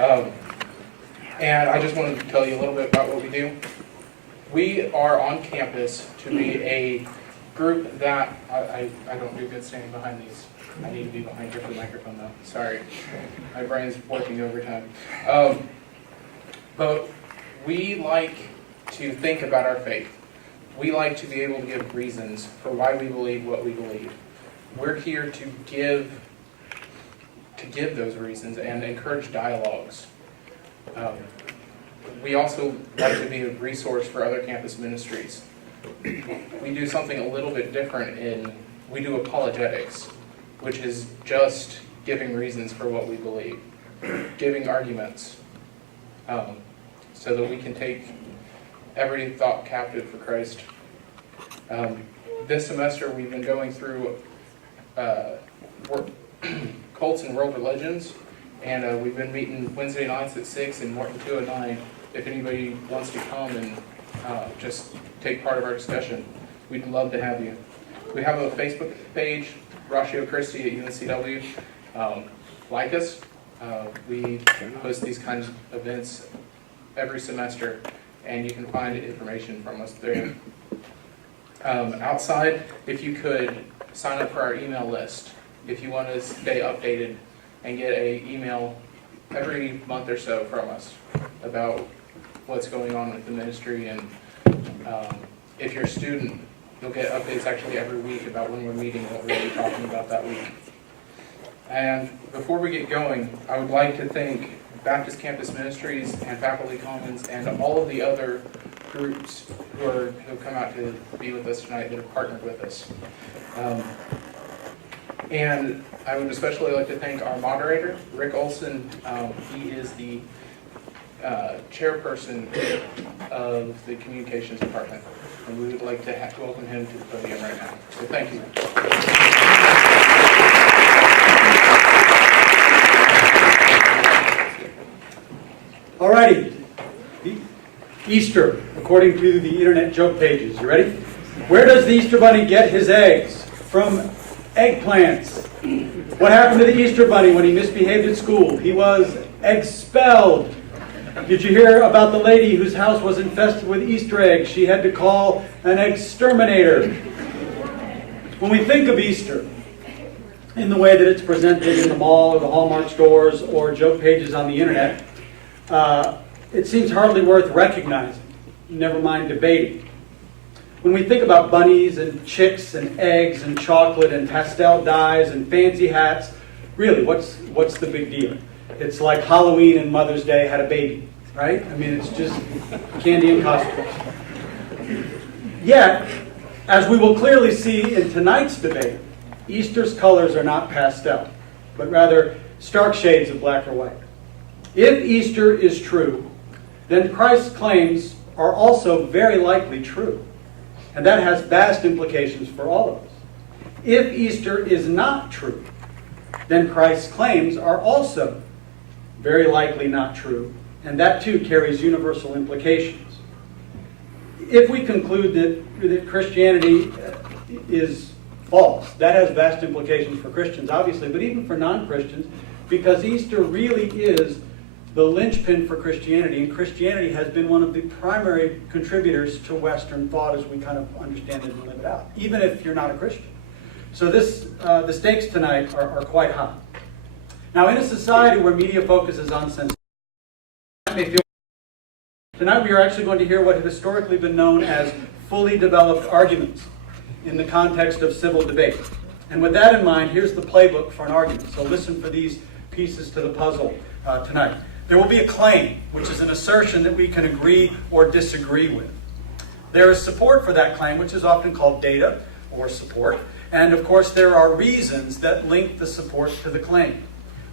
And I just wanted to tell you a little bit about what we do. We are on campus to be a group that, I don't do good standing behind these. I need to be behind here for the microphone though. Sorry. My brain's working overtime. But we like to think about our faith. We like to be able to give reasons for why we believe what we believe. We're here to give those reasons and encourage dialogues. We also like to be a resource for other campus ministries. We do something a little bit different we do apologetics, which is just giving reasons for what we believe, giving arguments, so that we can take every thought captive for Christ. This semester we've been going through cults and world religions, and we've been meeting Wednesday nights at 6 and Morton 209. If anybody wants to come and just take part of our discussion, we'd love to have you. We have a Facebook page, Ratio Christi at UNCW. Like us. We host these kinds of events every semester, and you can find information from us there. Outside, if you could sign up for our email list, if you want to stay updated and get an email every month or so from us about what's going on with the ministry, and if you're a student, you'll get updates actually every week about when we're meeting, what we're going to be talking about that week. And before we get going, I would like to thank Baptist Campus Ministries and Faculty Commons and all of the other groups who have come out to be with us tonight that have partnered with us. And I would especially like to thank our moderator, Rick Olson. He is the chairperson of the communications department, and we would like to welcome him to the podium right now. So thank you. Alrighty, Easter, according to the internet joke pages. You ready? Where does the Easter Bunny get his eggs? From eggplants. What happened to the Easter Bunny when he misbehaved at school? He was expelled. Did you hear about the lady whose house was infested with Easter eggs? She had to call an exterminator. When we think of Easter, in the way that it's presented in the mall or the Hallmark stores or joke pages on the internet, it seems hardly worth recognizing, never mind debating. When we think about bunnies and chicks and eggs and chocolate and pastel dyes and fancy hats, really, what's the big deal? It's like Halloween and Mother's Day had a baby, right? I mean, it's just candy and costumes. Yet, as we will clearly see in tonight's debate, Easter's colors are not pastel, but rather stark shades of black or white. If Easter is true, then Christ's claims are also very likely true. And that has vast implications for all of us. If Easter is not true, then Christ's claims are also very likely not true. And that too carries universal implications. If we conclude that Christianity is false, that has vast implications for Christians, obviously, but even for non-Christians, because Easter really is the linchpin for Christianity, and Christianity has been one of the primary contributors to Western thought as we kind of understand it and live it out, even if you're not a Christian. So the stakes tonight are quite high. Now, in a society where media focuses on sensation, tonight we are actually going to hear what have historically been known as fully developed arguments in the context of civil debate. And with that in mind, here's the playbook for an argument. So listen for these pieces to the puzzle tonight. There will be a claim, which is an assertion that we can agree or disagree with. There is support for that claim, which is often called data or support. And of course, there are reasons that link the support to the claim.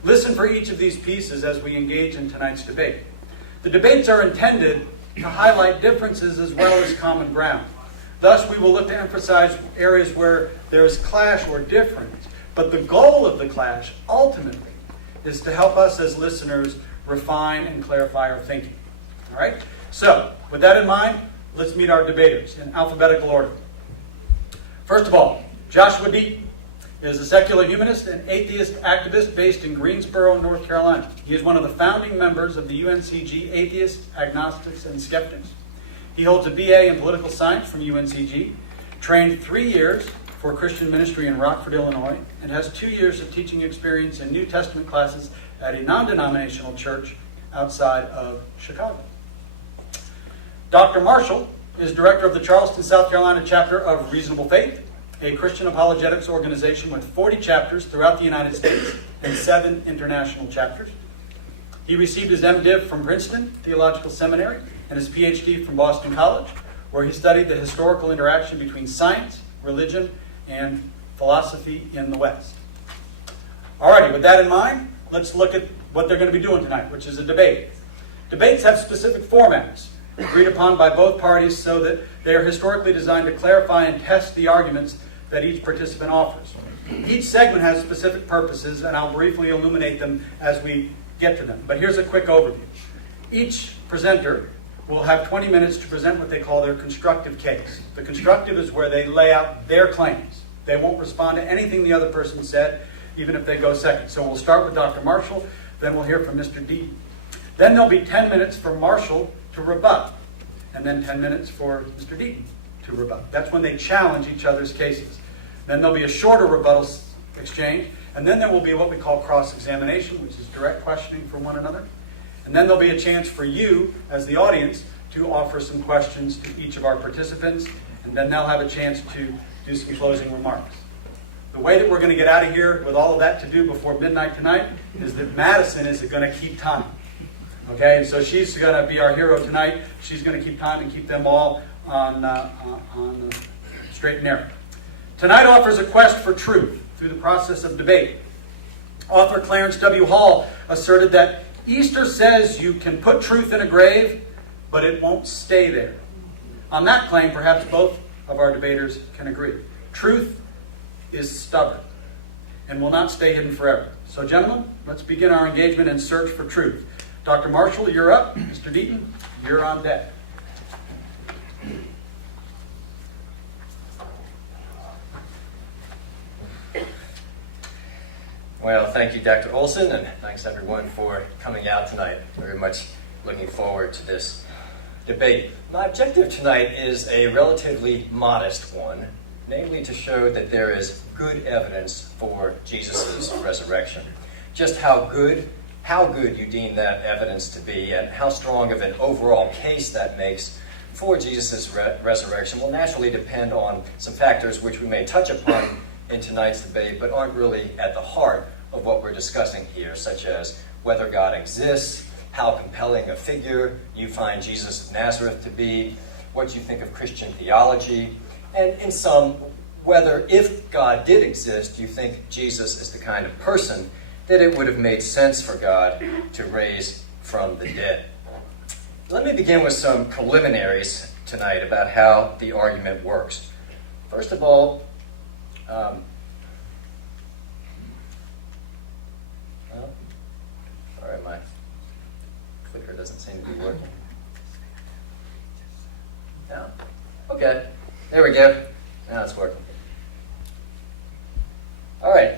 Listen for each of these pieces as we engage in tonight's debate. The debates are intended to highlight differences as well as common ground. Thus, we will look to emphasize areas where there is clash or difference. But the goal of the clash, ultimately, is to help us as listeners refine and clarify our thinking. All right? So, with that in mind, let's meet our debaters in alphabetical order. First of all, Joshua Deaton. is a secular humanist and atheist activist based in Greensboro, North Carolina. He is one of the founding members of the UNCG Atheists, Agnostics, and Skeptics. He holds a BA in political science from UNCG, trained 3 years for Christian ministry in Rockford, Illinois, and has 2 years of teaching experience in New Testament classes at a non-denominational church outside of Chicago. Dr. Marshall is director of the Charleston, South Carolina chapter of Reasonable Faith, a Christian apologetics organization with 40 chapters throughout the United States and 7 international chapters. He received his MDiv from Princeton Theological Seminary and his PhD from Boston College, where he studied the historical interaction between science, religion, and philosophy in the West. Alrighty, with that in mind, let's look at what they're going to be doing tonight, which is a debate. Debates have specific formats agreed upon by both parties so that they are historically designed to clarify and test the arguments that each participant offers. Each segment has specific purposes, and I'll briefly illuminate them as we get to them. But here's a quick overview. Each presenter will have 20 minutes to present what they call their constructive case. The constructive is where they lay out their claims. They won't respond to anything the other person said, even if they go second. So we'll start with Dr. Marshall, then we'll hear from Mr. Deaton. Then there'll be 10 minutes for Marshall to rebut, and then 10 minutes for Mr. Deaton to rebut. That's when they challenge each other's cases. Then there'll be a shorter rebuttal exchange, and then there will be what we call cross-examination, which is direct questioning from one another. And then there'll be a chance for you, as the audience, to offer some questions to each of our participants, and then they'll have a chance to do some closing remarks. The way that we're going to get out of here with all of that to do before midnight tonight is that Madison is going to keep time. Okay, and so she's going to be our hero tonight. She's going to keep time and keep them all on straight and narrow. Tonight offers a quest for truth through the process of debate. Author Clarence W. Hall asserted that Easter says you can put truth in a grave, but it won't stay there. On that claim, perhaps both of our debaters can agree. Truth is stubborn and will not stay hidden forever. So, gentlemen, let's begin our engagement and search for truth. Dr. Marshall, you're up. Mr. Deaton, you're on deck. Well, thank you, Dr. Olson, and thanks everyone for coming out tonight. Very much looking forward to this debate. My objective tonight is a relatively modest one, namely to show that there is good evidence for Jesus' resurrection. Just how good you deem that evidence to be and how strong of an overall case that makes for Jesus' resurrection will naturally depend on some factors which we may touch upon in tonight's debate, but aren't really at the heart of what we're discussing here, such as whether God exists, how compelling a figure you find Jesus of Nazareth to be, what you think of Christian theology, and in sum, whether if God did exist, you think Jesus is the kind of person that it would have made sense for God to raise from the dead. Let me begin with some preliminaries tonight about how the argument works. First of all, sorry, my clicker doesn't seem to be working. No? Okay, there we go. Now it's working. All right,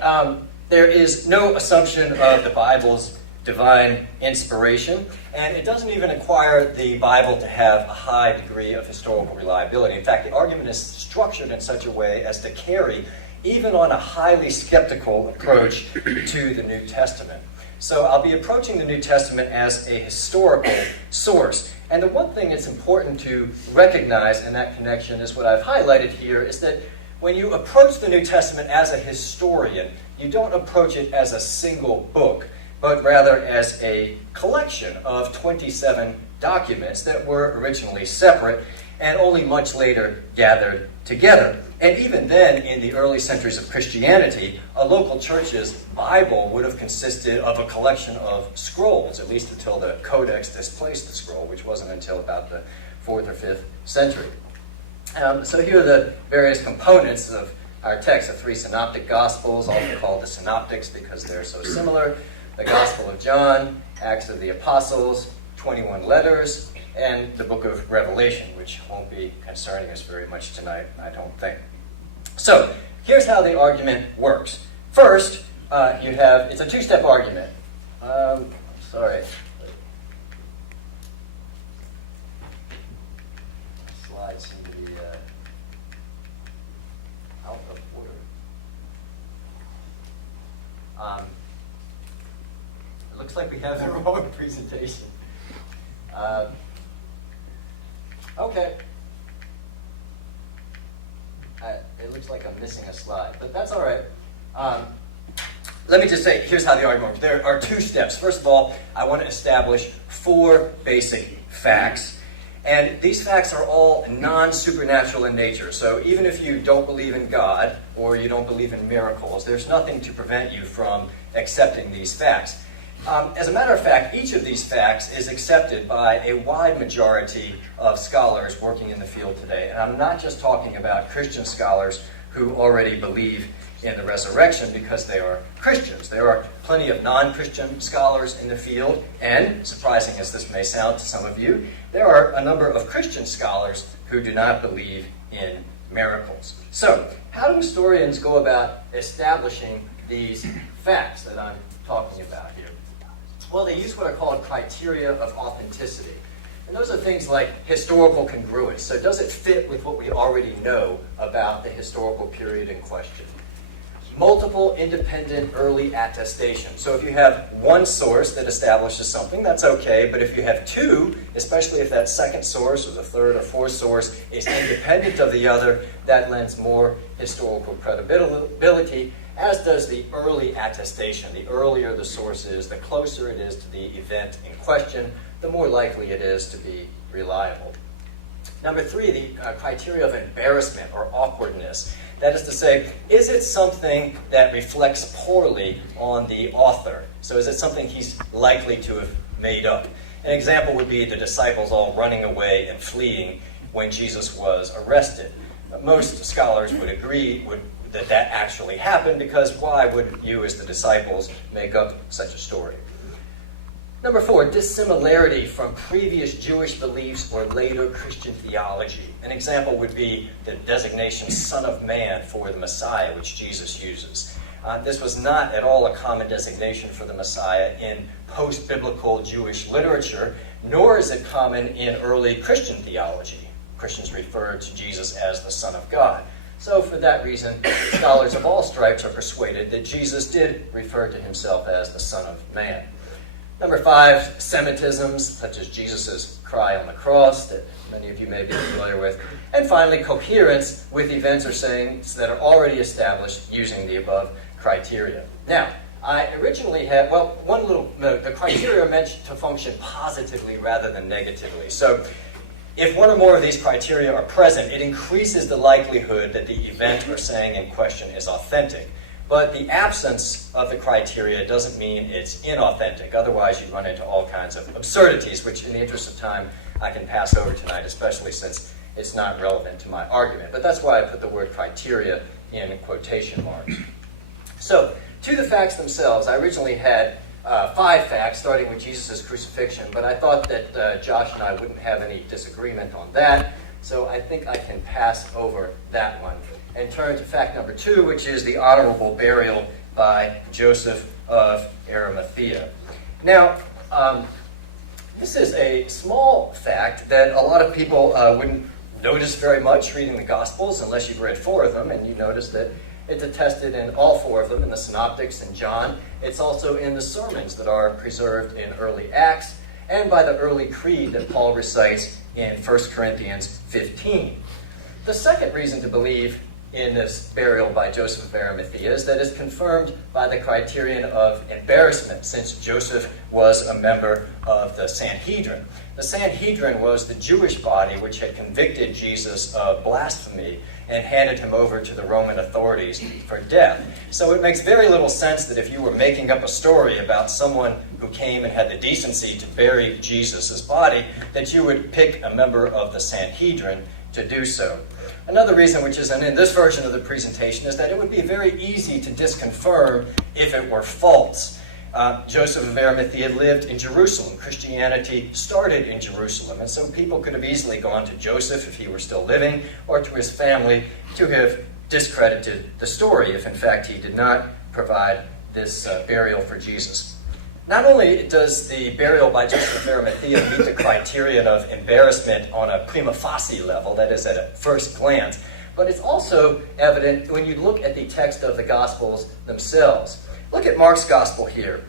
there is no assumption of the Bible's divine inspiration, and it doesn't even require the Bible to have a high degree of historical reliability. In fact, the argument is structured in such a way as to carry even on a highly skeptical approach to the New Testament. So I'll be approaching the New Testament as a historical source. And the one thing that's important to recognize in that connection is what I've highlighted here, is that when you approach the New Testament as a historian, you don't approach it as a single book, but rather as a collection of 27 documents that were originally separate and only much later gathered together. And even then, in the early centuries of Christianity, a local church's Bible would have consisted of a collection of scrolls, at least until the Codex displaced the scroll, which wasn't until about the 4th or 5th century. So here are the various components of our text: the 3 synoptic gospels, often called the synoptics because they're so similar, the Gospel of John, Acts of the Apostles, 21 letters, and the book of Revelation, which won't be concerning us very much tonight, I don't think. So, here's how the argument works. First, it's a two-step argument. Sorry. Slides seem to be out of order. It looks like we have the wrong presentation. Okay. It looks like I'm missing a slide, but that's all right. Let me just say, here's how the argument works. There are two steps. First of all, I want to establish 4 basic facts. And these facts are all non-supernatural in nature. So even if you don't believe in God or you don't believe in miracles, there's nothing to prevent you from accepting these facts. As a matter of fact, each of these facts is accepted by a wide majority of scholars working in the field today. And I'm not just talking about Christian scholars who already believe in the resurrection because they are Christians. There are plenty of non-Christian scholars in the field, and, surprising as this may sound to some of you, there are a number of Christian scholars who do not believe in miracles. So, how do historians go about establishing these facts that I'm talking about here? Well, they use what are called criteria of authenticity. And those are things like historical congruence. So does it fit with what we already know about the historical period in question? Multiple independent early attestations. So if you have one source that establishes something, that's okay. But if you have 2, especially if that second source or the third or fourth source is independent of the other, that lends more historical credibility, as does the early attestation. The earlier the source is, the closer it is to the event in question, the more likely it is to be reliable. Number 3, the criteria of embarrassment or awkwardness. That is to say, is it something that reflects poorly on the author? So is it something he's likely to have made up? An example would be the disciples all running away and fleeing when Jesus was arrested. Most scholars would agree that actually happened, because why would you as the disciples make up such a story? Number 4, dissimilarity from previous Jewish beliefs or later Christian theology. An example would be the designation Son of Man for the Messiah, which Jesus uses. This was not at all a common designation for the Messiah in post-biblical Jewish literature, nor is it common in early Christian theology. Christians refer to Jesus as the Son of God. So for that reason, scholars of all stripes are persuaded that Jesus did refer to himself as the Son of Man. Number 5, Semitisms, such as Jesus' cry on the cross, that many of you may be familiar with. And finally, coherence with events or sayings that are already established using the above criteria. Now, I originally had, one little note. The criteria are meant to function positively rather than negatively. So if one or more of these criteria are present, it increases the likelihood that the event or saying in question is authentic. But the absence of the criteria doesn't mean it's inauthentic. Otherwise, you run into all kinds of absurdities, which in the interest of time, I can pass over tonight, especially since it's not relevant to my argument. But that's why I put the word criteria in quotation marks. So, to the facts themselves, I originally had 5 facts, starting with Jesus' crucifixion, but I thought that Josh and I wouldn't have any disagreement on that, so I think I can pass over that one and turn to fact number 2, which is the honorable burial by Joseph of Arimathea. Now, this is a small fact that a lot of people wouldn't notice very much reading the Gospels, unless you've read 4 of them, and you notice that it's attested in all 4 of them, in the Synoptics and John. It's also in the sermons that are preserved in early Acts, and by the early creed that Paul recites in 1 Corinthians 15. The second reason to believe in this burial by Joseph of Arimathea is that it's confirmed by the criterion of embarrassment, since Joseph was a member of the Sanhedrin. The Sanhedrin was the Jewish body which had convicted Jesus of blasphemy and handed him over to the Roman authorities for death. So it makes very little sense that if you were making up a story about someone who came and had the decency to bury Jesus' body, that you would pick a member of the Sanhedrin to do so. Another reason, which isn't in this version of the presentation, is that it would be very easy to disconfirm if it were false. Joseph of Arimathea lived in Jerusalem. Christianity started in Jerusalem, and so people could have easily gone to Joseph if he were still living, or to his family, to have discredited the story if, in fact, he did not provide this burial for Jesus. Not only does the burial by Joseph of Arimathea meet the criterion of embarrassment on a prima facie level, that is, at a first glance, but it's also evident when you look at the text of the Gospels themselves. Look at Mark's Gospel here.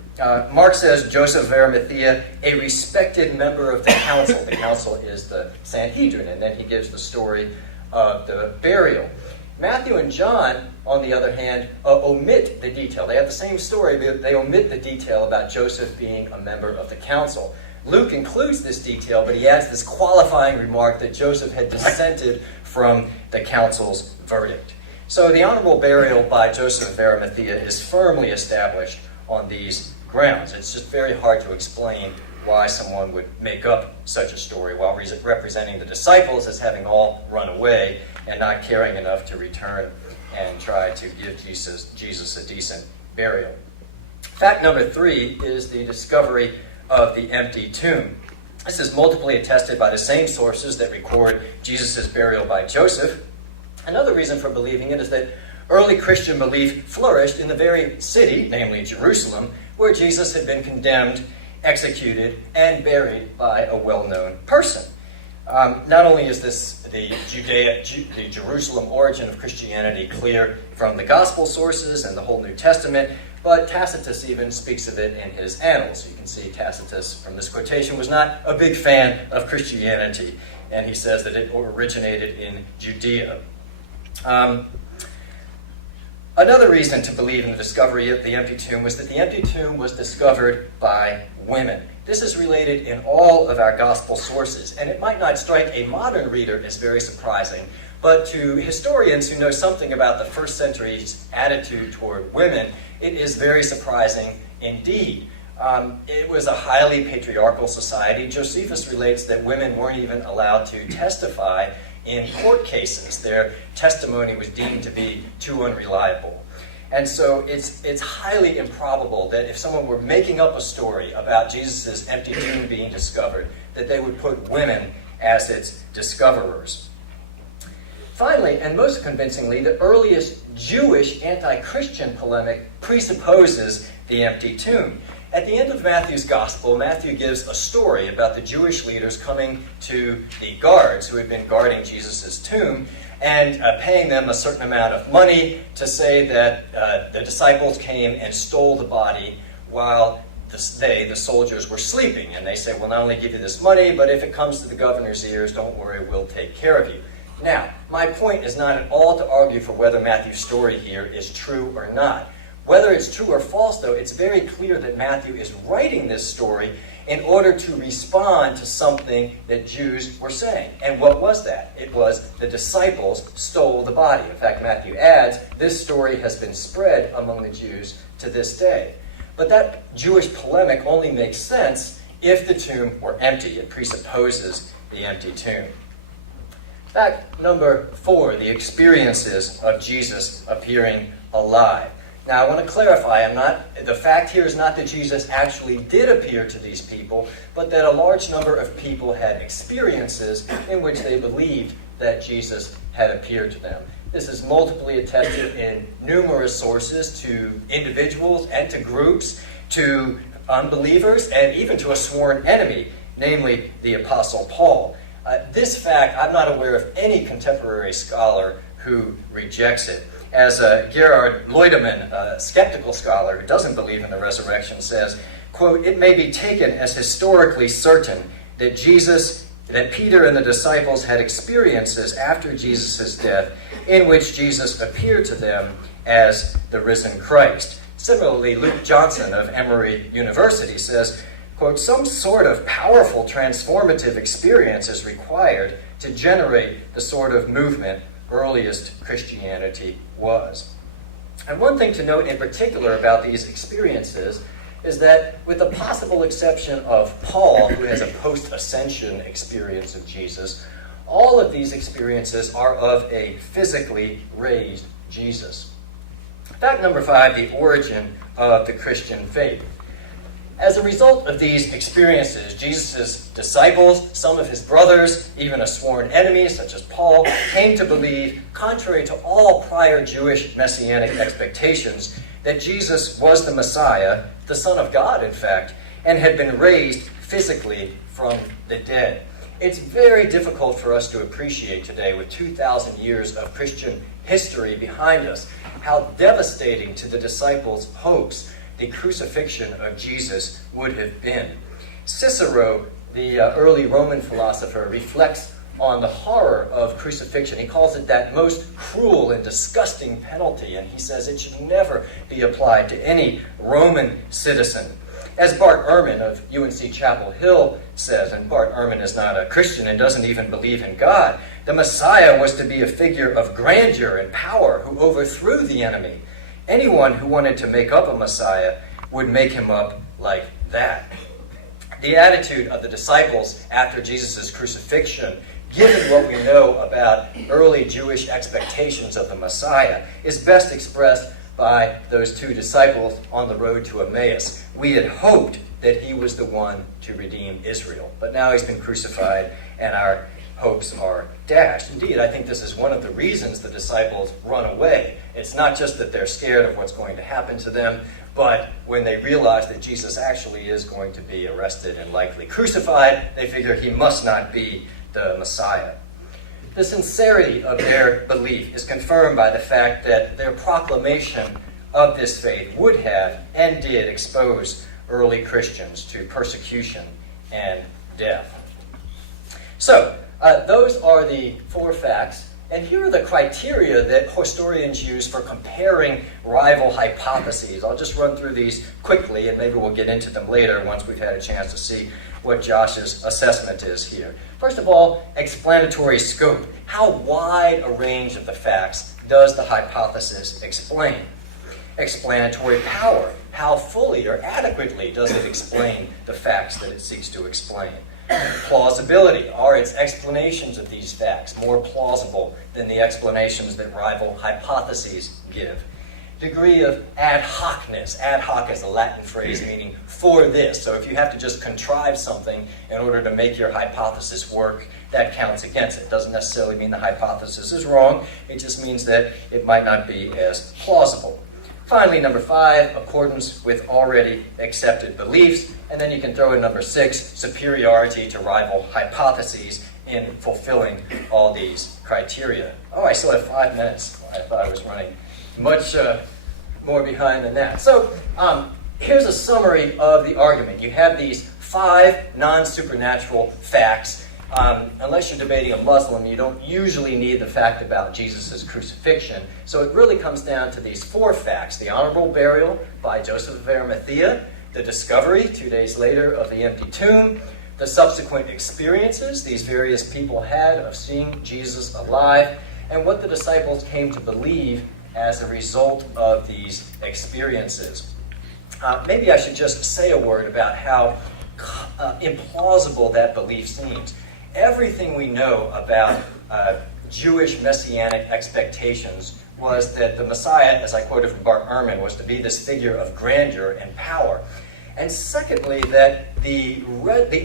Mark says Joseph of Arimathea, a respected member of the council. The council is the Sanhedrin, and then he gives the story of the burial. Matthew and John, on the other hand, omit the detail. They have the same story, but they omit the detail about Joseph being a member of the council. Luke includes this detail, but he adds this qualifying remark that Joseph had dissented from the council's verdict. So the honorable burial by Joseph of Arimathea is firmly established on these grounds. It's just very hard to explain why someone would make up such a story while representing the disciples as having all run away and not caring enough to return and try to give Jesus a decent burial. Fact number 3 is the discovery of the empty tomb. This is multiply attested by the same sources that record Jesus' burial by Joseph. Another reason for believing it is that early Christian belief flourished in the very city, namely Jerusalem, where Jesus had been condemned, executed, and buried by a well-known person. Not only is this the Jerusalem origin of Christianity clear from the gospel sources and the whole New Testament, but Tacitus even speaks of it in his annals. You can see Tacitus, from this quotation, was not a big fan of Christianity, and he says that it originated in Judea. Another reason to believe in the discovery of the empty tomb was that the empty tomb was discovered by women. This is related in all of our gospel sources, and it might not strike a modern reader as very surprising, but to historians who know something about the first century's attitude toward women, it is very surprising indeed. It was a highly patriarchal society. Josephus relates that women weren't even allowed to testify in court cases. Their testimony was deemed to be too unreliable. And so it's highly improbable that if someone were making up a story about Jesus' empty tomb being discovered, that they would put women as its discoverers. Finally, and most convincingly, the earliest Jewish anti-Christian polemic presupposes the empty tomb. At the end of Matthew's gospel, Matthew gives a story about the Jewish leaders coming to the guards who had been guarding Jesus' tomb and paying them a certain amount of money to say that the disciples came and stole the body while the soldiers, were sleeping. And they say, we'll not only give you this money, but if it comes to the governor's ears, don't worry, we'll take care of you. Now, my point is not at all to argue for whether Matthew's story here is true or not. Whether it's true or false, though, it's very clear that Matthew is writing this story in order to respond to something that Jews were saying. And what was that? It was the disciples stole the body. In fact, Matthew adds, this story has been spread among the Jews to this day. But that Jewish polemic only makes sense if the tomb were empty. It presupposes the empty tomb. Fact number 4, the experiences of Jesus appearing alive. Now, I want to clarify, the fact here is not that Jesus actually did appear to these people, but that a large number of people had experiences in which they believed that Jesus had appeared to them. This is multiply attested in numerous sources to individuals and to groups, to unbelievers, and even to a sworn enemy, namely the Apostle Paul. This fact, I'm not aware of any contemporary scholar who rejects it. As Gerhard Leutemann, a skeptical scholar who doesn't believe in the resurrection, says, quote, it may be taken as historically certain that Peter and the disciples had experiences after Jesus' death in which Jesus appeared to them as the risen Christ. Similarly, Luke Johnson of Emory University says, quote, some sort of powerful transformative experience is required to generate the sort of movement earliest Christianity was. And one thing to note in particular about these experiences is that, with the possible exception of Paul, who has a post-ascension experience of Jesus, all of these experiences are of a physically raised Jesus. Fact number 5, the origin of the Christian faith. As a result of these experiences, Jesus' disciples, some of his brothers, even a sworn enemy such as Paul, came to believe, contrary to all prior Jewish messianic expectations, that Jesus was the Messiah, the Son of God, in fact, and had been raised physically from the dead. It's very difficult for us to appreciate today, with 2,000 years of Christian history behind us, how devastating to the disciples' hopes the crucifixion of Jesus would have been. Cicero, the early Roman philosopher, reflects on the horror of crucifixion. He calls it that most cruel and disgusting penalty, and he says it should never be applied to any Roman citizen. As Bart Ehrman of UNC Chapel Hill says, and Bart Ehrman is not a Christian and doesn't even believe in God, the Messiah was to be a figure of grandeur and power who overthrew the enemy. Anyone who wanted to make up a Messiah would make him up like that. The attitude of the disciples after Jesus' crucifixion, given what we know about early Jewish expectations of the Messiah, is best expressed by those two disciples on the road to Emmaus. We had hoped that he was the one to redeem Israel, but now he's been crucified and our hopes are dashed. Indeed, I think this is one of the reasons the disciples run away. It's not just that they're scared of what's going to happen to them, but when they realize that Jesus actually is going to be arrested and likely crucified, they figure he must not be the Messiah. The sincerity of their belief is confirmed by the fact that their proclamation of this faith would have and did expose early Christians to persecution and death. So, those are the 4 facts, and here are the criteria that historians use for comparing rival hypotheses. I'll just run through these quickly, and maybe we'll get into them later once we've had a chance to see what Josh's assessment is here. First of all, explanatory scope. How wide a range of the facts does the hypothesis explain? Explanatory power. How fully or adequately does it explain the facts that it seeks to explain? Plausibility. Are its explanations of these facts more plausible than the explanations that rival hypotheses give? Degree of ad hocness. Ad hoc is a Latin phrase meaning for this. So if you have to just contrive something in order to make your hypothesis work, that counts against it. It doesn't necessarily mean the hypothesis is wrong. It just means that it might not be as plausible. Finally, number 5, accordance with already accepted beliefs. And then you can throw in number 6, superiority to rival hypotheses in fulfilling all these criteria. Oh, I still have 5 minutes. I thought I was running much more behind than that. So here's a summary of the argument. You have these 5 non-supernatural facts. Unless you're debating a Muslim, you don't usually need the fact about Jesus' crucifixion. So it really comes down to these 4 facts. The honorable burial by Joseph of Arimathea, the discovery 2 days later of the empty tomb, the subsequent experiences these various people had of seeing Jesus alive, and what the disciples came to believe as a result of these experiences. Maybe I should just say a word about how implausible that belief seems. Everything we know about Jewish messianic expectations was that the Messiah, as I quoted from Bart Ehrman, was to be this figure of grandeur and power. And secondly, that the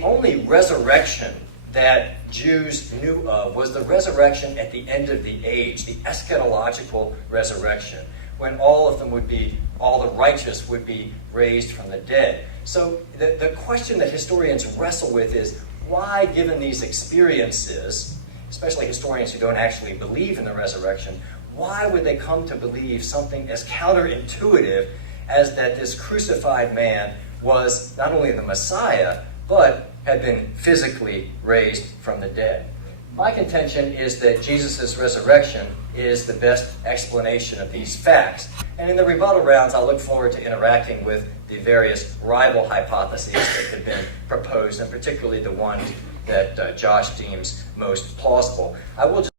only resurrection that Jews knew of was the resurrection at the end of the age, the eschatological resurrection, when all the righteous would be raised from the dead. So the question that historians wrestle with is, why, given these experiences, especially historians who don't actually believe in the resurrection, why would they come to believe something as counterintuitive as that this crucified man was not only the Messiah, but had been physically raised from the dead? My contention is that Jesus' resurrection is the best explanation of these facts. And in the rebuttal rounds, I look forward to interacting with the various rival hypotheses that have been proposed, and particularly the ones that Josh deems most plausible. I will just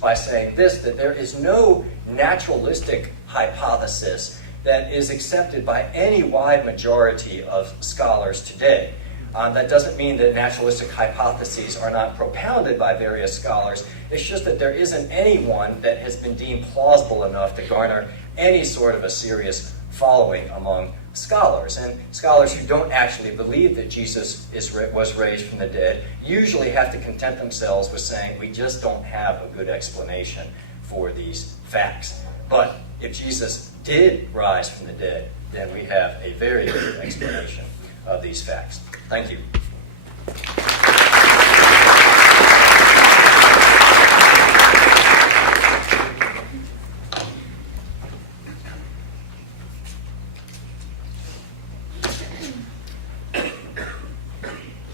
by saying this, that there is no naturalistic hypothesis that is accepted by any wide majority of scholars today. That doesn't mean that naturalistic hypotheses are not propounded by various scholars. It's just that there isn't any one that has been deemed plausible enough to garner any sort of a serious following among scholars. And scholars who don't actually believe that Jesus was raised from the dead usually have to content themselves with saying, we just don't have a good explanation for these facts. But if Jesus did rise from the dead, then we have a very good explanation of these facts. Thank you.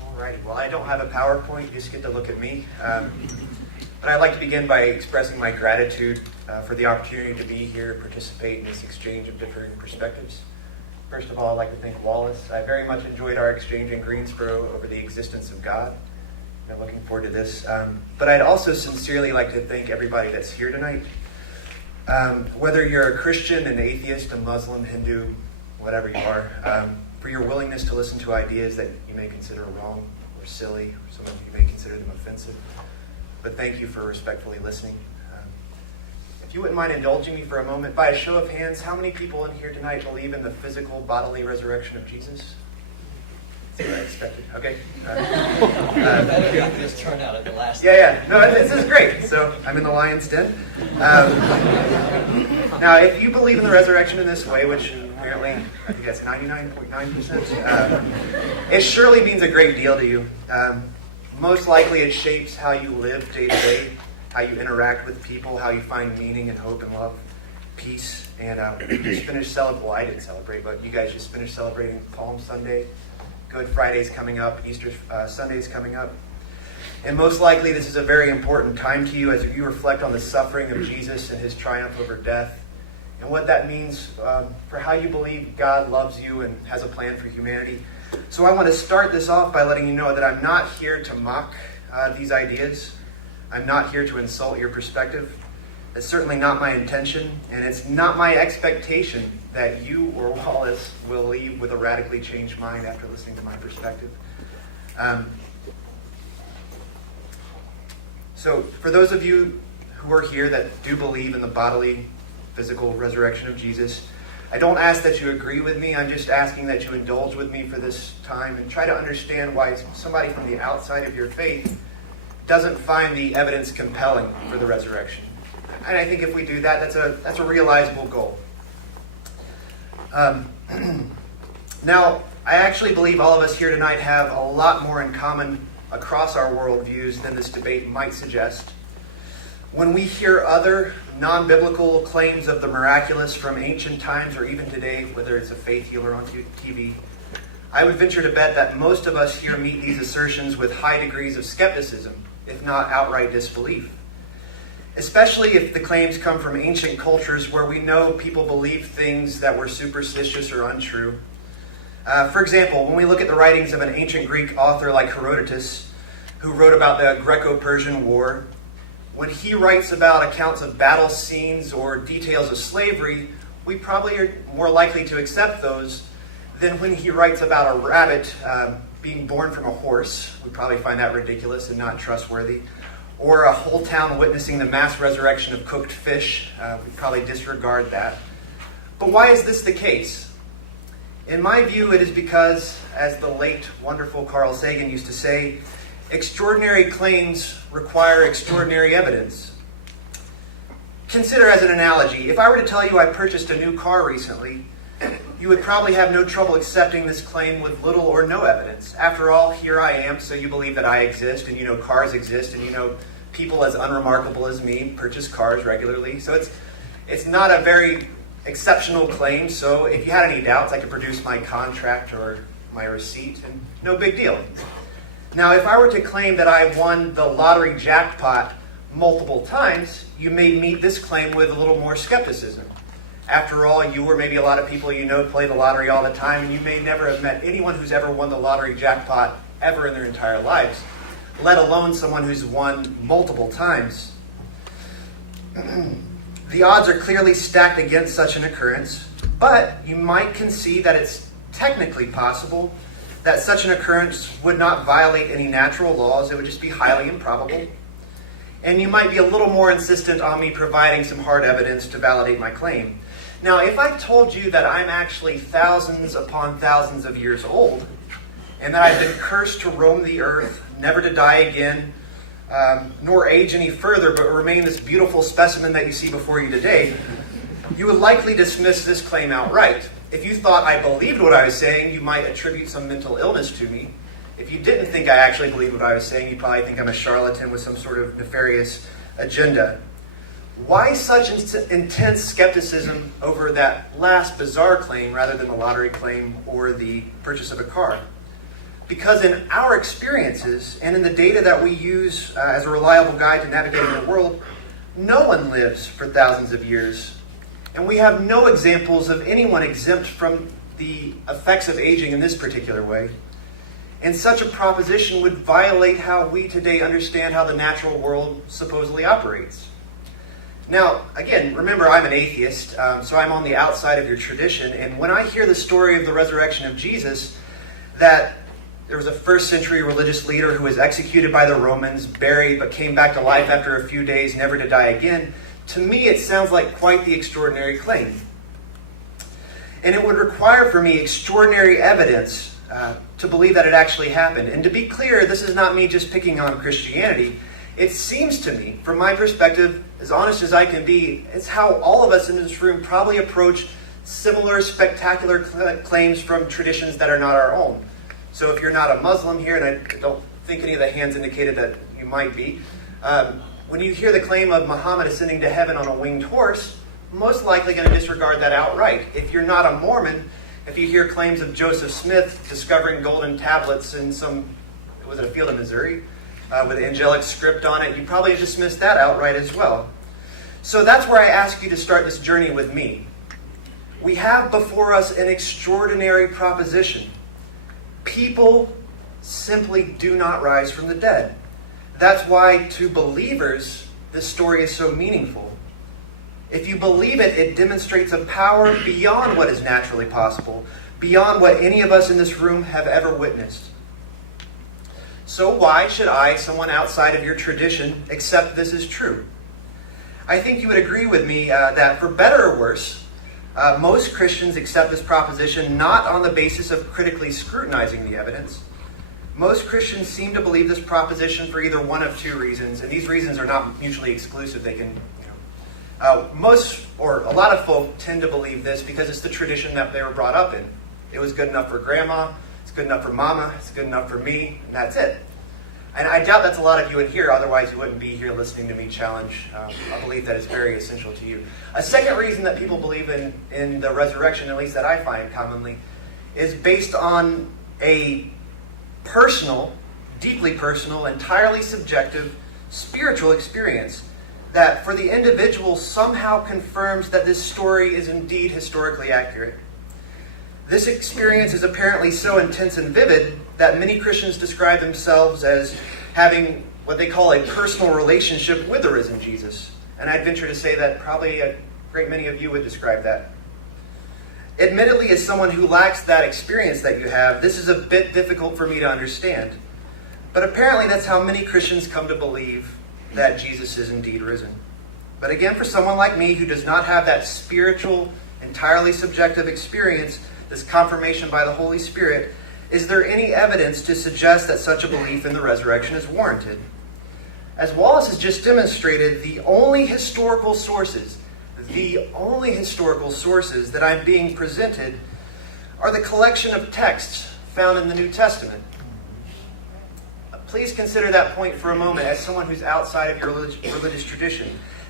Alrighty, well, I don't have a PowerPoint, you just get to look at me. But I'd like to begin by expressing my gratitude for the opportunity to be here, participate in this exchange of differing perspectives. First of all, I'd like to thank Wallace. I very much enjoyed our exchange in Greensboro over the existence of God. I'm looking forward to this. But I'd also sincerely like to thank everybody that's here tonight. Whether you're a Christian, an atheist, a Muslim, Hindu, whatever you are, for your willingness to listen to ideas that you may consider wrong or silly, or some of you may consider them offensive. But thank you for respectfully listening. If you wouldn't mind indulging me for a moment, by a show of hands, how many people in here tonight believe in the physical bodily resurrection of Jesus? That's what I expected. Okay. This turnout at the last. Yeah. No, this is great. So I'm in the lion's den. Now, if you believe in the resurrection in this way, which apparently I think that's 99.9%, it surely means a great deal to you. Most likely it shapes how you live day to day, how you interact with people, how you find meaning and hope and love, peace. And we just finished celebrating, well, I didn't celebrate, but you guys just finished celebrating Palm Sunday. Good Friday's coming up, Easter Sunday's coming up. And most likely this is a very important time to you as you reflect on the suffering of Jesus and his triumph over death, and what that means for how you believe God loves you and has a plan for humanity. So I want to start this off by letting you know that I'm not here to mock these ideas. I'm not here to insult your perspective. It's certainly not my intention, and it's not my expectation that you or Wallace will leave with a radically changed mind after listening to my perspective. So for those of you who are here that do believe in the bodily, physical resurrection of Jesus, I don't ask that you agree with me. I'm just asking that you indulge with me for this time and try to understand why somebody from the outside of your faith doesn't find the evidence compelling for the resurrection. And I think if we do that, that's a realizable goal. Now, I actually believe all of us here tonight have a lot more in common across our worldviews than this debate might suggest. When we hear other non-biblical claims of the miraculous from ancient times or even today, whether it's a faith healer on TV, I would venture to bet that most of us here meet these assertions with high degrees of skepticism, if not outright disbelief. Especially if the claims come from ancient cultures where we know people believed things that were superstitious or untrue. For example, when we look at the writings of an ancient Greek author like Herodotus, who wrote about the Greco-Persian War, when he writes about accounts of battle scenes or details of slavery, we probably are more likely to accept those than when he writes about a rabbit being born from a horse. We probably find that ridiculous and not trustworthy. Or a whole town witnessing the mass resurrection of cooked fish. We probably disregard that. But why is this the case? In my view, it is because, as the late, wonderful Carl Sagan used to say, extraordinary claims require extraordinary evidence. Consider as an analogy, if I were to tell you I purchased a new car recently, you would probably have no trouble accepting this claim with little or no evidence. After all, here I am, so you believe that I exist, and you know cars exist, and you know people as unremarkable as me purchase cars regularly. So it's not a very exceptional claim, so if you had any doubts, I could produce my contract or my receipt, and no big deal. Now, if I were to claim that I won the lottery jackpot multiple times, you may meet this claim with a little more skepticism. After all, you or maybe a lot of people you know play the lottery all the time, and you may never have met anyone who's ever won the lottery jackpot ever in their entire lives, let alone someone who's won multiple times. The odds are clearly stacked against such an occurrence, but you might concede that it's technically possible that such an occurrence would not violate any natural laws. It would just be highly improbable. And you might be a little more insistent on me providing some hard evidence to validate my claim. Now, if I told you that I'm actually thousands upon thousands of years old, and that I've been cursed to roam the earth, never to die again, nor age any further, but remain this beautiful specimen that you see before you today, you would likely dismiss this claim outright. If you thought I believed what I was saying, you might attribute some mental illness to me. If you didn't think I actually believed what I was saying, you'd probably think I'm a charlatan with some sort of nefarious agenda. Why such intense skepticism over that last bizarre claim rather than the lottery claim or the purchase of a car? Because in our experiences and in the data that we use as a reliable guide to navigating the world, no one lives for thousands of years. And we have no examples of anyone exempt from the effects of aging in this particular way. And such a proposition would violate how we today understand how the natural world supposedly operates. Now, again, remember I'm an atheist, so I'm on the outside of your tradition. And when I hear the story of the resurrection of Jesus, that there was a first century religious leader who was executed by the Romans, buried, but came back to life after a few days, never to die again, to me it sounds like quite the extraordinary claim. And it would require for me extraordinary evidence to believe that it actually happened. And to be clear, this is not me just picking on Christianity. It seems to me, from my perspective, as honest as I can be, it's how all of us in this room probably approach similar spectacular claims from traditions that are not our own. So if you're not a Muslim here, and I don't think any of the hands indicated that you might be, when you hear the claim of Muhammad ascending to heaven on a winged horse, most likely going to disregard that outright. If you're not a Mormon, if you hear claims of Joseph Smith discovering golden tablets in was it a field in Missouri, with angelic script on it, you probably dismiss that outright as well. So that's where I ask you to start this journey with me. We have before us an extraordinary proposition. People simply do not rise from the dead. That's why, to believers, this story is so meaningful. If you believe it, it demonstrates a power beyond what is naturally possible, beyond what any of us in this room have ever witnessed. So why should I, someone outside of your tradition, accept this is true? I think you would agree with me that for better or worse, most Christians accept this proposition not on the basis of critically scrutinizing the evidence. Most Christians seem to believe this proposition for either one of two reasons, and these reasons are not mutually exclusive. They can, most or a lot of folk tend to believe this because it's the tradition that they were brought up in. It was good enough for grandma, it's good enough for mama, it's good enough for me, and that's it. And I doubt that's a lot of you in here, otherwise you wouldn't be here listening to me challenge a belief that is very essential to you. A second reason that people believe in the resurrection, at least that I find commonly, is based on a personal, deeply personal, entirely subjective, spiritual experience that for the individual somehow confirms that this story is indeed historically accurate. This experience is apparently so intense and vivid that many Christians describe themselves as having what they call a personal relationship with the risen Jesus. And I'd venture to say that probably a great many of you would describe that. Admittedly, as someone who lacks that experience that you have, this is a bit difficult for me to understand. But apparently that's how many Christians come to believe that Jesus is indeed risen. But again, for someone like me who does not have that spiritual, entirely subjective experience, this confirmation by the Holy Spirit, is there any evidence to suggest that such a belief in the resurrection is warranted? As Wallace has just demonstrated, the only historical sources that I'm being presented are the collection of texts found in the New Testament. Please consider that point for a moment as someone who's outside of your religious tradition.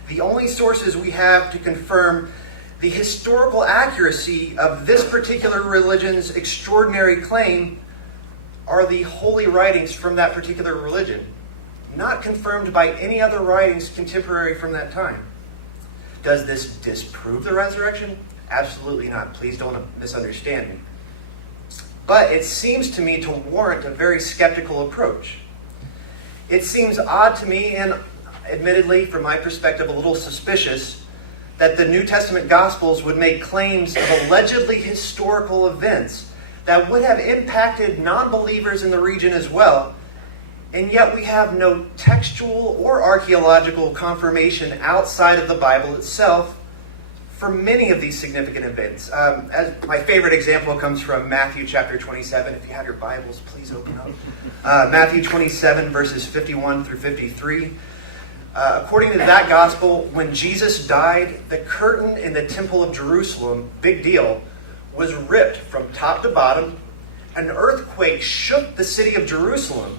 The only sources we have to confirm the historical accuracy of this particular religion's extraordinary claim are the holy writings from that particular religion, not confirmed by any other writings contemporary from that time. Does this disprove the resurrection? Absolutely not. Please don't misunderstand me. But it seems to me to warrant a very skeptical approach. It seems odd to me, and admittedly, from my perspective, a little suspicious, that the New Testament Gospels would make claims of allegedly historical events that would have impacted non-believers in the region as well, and yet we have no textual or archaeological confirmation outside of the Bible itself for many of these significant events. As my favorite example comes from Matthew chapter 27. If you have your Bibles, please open up. Matthew 27, verses 51 through 53. According to that gospel, when Jesus died, the curtain in the temple of Jerusalem, big deal, was ripped from top to bottom. An earthquake shook the city of Jerusalem.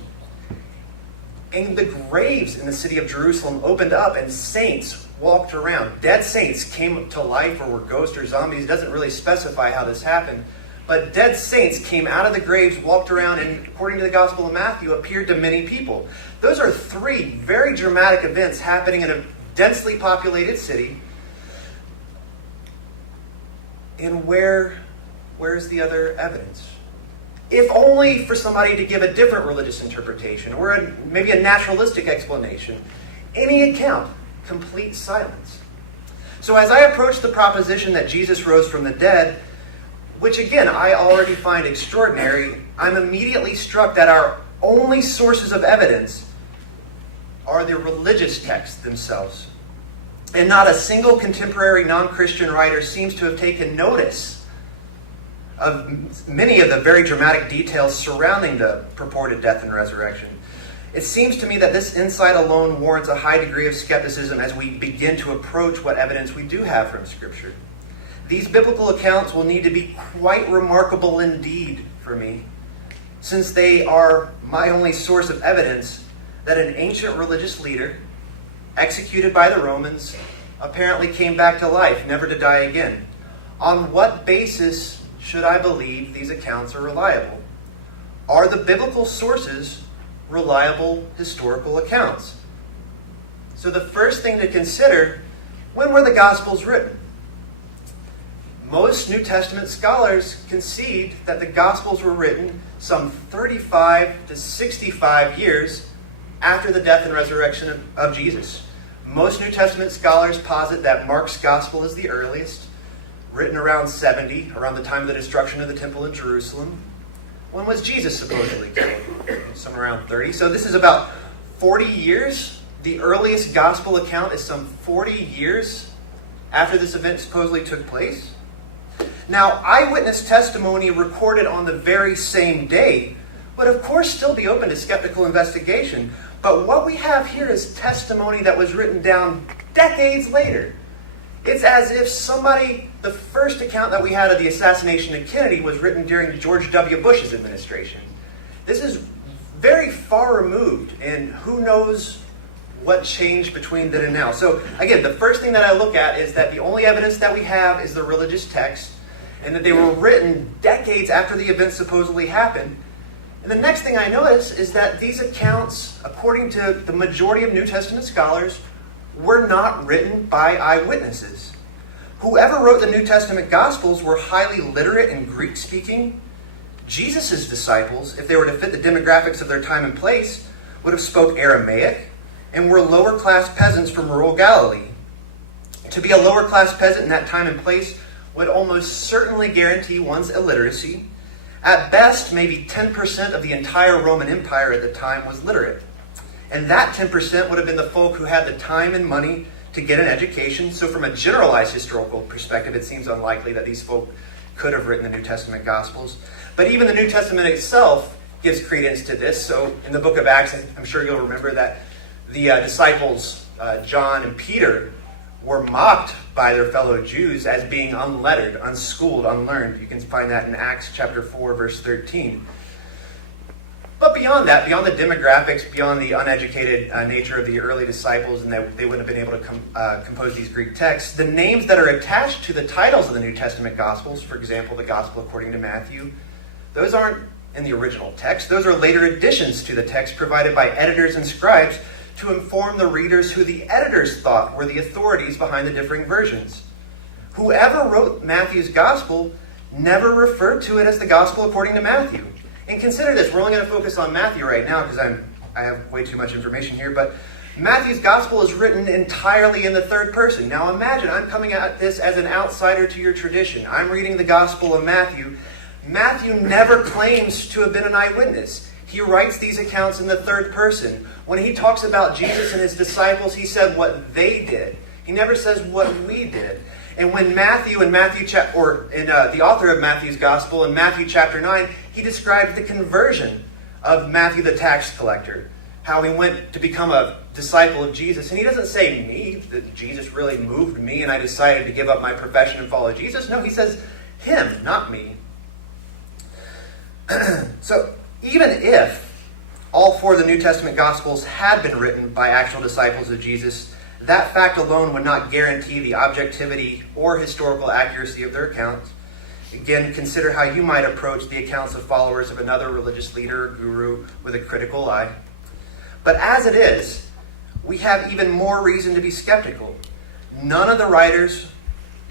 And the graves in the city of Jerusalem opened up and saints walked around. Dead saints came to life or were ghosts or zombies. It doesn't really specify how this happened. But dead saints came out of the graves, walked around, and according to the Gospel of Matthew, appeared to many people. Those are three very dramatic events happening in a densely populated city. And where's the other evidence? If only for somebody to give a different religious interpretation or maybe a naturalistic explanation. Any account, complete silence. So as I approach the proposition that Jesus rose from the dead, which again I already find extraordinary, I'm immediately struck that our only sources of evidence are the religious texts themselves. And not a single contemporary non-Christian writer seems to have taken notice of many of the very dramatic details surrounding the purported death and resurrection. It seems to me that this insight alone warrants a high degree of skepticism as we begin to approach what evidence we do have from Scripture. These biblical accounts will need to be quite remarkable indeed for me, since they are my only source of evidence that an ancient religious leader, executed by the Romans, apparently came back to life, never to die again. On what basis should I believe these accounts are reliable? Are the biblical sources reliable historical accounts? So the first thing to consider, when were the Gospels written? Most New Testament scholars concede that the Gospels were written some 35 to 65 years after the death and resurrection of Jesus. Most New Testament scholars posit that Mark's Gospel is the earliest, written around 70, around the time of the destruction of the temple in Jerusalem. When was Jesus supposedly killed? Somewhere around 30. So this is about 40 years. The earliest gospel account is some 40 years after this event supposedly took place. Now, eyewitness testimony recorded on the very same day would of course still be open to skeptical investigation. But what we have here is testimony that was written down decades later. It's as if the first account that we had of the assassination of Kennedy was written during George W. Bush's administration. This is very far removed, and who knows what changed between then and now. So again, the first thing that I look at is that the only evidence that we have is the religious text, and that they were written decades after the event supposedly happened. And the next thing I notice is that these accounts, according to the majority of New Testament scholars, were not written by eyewitnesses. Whoever wrote the New Testament Gospels were highly literate and Greek-speaking. Jesus' disciples, if they were to fit the demographics of their time and place, would have spoke Aramaic and were lower-class peasants from rural Galilee. To be a lower-class peasant in that time and place would almost certainly guarantee one's illiteracy. At best, maybe 10% of the entire Roman Empire at the time was literate. And that 10% would have been the folk who had the time and money to get an education. So from a generalized historical perspective, it seems unlikely that these folk could have written the New Testament Gospels. But even the New Testament itself gives credence to this. So in the book of Acts, I'm sure you'll remember that the disciples, John and Peter, were mocked by their fellow Jews as being unlettered, unschooled, unlearned. You can find that in Acts chapter 4, verse 13. But beyond that, beyond the demographics, beyond the uneducated nature of the early disciples, and that they wouldn't have been able to compose these Greek texts, the names that are attached to the titles of the New Testament Gospels, for example, the Gospel according to Matthew, those aren't in the original text. Those are later additions to the text provided by editors and scribes to inform the readers who the editors thought were the authorities behind the differing versions. Whoever wrote Matthew's Gospel never referred to it as the Gospel according to Matthew. And consider this, we're only going to focus on Matthew right now because I have way too much information here, but Matthew's Gospel is written entirely in the third person. Now imagine, I'm coming at this as an outsider to your tradition. I'm reading the Gospel of Matthew. Matthew never claims to have been an eyewitness. He writes these accounts in the third person. When he talks about Jesus and his disciples, he said what they did. He never says what we did. And when Matthew, the author of Matthew's Gospel, in Matthew chapter 9, he describes the conversion of Matthew the tax collector, how he went to become a disciple of Jesus. And he doesn't say me, that Jesus really moved me and I decided to give up my profession and follow Jesus. No, he says him, not me. So even if all four of the New Testament Gospels had been written by actual disciples of Jesus, that fact alone would not guarantee the objectivity or historical accuracy of their accounts. Again, consider how you might approach the accounts of followers of another religious leader or guru with a critical eye. But as it is, we have even more reason to be skeptical. None of the writers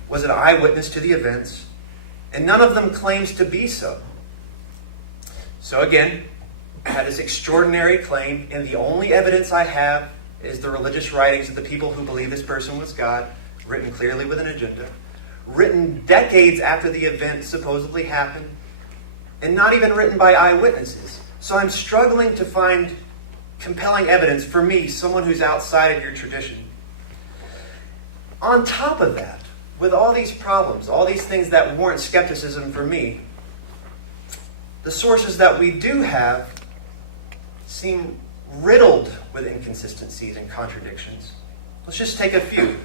was an eyewitness to the events, and none of them claims to be so. So again, I had this extraordinary claim, and the only evidence I have is the religious writings of the people who believe this person was God, written clearly with an agenda, written decades after the event supposedly happened, and not even written by eyewitnesses. So I'm struggling to find compelling evidence for me, someone who's outside of your tradition. On top of that, with all these problems, all these things that warrant skepticism for me, the sources that we do have seem riddled with inconsistencies and contradictions. Let's just take a few.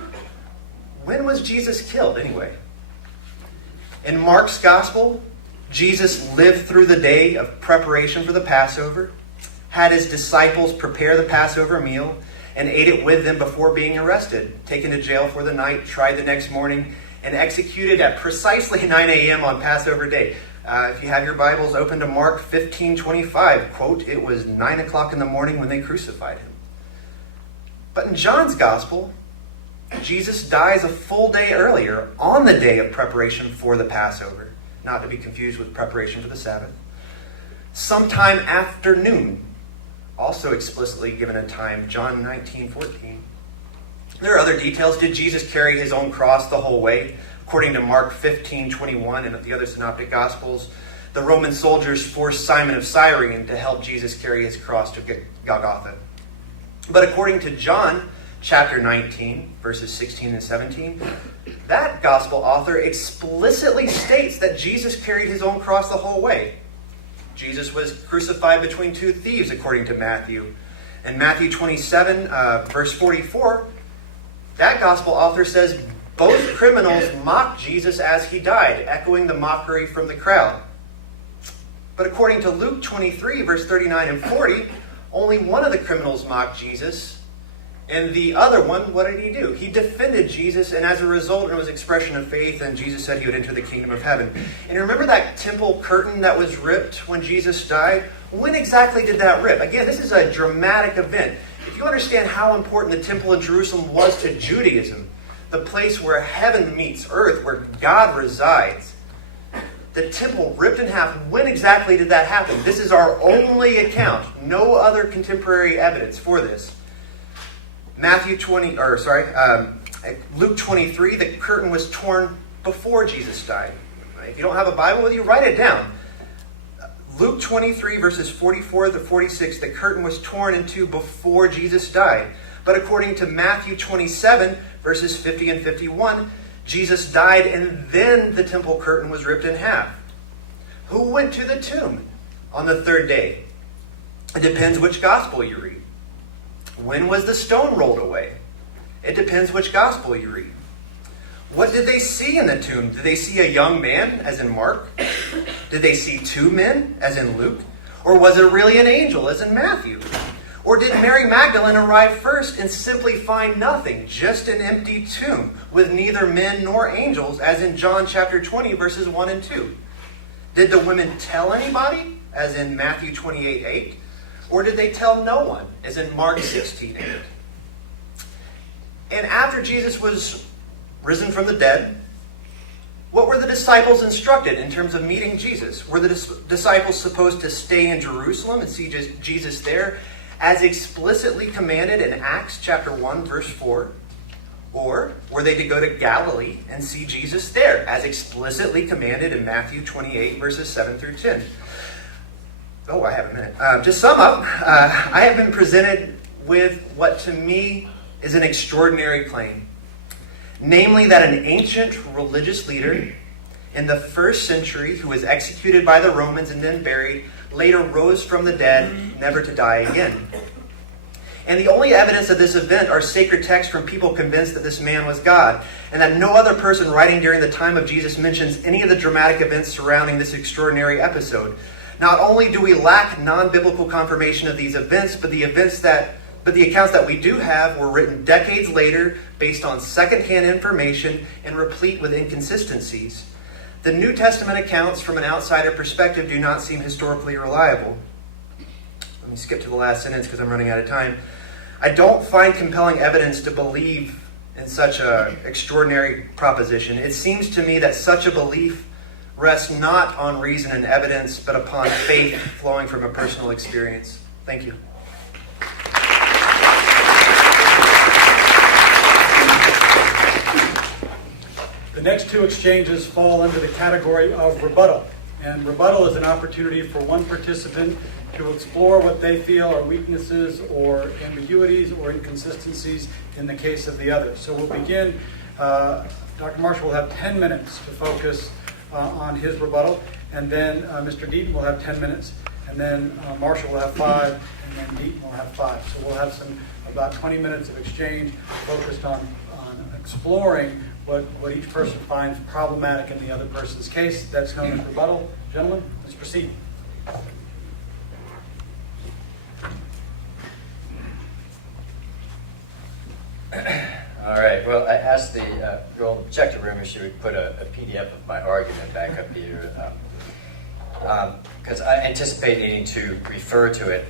When was Jesus killed anyway? In Mark's Gospel, Jesus lived through the day of preparation for the Passover, had his disciples prepare the Passover meal, and ate it with them before being arrested, taken to jail for the night, tried the next morning, and executed at precisely 9 a.m. on Passover day. If you have your Bibles open to Mark 15:25, quote, "It was 9 o'clock in the morning when they crucified him." But in John's Gospel, Jesus dies a full day earlier, on the day of preparation for the Passover, not to be confused with preparation for the Sabbath. Sometime after noon, also explicitly given a time, John 19:14. There are other details. Did Jesus carry his own cross the whole way? According to Mark 15:21 and the other synoptic Gospels, the Roman soldiers forced Simon of Cyrene to help Jesus carry his cross to Golgotha. But according to John chapter 19, verses 16 and 17, that Gospel author explicitly states that Jesus carried his own cross the whole way. Jesus was crucified between two thieves, according to Matthew. In Matthew 27, verse 44, that Gospel author says both criminals mocked Jesus as he died, echoing the mockery from the crowd. But according to Luke 23, verse 39 and 40, only one of the criminals mocked Jesus, and the other one, what did he do? He defended Jesus, and as a result, it was expression of faith, and Jesus said he would enter the kingdom of heaven. And remember that temple curtain that was ripped when Jesus died? When exactly did that rip? Again, this is a dramatic event. If you understand how important the temple in Jerusalem was to Judaism, the place where heaven meets earth, where God resides, the temple ripped in half. When exactly did that happen? This is our only account. No other contemporary evidence for this. Luke 23, the curtain was torn before Jesus died. If you don't have a Bible with you, write it down. Luke 23, verses 44 to 46, the curtain was torn in two before Jesus died. But according to Matthew 27, verses 50 and 51, Jesus died and then the temple curtain was ripped in half. Who went to the tomb on the third day? It depends which gospel you read. When was the stone rolled away? It depends which gospel you read. What did they see in the tomb? Did they see a young man, as in Mark? Did they see two men, as in Luke? Or was it really an angel, as in Matthew? Or did Mary Magdalene arrive first and simply find nothing, just an empty tomb with neither men nor angels, as in John chapter 20, verses 1 and 2? Did the women tell anybody, as in Matthew 28:8? Or did they tell no one, as in Mark 16:8? And after Jesus was risen from the dead, what were the disciples instructed in terms of meeting Jesus? Were the disciples supposed to stay in Jerusalem and see Jesus there, as explicitly commanded in Acts chapter 1, verse 4? Or were they to go to Galilee and see Jesus there, as explicitly commanded in Matthew 28, verses 7 through 10? Oh, I have a minute. To sum up, I have been presented with what to me is an extraordinary claim. namely that an ancient religious leader in the 1st century who was executed by the Romans and then buried, later rose from the dead, never to die again. And the only evidence of this event are sacred texts from people convinced that this man was God, and that no other person writing during the time of Jesus mentions any of the dramatic events surrounding this extraordinary episode. Not only do we lack non-biblical confirmation of these events, but the accounts that we do have were written decades later based on secondhand information and replete with inconsistencies. The New Testament accounts from an outsider perspective do not seem historically reliable. Let me skip to the last sentence because I'm running out of time. I don't find compelling evidence to believe in such an extraordinary proposition. It seems to me that such a belief rests not on reason and evidence, but upon faith flowing from a personal experience. Thank you. The next two exchanges fall under the category of rebuttal. And rebuttal is an opportunity for one participant to explore what they feel are weaknesses or ambiguities or inconsistencies in the case of the other. So we'll begin. Dr. Marshall will have 10 minutes to focus on his rebuttal, and then Mr. Deaton will have 10 minutes, and then Marshall will have 5, and then Deaton will have 5. So we'll have about 20 minutes of exchange focused on exploring what each person finds problematic in the other person's case. That's known as rebuttal. Gentlemen, let's proceed. All right. Well, I asked the girl to check the room if she would put a PDF of my argument back up here, because I anticipate needing to refer to it.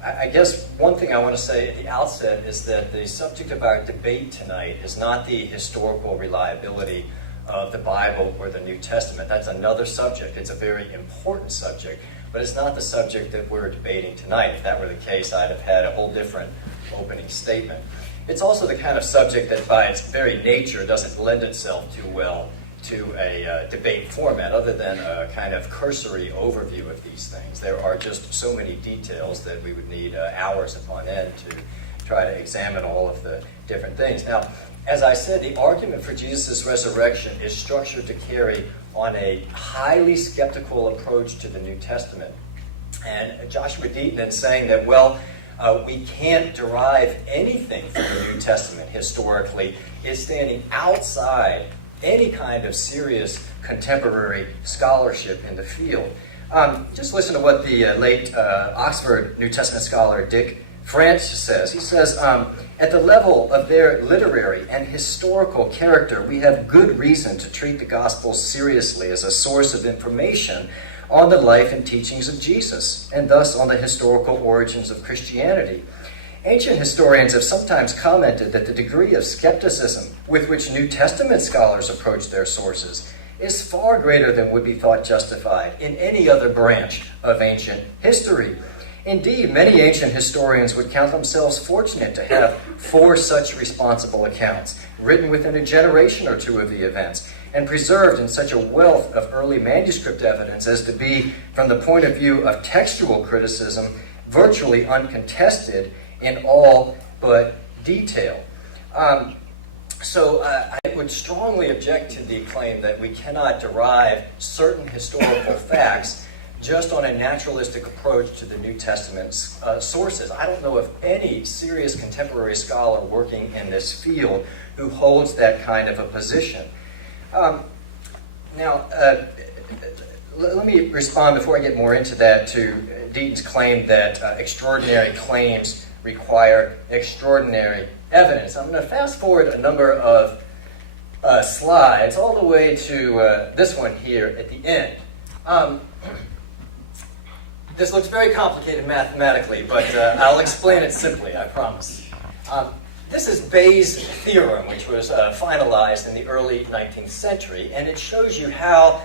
I guess one thing I want to say at the outset is that the subject of our debate tonight is not the historical reliability of the Bible or the New Testament. That's another subject. It's a very important subject, but it's not the subject that we're debating tonight. If that were the case, I'd have had a whole different opening statement. It's also the kind of subject that by its very nature doesn't lend itself too well to a debate format other than a kind of cursory overview of these things. There are just so many details that we would need hours upon end to try to examine all of the different things. Now, as I said, the argument for Jesus' resurrection is structured to carry on a highly skeptical approach to the New Testament. And Joshua Deaton, in saying that, we can't derive anything from the New Testament historically, is standing outside any kind of serious contemporary scholarship in the field. Just listen to what the late Oxford New Testament scholar Dick French says. He says, at the level of their literary and historical character, we have good reason to treat the Gospels seriously as a source of information on the life and teachings of Jesus, and thus on the historical origins of Christianity. Ancient historians have sometimes commented that the degree of skepticism with which New Testament scholars approach their sources is far greater than would be thought justified in any other branch of ancient history. Indeed, many ancient historians would count themselves fortunate to have 4 such responsible accounts, written within a generation or two of the events, and preserved in such a wealth of early manuscript evidence as to be, from the point of view of textual criticism, virtually uncontested in all but detail. So I would strongly object to the claim that we cannot derive certain historical facts just on a naturalistic approach to the New Testament's sources. I don't know of any serious contemporary scholar working in this field who holds that kind of a position. Now, let me respond before I get more into that to Deaton's claim that extraordinary claims require extraordinary evidence. I'm going to fast forward a number of slides all the way to this one here at the end. This looks very complicated mathematically, but I'll explain it simply, I promise. This is Bayes' theorem, which was finalized in the early 19th century, and it shows you how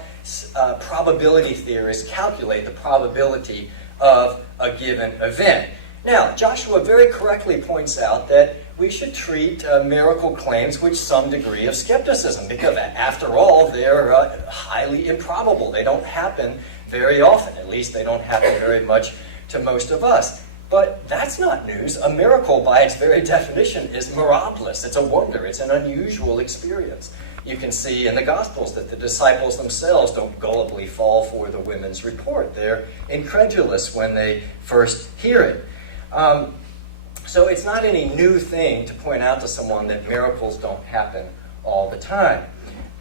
probability theorists calculate the probability of a given event. Now, Joshua very correctly points out that we should treat miracle claims with some degree of skepticism, because after all, they're highly improbable. They don't happen very often. At least they don't happen very much to most of us. But that's not news. A miracle, by its very definition, is miraculous. It's a wonder. It's an unusual experience. You can see in the Gospels that the disciples themselves don't gullibly fall for the women's report. They're incredulous when they first hear it. So it's not any new thing to point out to someone that miracles don't happen all the time.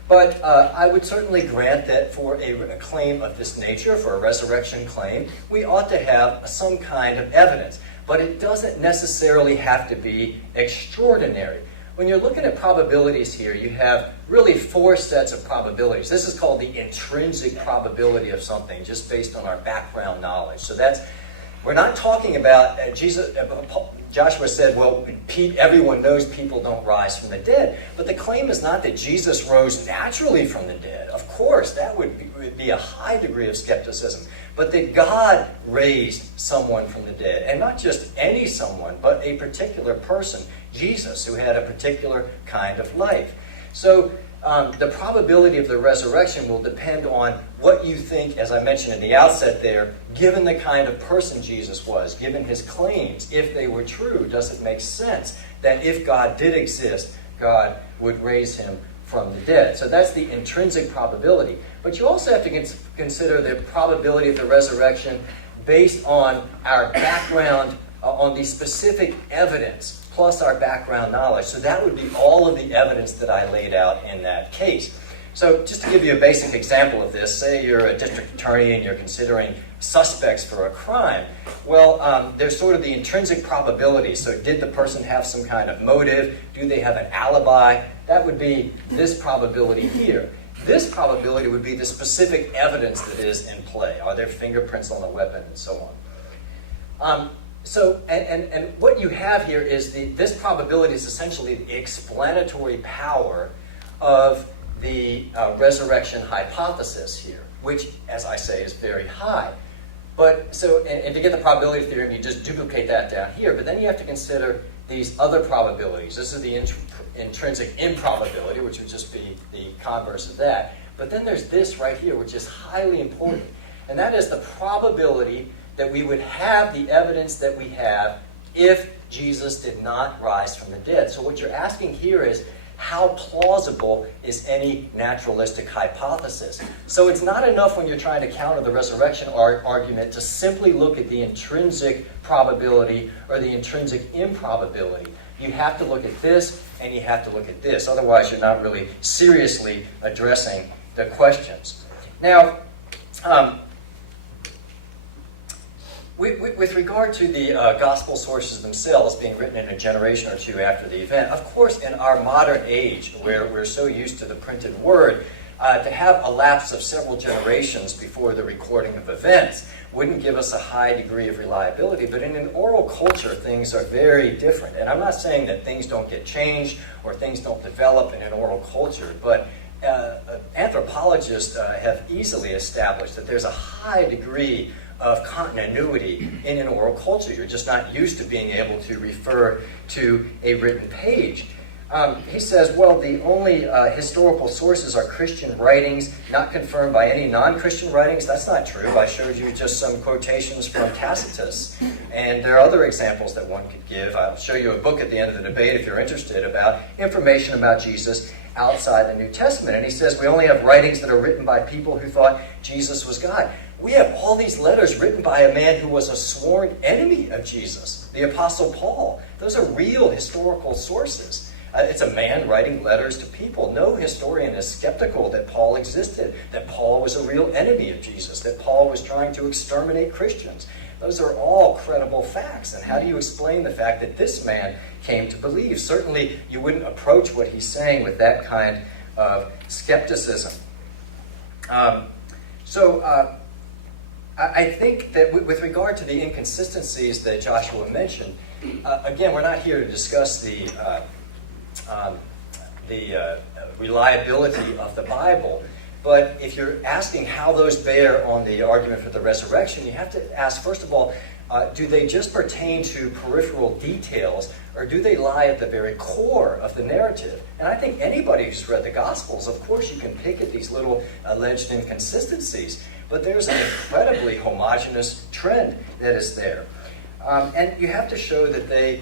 But I would certainly grant that for a claim of this nature, for a resurrection claim, we ought to have some kind of evidence. But it doesn't necessarily have to be extraordinary. When you're looking at probabilities here, you have really 4 sets of probabilities. This is called the intrinsic probability of something, just based on our background knowledge. So we're not talking about Joshua said, well, everyone knows people don't rise from the dead. But the claim is not that Jesus rose naturally from the dead. Of course, that would be a high degree of skepticism. But that God raised someone from the dead. And not just any someone, but a particular person, Jesus, who had a particular kind of life. So the probability of the resurrection will depend on what you think, as I mentioned in the outset there, given the kind of person Jesus was, given his claims, if they were true, does it make sense that if God did exist, God would raise him from the dead? So that's the intrinsic probability. But you also have to consider the probability of the resurrection based on our background, on the specific evidence, plus our background knowledge. So that would be all of the evidence that I laid out in that case. So just to give you a basic example of this, say you're a district attorney and you're considering suspects for a crime. Well, there's sort of the intrinsic probability. So did the person have some kind of motive? Do they have an alibi? That would be this probability here. This probability would be the specific evidence that is in play. Are there fingerprints on the weapon and so on? And what you have here is this probability is essentially the explanatory power of the resurrection hypothesis here, which, as I say, is very high. But and to get the probability theorem, you just duplicate that down here. But then you have to consider these other probabilities. This is the intrinsic improbability, which would just be the converse of that. But then there's this right here, which is highly important, and that is the probability that we would have the evidence that we have if Jesus did not rise from the dead. So what you're asking here is, how plausible is any naturalistic hypothesis? So it's not enough when you're trying to counter the resurrection argument to simply look at the intrinsic probability or the intrinsic improbability. You have to look at this and you have to look at this. Otherwise, you're not really seriously addressing the questions. Now, with regard to the gospel sources themselves being written in a generation or two after the event, of course, in our modern age, where we're so used to the printed word, to have a lapse of several generations before the recording of events wouldn't give us a high degree of reliability. But in an oral culture, things are very different. And I'm not saying that things don't get changed or things don't develop in an oral culture, but anthropologists have easily established that there's a high degree of continuity in an oral culture. You're just not used to being able to refer to a written page. He says, well, the only historical sources are Christian writings, not confirmed by any non-Christian writings. That's not true. I showed you just some quotations from Tacitus. And there are other examples that one could give. I'll show you a book at the end of the debate, if you're interested, about information about Jesus outside the New Testament. And he says, we only have writings that are written by people who thought Jesus was God. We have all these letters written by a man who was a sworn enemy of Jesus, the Apostle Paul. Those are real historical sources. It's a man writing letters to people. No historian is skeptical that Paul existed, that Paul was a real enemy of Jesus, that Paul was trying to exterminate Christians. Those are all credible facts. And how do you explain the fact that this man came to believe? Certainly, you wouldn't approach what he's saying with that kind of skepticism. I think that with regard to the inconsistencies that Joshua mentioned, again, we're not here to discuss the reliability of the Bible. But if you're asking how those bear on the argument for the resurrection, you have to ask, first of all, do they just pertain to peripheral details, or do they lie at the very core of the narrative? And I think anybody who's read the Gospels, of course you can pick at these little alleged inconsistencies, but there's an incredibly homogeneous trend that is there. And you have to show that they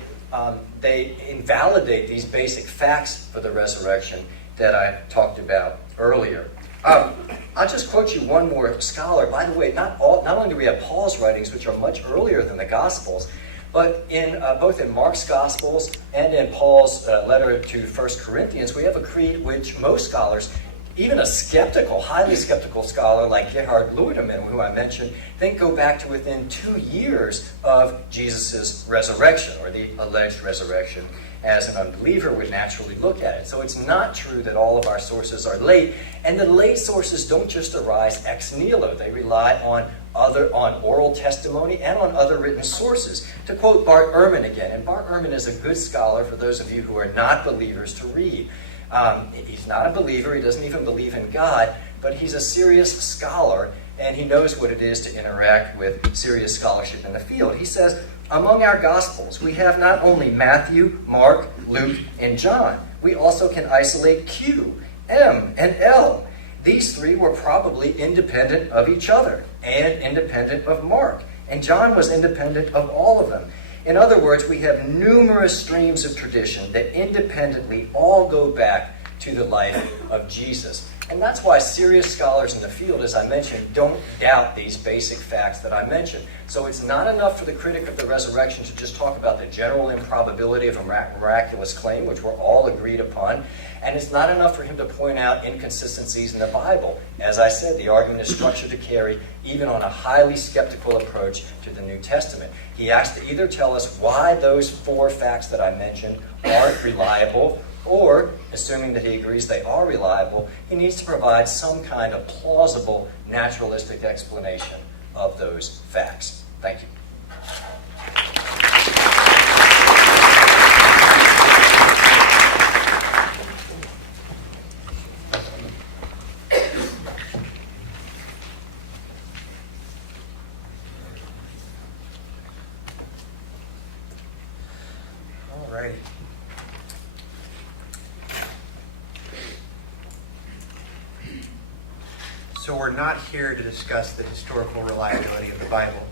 invalidate these basic facts for the resurrection that I talked about earlier. I'll just quote you one more scholar. By the way, not only do we have Paul's writings, which are much earlier than the Gospels, but both in Mark's Gospels and in Paul's letter to 1 Corinthians, we have a creed which most scholars, even a skeptical, highly skeptical scholar like Gerhard Luedermann, who I mentioned, think go back to within 2 years of Jesus' resurrection, or the alleged resurrection, as an unbeliever would naturally look at it. So it's not true that all of our sources are late, and the late sources don't just arise ex nihilo. They rely on oral testimony and on other written sources. To quote Bart Ehrman again, and Bart Ehrman is a good scholar for those of you who are not believers to read. He's not a believer, he doesn't even believe in God, but he's a serious scholar, and he knows what it is to interact with serious scholarship in the field. He says, among our Gospels, we have not only Matthew, Mark, Luke, and John. We also can isolate Q, M, and L. These three were probably independent of each other and independent of Mark. And John was independent of all of them. In other words, we have numerous streams of tradition that independently all go back to the life of Jesus. And that's why serious scholars in the field, as I mentioned, don't doubt these basic facts that I mentioned. So it's not enough for the critic of the resurrection to just talk about the general improbability of a miraculous claim, which we're all agreed upon. And it's not enough for him to point out inconsistencies in the Bible. As I said, the argument is structured to carry even on a highly skeptical approach to the New Testament. He has to either tell us why those 4 facts that I mentioned aren't reliable, or, assuming that he agrees they are reliable, he needs to provide some kind of plausible, naturalistic explanation of those facts. Thank you. All right. So we're not here to discuss the historical reliability of the Bible.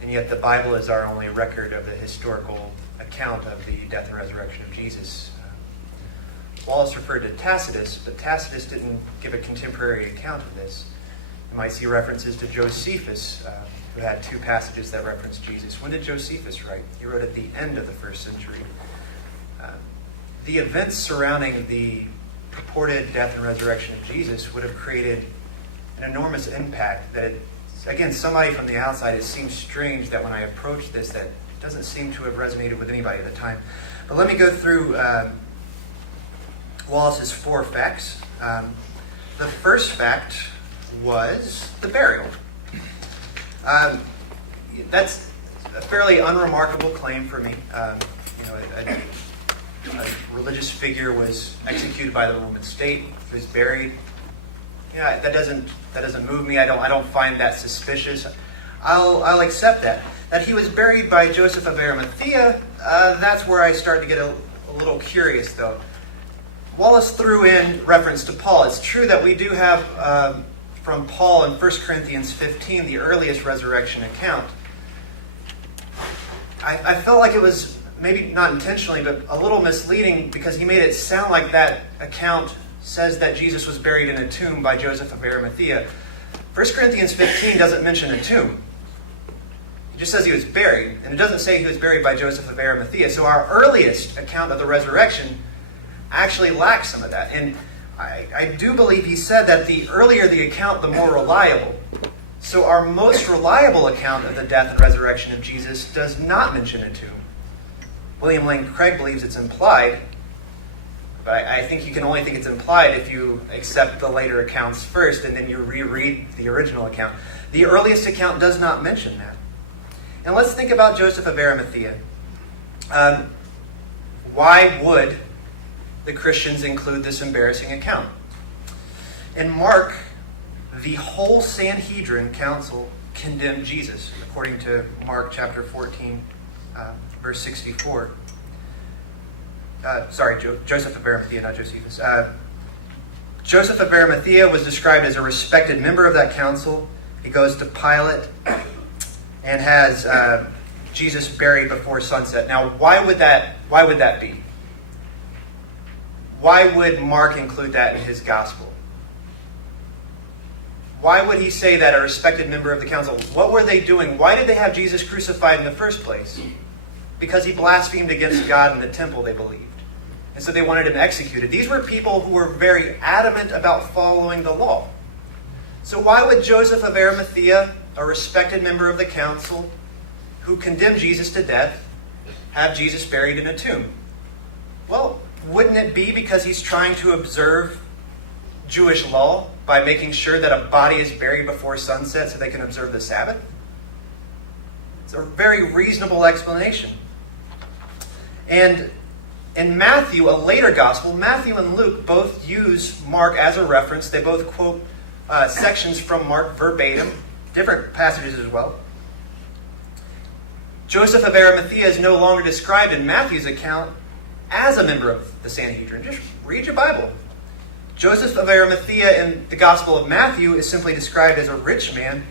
And yet the Bible is our only record of the historical account of the death and resurrection of Jesus. Wallace referred to Tacitus, but Tacitus didn't give a contemporary account of this. You might see references to Josephus, who had 2 passages that reference Jesus. When did Josephus write? He wrote at the end of the 1st century. The events surrounding the purported death and resurrection of Jesus would have created an enormous impact that, again, somebody from the outside, it seems strange that when I approach this, that doesn't seem to have resonated with anybody at the time. But let me go through Wallace's 4 facts. The first fact was the burial. That's a fairly unremarkable claim for me. A religious figure was executed by the Roman state, was buried. Yeah, that doesn't move me. I don't find that suspicious. I'll accept that. That he was buried by Joseph of Arimathea, that's where I start to get a little curious, though. Wallace threw in reference to Paul. It's true that we do have from Paul in 1 Corinthians 15 the earliest resurrection account. I felt like it was maybe not intentionally, but a little misleading because he made it sound like that account says that Jesus was buried in a tomb by Joseph of Arimathea. 1 Corinthians 15 doesn't mention a tomb. It just says he was buried, and it doesn't say he was buried by Joseph of Arimathea. So our earliest account of the resurrection actually lacks some of that. And I do believe he said that the earlier the account, the more reliable. So our most reliable account of the death and resurrection of Jesus does not mention a tomb. William Lane Craig believes it's implied, but I think you can only think it's implied if you accept the later accounts first and then you reread the original account. The earliest account does not mention that. And let's think about Joseph of Arimathea. Why would the Christians include this embarrassing account? In Mark, the whole Sanhedrin council condemned Jesus, according to Mark chapter 14, verse 64. Joseph of Arimathea, not Josephus. Joseph of Arimathea was described as a respected member of that council. He goes to Pilate and has Jesus buried before sunset. Now, why would that be? Why would Mark include that in his gospel? Why would he say that, a respected member of the council? What were they doing? Why did they have Jesus crucified in the first place? Because he blasphemed against God in the temple, they believed. And so they wanted him executed. These were people who were very adamant about following the law. So why would Joseph of Arimathea, a respected member of the council, who condemned Jesus to death, have Jesus buried in a tomb? Well, wouldn't it be because he's trying to observe Jewish law by making sure that a body is buried before sunset so they can observe the Sabbath? It's a very reasonable explanation. And in Matthew, a later gospel, Matthew and Luke both use Mark as a reference. They both quote sections from Mark verbatim, different passages as well. Joseph of Arimathea is no longer described in Matthew's account as a member of the Sanhedrin. Just read your Bible. Joseph of Arimathea in the Gospel of Matthew is simply described as a rich man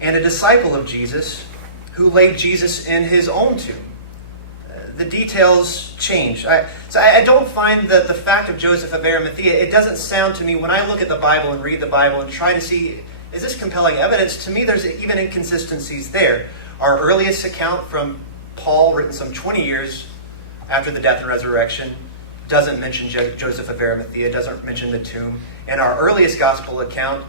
and a disciple of Jesus who laid Jesus in his own tomb. The details change. So I don't find that the fact of Joseph of Arimathea, it doesn't sound to me, when I look at the Bible and read the Bible and try to see, is this compelling evidence? To me, there's even inconsistencies there. Our earliest account from Paul, written some 20 years after the death and resurrection, doesn't mention Joseph of Arimathea, doesn't mention the tomb. And our earliest gospel account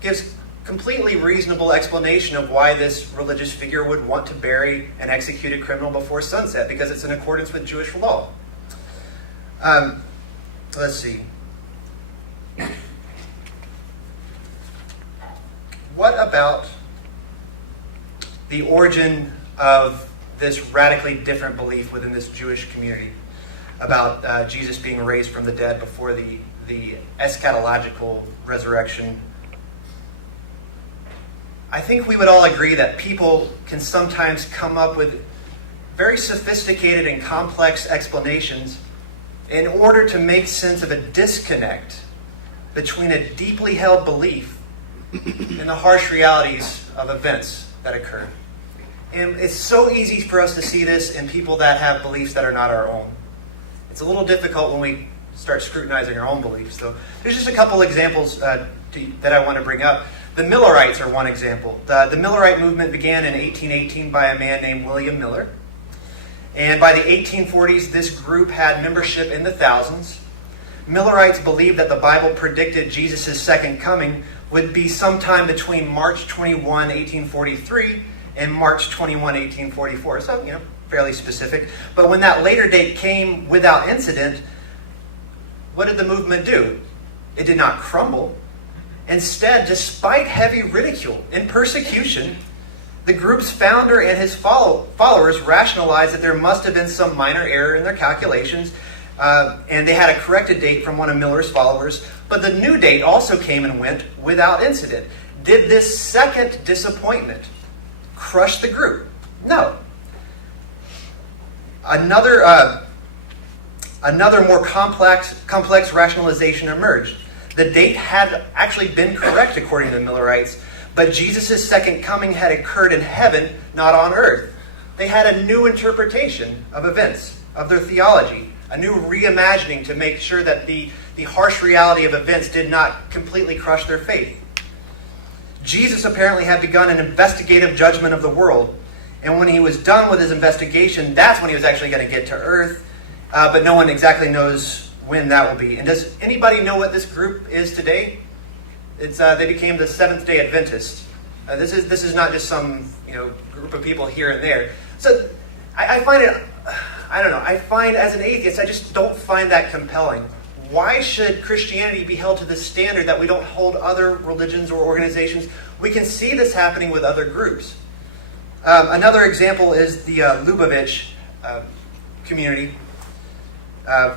gives completely reasonable explanation of why this religious figure would want to bury an executed criminal before sunset, because it's in accordance with Jewish law. Let's see. What about the origin of this radically different belief within this Jewish community about Jesus being raised from the dead before the eschatological resurrection? I think we would all agree that people can sometimes come up with very sophisticated and complex explanations in order to make sense of a disconnect between a deeply held belief and the harsh realities of events that occur. And it's so easy for us to see this in people that have beliefs that are not our own. It's a little difficult when we start scrutinizing our own beliefs. So there's just a couple examples that I want to bring up. The Millerites are one example. The Millerite movement began in 1818 by a man named William Miller. And by the 1840s, this group had membership in the thousands. Millerites believed that the Bible predicted Jesus' second coming would be sometime between March 21, 1843 and March 21, 1844. So, fairly specific. But when that later date came without incident, what did the movement do? It did not crumble. Instead, despite heavy ridicule and persecution, the group's founder and his followers rationalized that there must have been some minor error in their calculations, and they had a corrected date from one of Miller's followers, but the new date also came and went without incident. Did this second disappointment crush the group? No. Another more complex rationalization emerged. The date had actually been correct according to the Millerites, but Jesus' second coming had occurred in heaven, not on earth. They had a new interpretation of events, of their theology, a new reimagining to make sure that the harsh reality of events did not completely crush their faith. Jesus apparently had begun an investigative judgment of the world, and when he was done with his investigation, that's when he was actually going to get to earth, but no one exactly knows when that will be. And does anybody know what this group is today? It's they became the Seventh-day Adventists. This is not just some group of people here and there. So I find it, I don't know. I find as an atheist, I just don't find that compelling. Why should Christianity be held to this standard that we don't hold other religions or organizations? We can see this happening with other groups. Another example is the Lubavitch community.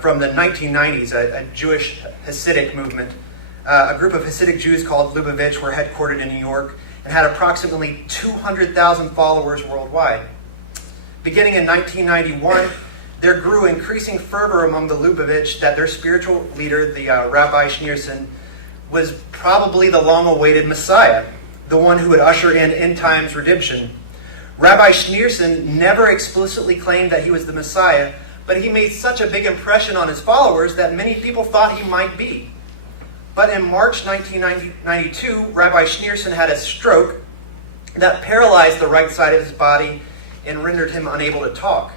From the 1990s, a Jewish Hasidic movement. A group of Hasidic Jews called Lubavitch were headquartered in New York and had approximately 200,000 followers worldwide. Beginning in 1991, there grew increasing fervor among the Lubavitch that their spiritual leader, the Rabbi Schneerson, was probably the long-awaited Messiah, the one who would usher in end times redemption. Rabbi Schneerson never explicitly claimed that he was the Messiah, but he made such a big impression on his followers that many people thought he might be. But in March 1992, Rabbi Schneerson had a stroke that paralyzed the right side of his body and rendered him unable to talk.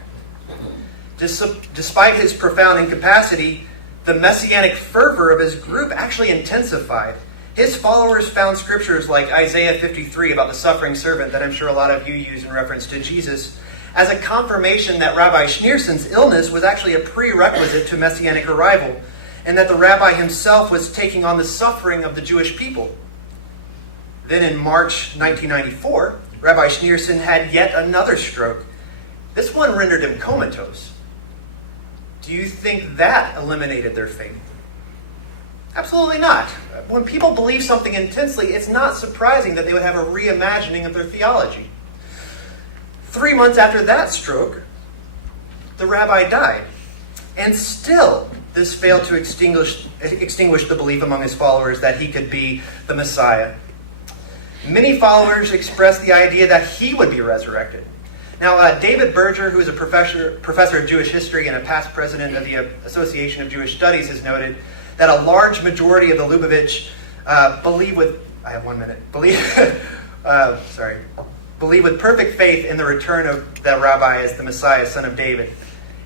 Despite his profound incapacity, the messianic fervor of his group actually intensified. His followers found scriptures like Isaiah 53 about the suffering servant that I'm sure a lot of you use in reference to Jesus as a confirmation that Rabbi Schneerson's illness was actually a prerequisite to messianic arrival, and that the rabbi himself was taking on the suffering of the Jewish people. Then in March 1994, Rabbi Schneerson had yet another stroke. This one rendered him comatose. Do you think that eliminated their faith? Absolutely not. When people believe something intensely, it's not surprising that they would have a reimagining of their theology. 3 months after that stroke, the rabbi died. And still, this failed to extinguish the belief among his followers that he could be the Messiah. Many followers expressed the idea that he would be resurrected. Now, David Berger, who is a professor of Jewish history and a past president of the Association of Jewish Studies, has noted that a large majority of the Lubavitch believe with perfect faith in the return of the rabbi as the Messiah, son of David.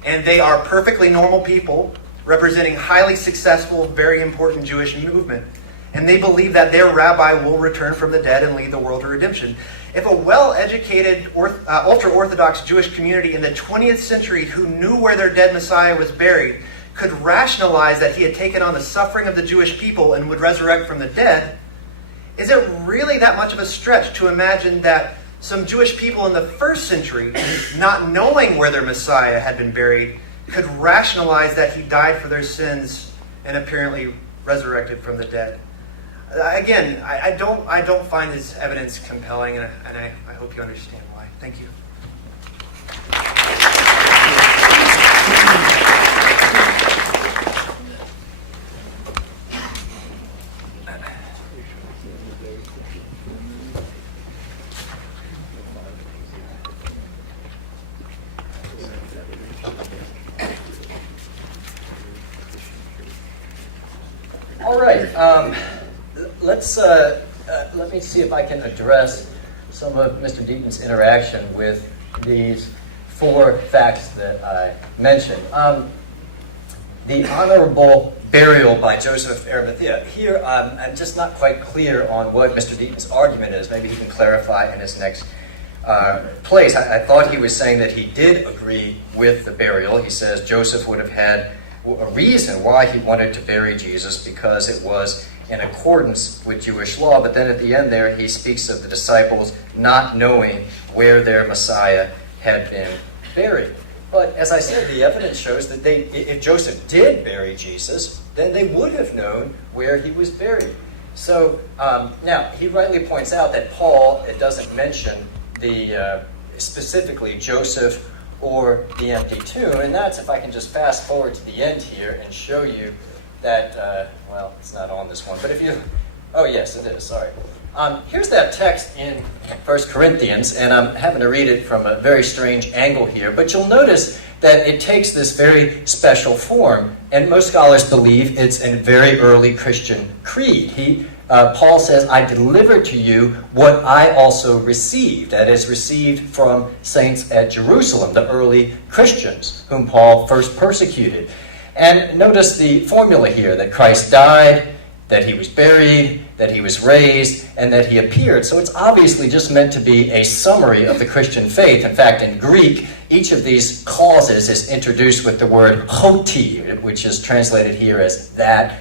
And they are perfectly normal people representing highly successful, very important Jewish movement. And they believe that their rabbi will return from the dead and lead the world to redemption. If a well-educated, ultra-Orthodox Jewish community in the 20th century who knew where their dead Messiah was buried could rationalize that he had taken on the suffering of the Jewish people and would resurrect from the dead, is it really that much of a stretch to imagine that some Jewish people in the first century, not knowing where their Messiah had been buried, could rationalize that he died for their sins and apparently resurrected from the dead? Again, I don't find this evidence compelling, and I hope you understand why. Thank you. All right. Let me see if I can address some of Mr. Deaton's interaction with these 4 facts that I mentioned. The honorable burial by Joseph of Arimathea. Here, I'm just not quite clear on what Mr. Deaton's argument is. Maybe he can clarify in his next place. I thought he was saying that he did agree with the burial. He says Joseph would have had a reason why he wanted to bury Jesus because it was in accordance with Jewish law. But then at the end there, he speaks of the disciples not knowing where their Messiah had been buried. But as I said, the evidence shows that if Joseph did bury Jesus, then they would have known where he was buried. So now, he rightly points out that Paul, it doesn't mention specifically Joseph or the empty tomb, and that's, if I can just fast forward to the end here and show you that, well, it's not on this one, but if you, oh yes, it is, sorry. Here's that text in 1 Corinthians, and I'm having to read it from a very strange angle here, but you'll notice that it takes this very special form, and most scholars believe it's a very early Christian creed. Paul says, I delivered to you what I also received, that is, received from saints at Jerusalem, the early Christians, whom Paul first persecuted. And notice the formula here, that Christ died, that he was buried, that he was raised, and that he appeared. So it's obviously just meant to be a summary of the Christian faith. In fact, in Greek, each of these clauses is introduced with the word hoti, which is translated here as that.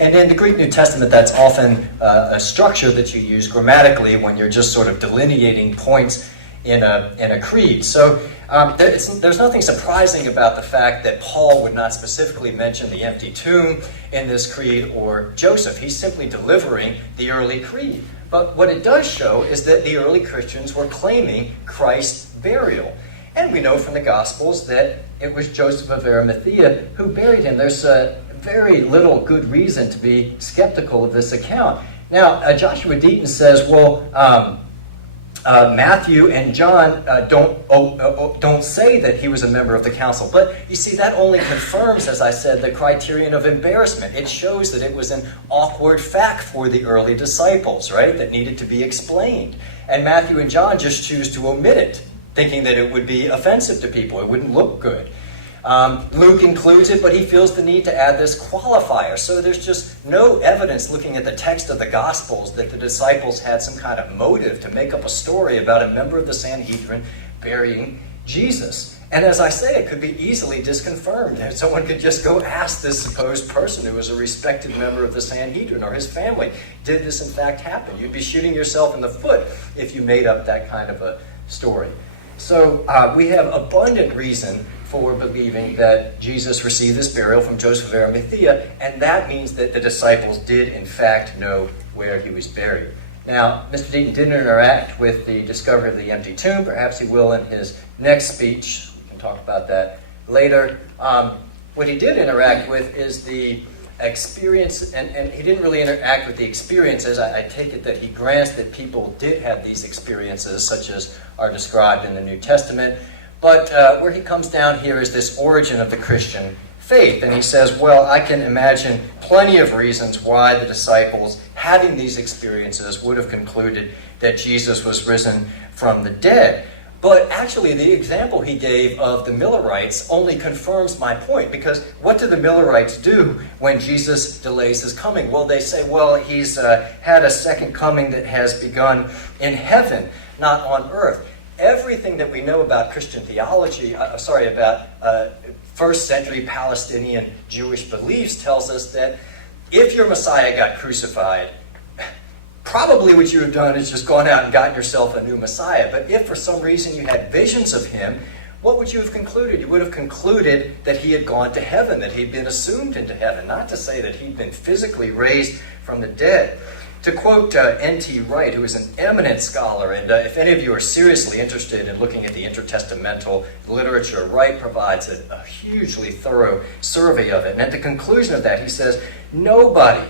And in the Greek New Testament, that's often a structure that you use grammatically when you're just sort of delineating points in a creed. So there's nothing surprising about the fact that Paul would not specifically mention the empty tomb in this creed or Joseph. He's simply delivering the early creed. But what it does show is that the early Christians were claiming Christ's burial. And we know from the Gospels that it was Joseph of Arimathea who buried him. There's very little good reason to be skeptical of this account. Now, Joshua Deaton says, well, Matthew and John don't say that he was a member of the council. But you see, that only confirms, as I said, the criterion of embarrassment. It shows that it was an awkward fact for the early disciples, right, that needed to be explained. And Matthew and John just choose to omit it, thinking that it would be offensive to people. It wouldn't look good. Luke includes it, but he feels the need to add this qualifier. So there's just no evidence looking at the text of the Gospels that the disciples had some kind of motive to make up a story about a member of the Sanhedrin burying Jesus. And as I say, it could be easily disconfirmed. Someone could just go ask this supposed person who was a respected member of the Sanhedrin or his family, did this in fact happen? You'd be shooting yourself in the foot if you made up that kind of a story. So we have abundant reason for believing that Jesus received this burial from Joseph of Arimathea, and that means that the disciples did in fact know where he was buried. Now, Mr. Deaton didn't interact with the discovery of the empty tomb. Perhaps he will in his next speech. We can talk about that later. What he did interact with is the experience, and he didn't really interact with the experiences. I take it that he grants that people did have these experiences, such as are described in the New Testament. But where he comes down here is this origin of the Christian faith. And he says, well, I can imagine plenty of reasons why the disciples, having these experiences, would have concluded that Jesus was risen from the dead. But actually, the example he gave of the Millerites only confirms my point, because what do the Millerites do when Jesus delays his coming? Well, they say, well, he's had a second coming that has begun in heaven, not on earth. Everything that we know about Christian theology, about first century Palestinian Jewish beliefs tells us that if your Messiah got crucified, probably what you have done is just gone out and gotten yourself a new Messiah. But if for some reason you had visions of him, what would you have concluded? You would have concluded that he had gone to heaven, that he'd been assumed into heaven, not to say that he'd been physically raised from the dead. To quote N.T. Wright, who is an eminent scholar, and if any of you are seriously interested in looking at the intertestamental literature, Wright provides a hugely thorough survey of it. And at the conclusion of that, he says, nobody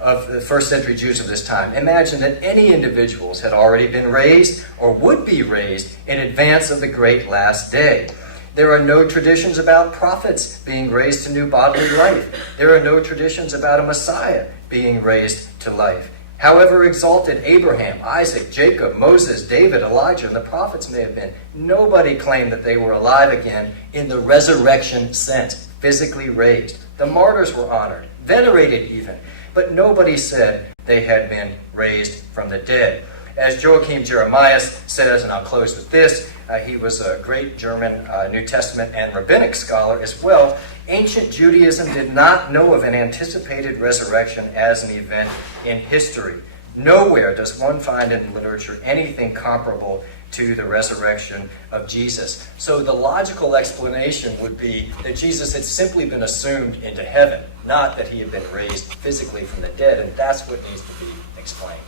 of the first century Jews of this time imagined that any individuals had already been raised or would be raised in advance of the great last day. There are no traditions about prophets being raised to new bodily life. There are no traditions about a Messiah being raised to life. However exalted Abraham, Isaac, Jacob, Moses, David, Elijah, and the prophets may have been, nobody claimed that they were alive again in the resurrection sense, physically raised. The martyrs were honored, venerated even, but nobody said they had been raised from the dead. As Joachim Jeremias says, and I'll close with this, he was a great German New Testament and rabbinic scholar as well. Ancient Judaism did not know of an anticipated resurrection as an event in history. Nowhere does one find in literature anything comparable to the resurrection of Jesus. So the logical explanation would be that Jesus had simply been assumed into heaven, not that he had been raised physically from the dead, and that's what needs to be explained.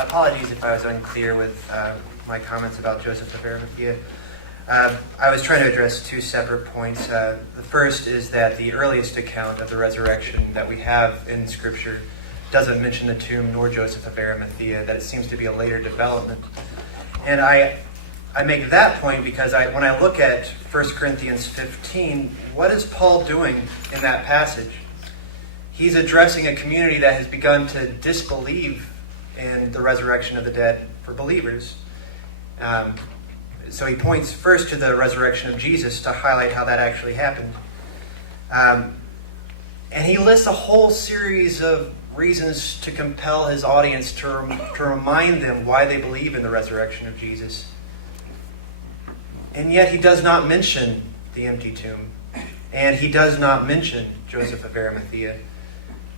Apologies if I was unclear with my comments about Joseph of Arimathea. I was trying to address two separate points. The first is that the earliest account of the resurrection that we have in Scripture doesn't mention the tomb nor Joseph of Arimathea, that it seems to be a later development. And I make that point because when I look at 1 Corinthians 15, what is Paul doing in that passage? He's addressing a community that has begun to disbelieve in the resurrection of the dead for believers. So he points first to the resurrection of Jesus to highlight how that actually happened. And he lists a whole series of reasons to compel his audience to remind them why they believe in the resurrection of Jesus. And yet he does not mention the empty tomb. And he does not mention Joseph of Arimathea.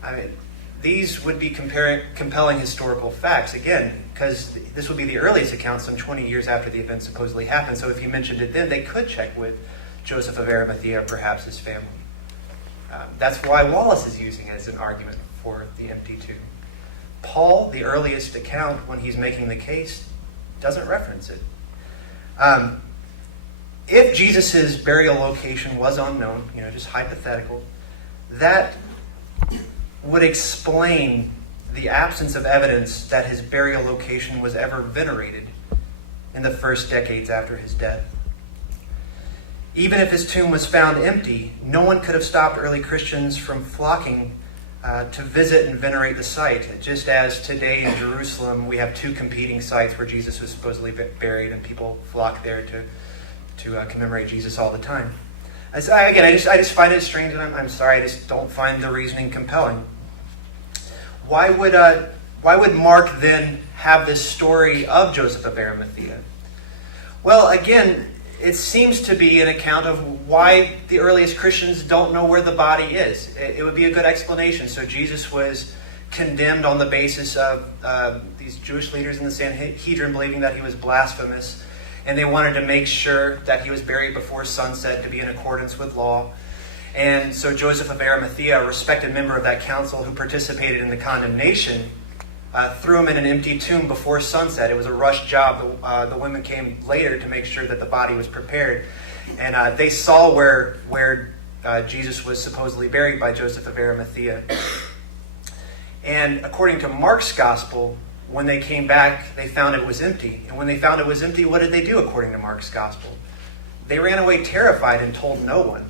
I mean, these would be compelling historical facts, again, because this would be the earliest account some 20 years after the event supposedly happened. So if you mentioned it then, they could check with Joseph of Arimathea or perhaps his family. That's why Wallace is using it as an argument for the empty tomb. Paul, the earliest account when he's making the case, doesn't reference it. If Jesus' burial location was unknown, just hypothetical, that would explain the absence of evidence that his burial location was ever venerated in the first decades after his death. Even if his tomb was found empty, no one could have stopped early Christians from flocking to visit and venerate the site, just as today in Jerusalem we have two competing sites where Jesus was supposedly buried, and people flock there to commemorate Jesus all the time. I just find it strange, and I'm sorry, I just don't find the reasoning compelling. Why would Mark then have this story of Joseph of Arimathea? Well, again, it seems to be an account of why the earliest Christians don't know where the body is. It would be a good explanation. So Jesus was condemned on the basis of these Jewish leaders in the Sanhedrin believing that he was blasphemous, and they wanted to make sure that he was buried before sunset to be in accordance with law. And so Joseph of Arimathea, a respected member of that council who participated in the condemnation, threw him in an empty tomb before sunset. It was a rush job. The women came later to make sure that the body was prepared. And they saw where Jesus was supposedly buried by Joseph of Arimathea. And according to Mark's gospel, when they came back, they found it was empty. And when they found it was empty, what did they do according to Mark's gospel? They ran away terrified and told no one.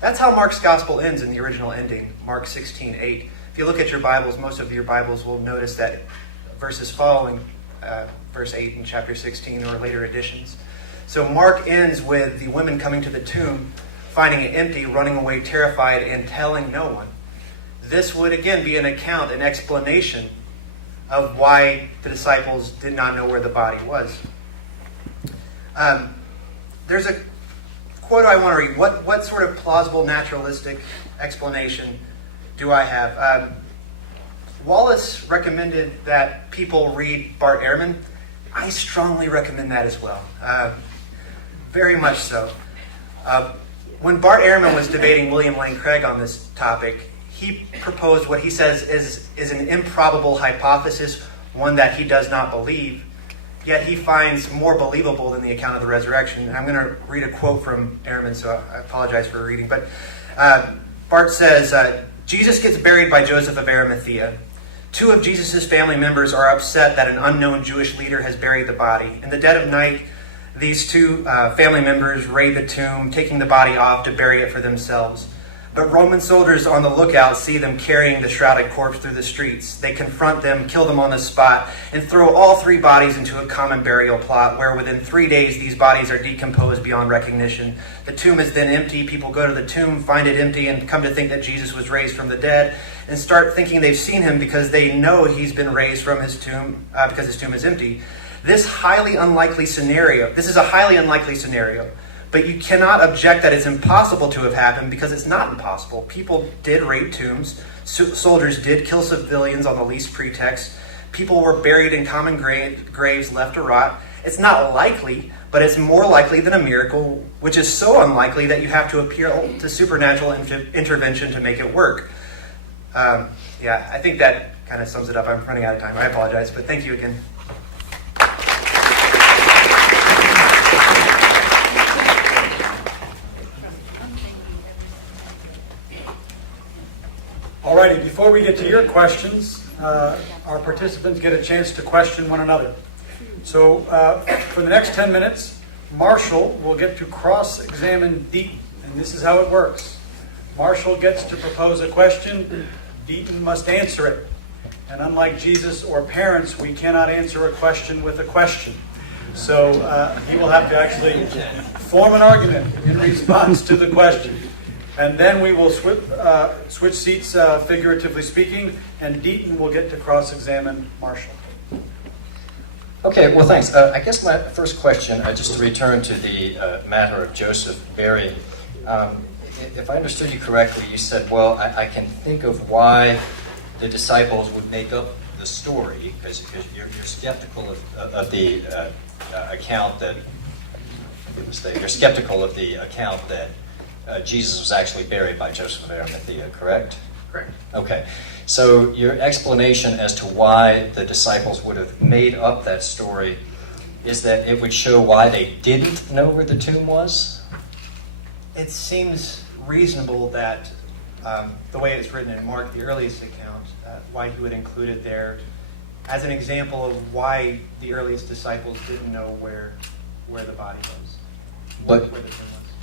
That's how Mark's gospel ends in the original ending, Mark 16:8. If you look at your Bibles, most of your Bibles will notice that verses following verse 8 in chapter 16 or later editions. So Mark ends with the women coming to the tomb, finding it empty, running away terrified, and telling no one. This would again be an account, an explanation of why the disciples did not know where the body was. There's a quote I want to read. What sort of plausible naturalistic explanation do I have? Wallace recommended that people read Bart Ehrman. I strongly recommend that as well. Very much so. When Bart Ehrman was debating William Lane Craig on this topic, he proposed what he says is an improbable hypothesis, one that he does not believe, yet he finds more believable than the account of the resurrection. And I'm going to read a quote from Ehrman, so I apologize for reading. But Bart says, Jesus gets buried by Joseph of Arimathea. Two of Jesus' family members are upset that an unknown Jewish leader has buried the body. In the dead of night, these two family members raid the tomb, taking the body off to bury it for themselves. But Roman soldiers on the lookout see them carrying the shrouded corpse through the streets. They confront them, kill them on the spot, and throw all three bodies into a common burial plot where within 3 days these bodies are decomposed beyond recognition. The tomb is then empty. People go to the tomb, find it empty, and come to think that Jesus was raised from the dead and start thinking they've seen him because they know he's been raised from his tomb because his tomb is empty. This is a highly unlikely scenario. But you cannot object that it's impossible to have happened because it's not impossible. People did raid tombs. Soldiers did kill civilians on the least pretext. People were buried in common graves left to rot. It's not likely, but it's more likely than a miracle, which is so unlikely that you have to appeal to supernatural intervention to make it work. I think that kind of sums it up. I'm running out of time. I apologize, but thank you again. Alrighty, before we get to your questions, our participants get a chance to question one another. So for the next 10 minutes, Marshall will get to cross-examine Deaton, and this is how it works. Marshall gets to propose a question, Deaton must answer it. And unlike Jesus or parents, we cannot answer a question with a question. So he will have to actually form an argument in response to the question. And then we will switch seats, figuratively speaking, and Deaton will get to cross-examine Marshall. Okay, well, thanks. I guess my first question, just to return to the matter of Joseph burying. If I understood you correctly, you said, well, I can think of why the disciples would make up the story, because you're skeptical of the account that, you're skeptical of the account that Jesus was actually buried by Joseph of Arimathea, correct? Correct. Okay. So your explanation as to why the disciples would have made up that story is that it would show why they didn't know where the tomb was? It seems reasonable that the way it's written in Mark, the earliest account, why he would include it there as an example of why the earliest disciples didn't know where the body was, where the tomb was.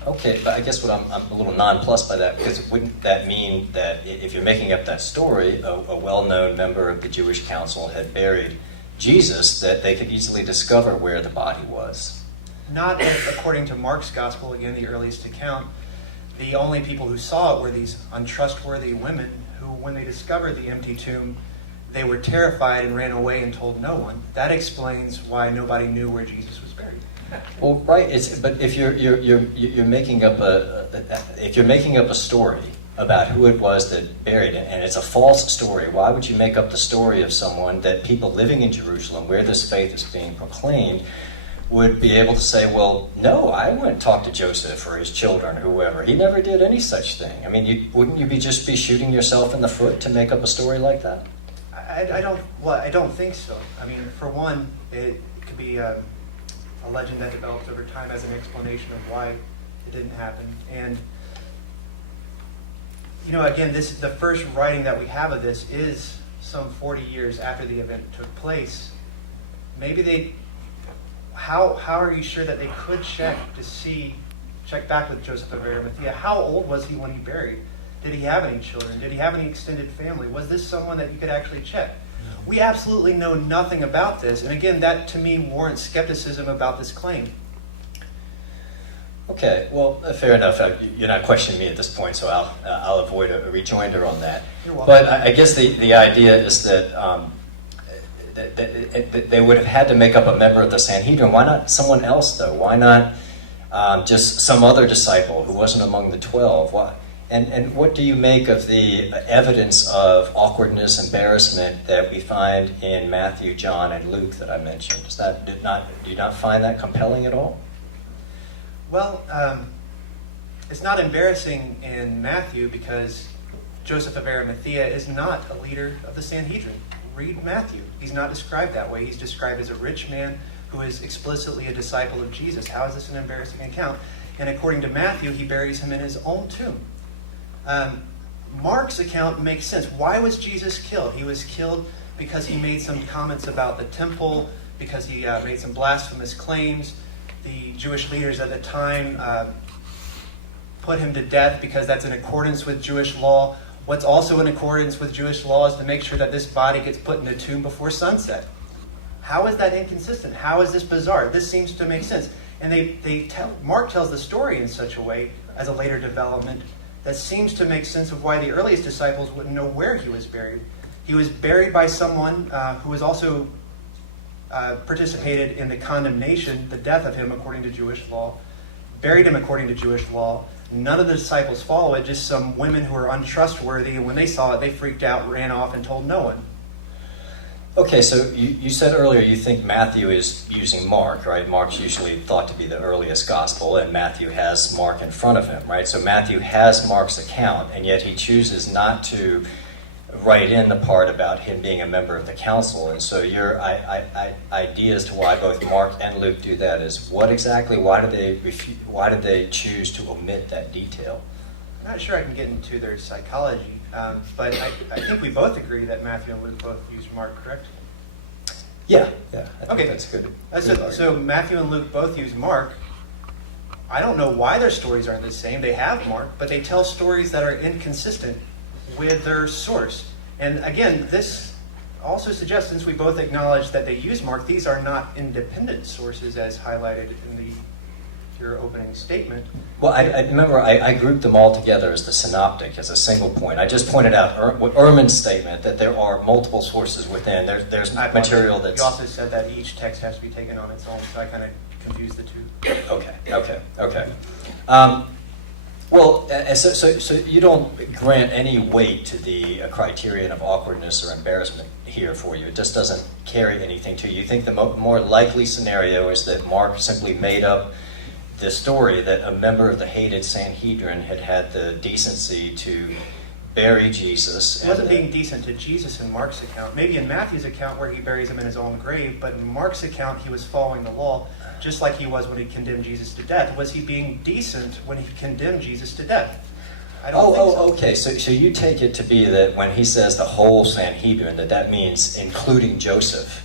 Okay, but I guess what I'm a little nonplussed by that, because wouldn't that mean that if you're making up that story, a well-known member of the Jewish council had buried Jesus, that they could easily discover where the body was? Not if, according to Mark's gospel, again, the earliest account, the only people who saw it were these untrustworthy women who, when they discovered the empty tomb, they were terrified and ran away and told no one. That explains why nobody knew where Jesus was buried. Well, right. But if you're making up a story about who it was that buried it, and it's a false story, why would you make up the story of someone that people living in Jerusalem, where this faith is being proclaimed, would be able to say, well, no, I went and talked to Joseph or his children, whoever. He never did any such thing. I mean, wouldn't you just be shooting yourself in the foot to make up a story like that? I don't think so. I mean, for one, it could be a legend that develops over time as an explanation of why it didn't happen. And, again, the first writing that we have of this is some 40 years after the event took place. Maybe how are you sure that they could check back with Joseph of Arimathea? How old was he when he buried? Did he have any children? Did he have any extended family? Was this someone that you could actually check? We absolutely know nothing about this. And again, that to me warrants skepticism about this claim. Okay, well, fair enough. You're not questioning me at this point, so I'll avoid a rejoinder on that. You're welcome. But I guess the idea is that they would have had to make up a member of the Sanhedrin. Why not someone else, though? Why not just some other disciple who wasn't among the 12? Why? And what do you make of the evidence of awkwardness, embarrassment that we find in Matthew, John, and Luke that I mentioned? Do you not find that compelling at all? Well, it's not embarrassing in Matthew because Joseph of Arimathea is not a leader of the Sanhedrin. Read Matthew. He's not described that way. He's described as a rich man who is explicitly a disciple of Jesus. How is this an embarrassing account? And according to Matthew, he buries him in his own tomb. Mark's account makes sense. Why was Jesus killed? He was killed because he made some comments about the temple, because he made some blasphemous claims. The Jewish leaders at the time put him to death because that's in accordance with Jewish law. What's also in accordance with Jewish law is to make sure that this body gets put in the tomb before sunset. How is that inconsistent? How is this bizarre? This seems to make sense. And Mark tells the story in such a way, as a later development, that seems to make sense of why the earliest disciples wouldn't know where he was buried. He was buried by someone who was also participated in the condemnation, the death of him according to Jewish law, buried him according to Jewish law. None of the disciples follow it, just some women who are untrustworthy, and when they saw it, they freaked out, ran off, and told no one. Okay, so you said earlier you think Matthew is using Mark, right? Mark's usually thought to be the earliest gospel, and Matthew has Mark in front of him, right? So Matthew has Mark's account, and yet he chooses not to write in the part about him being a member of the council. And so your idea as to why both Mark and Luke do that is what exactly? Why did they choose to omit that detail? I'm not sure I can get into their psychology, but I think we both agree that Matthew and Luke both use Mark, correct? Yeah, I think that's good. So Matthew and Luke both use Mark. I don't know why their stories aren't the same. They have Mark, but they tell stories that are inconsistent with their source. And again, this also suggests, since we both acknowledge that they use Mark, these are not independent sources as highlighted in your opening statement. Well, I remember I grouped them all together as the synoptic, as a single point. I just pointed out Ehrman's statement that there are multiple sources within. There's material that's... You also said that each text has to be taken on its own, so I kind of confused the two. Okay. Well, so you don't grant any weight to the criterion of awkwardness or embarrassment here for you. It just doesn't carry anything to you. You think the more likely scenario is that Mark simply made up the story that a member of the hated Sanhedrin had the decency to bury Jesus. He wasn't being decent to Jesus in Mark's account. Maybe in Matthew's account where he buries him in his own grave, but in Mark's account he was following the law just like he was when he condemned Jesus to death. Was he being decent when he condemned Jesus to death? I don't think so. Okay. So you take it to be that when he says the whole Sanhedrin, that means including Joseph.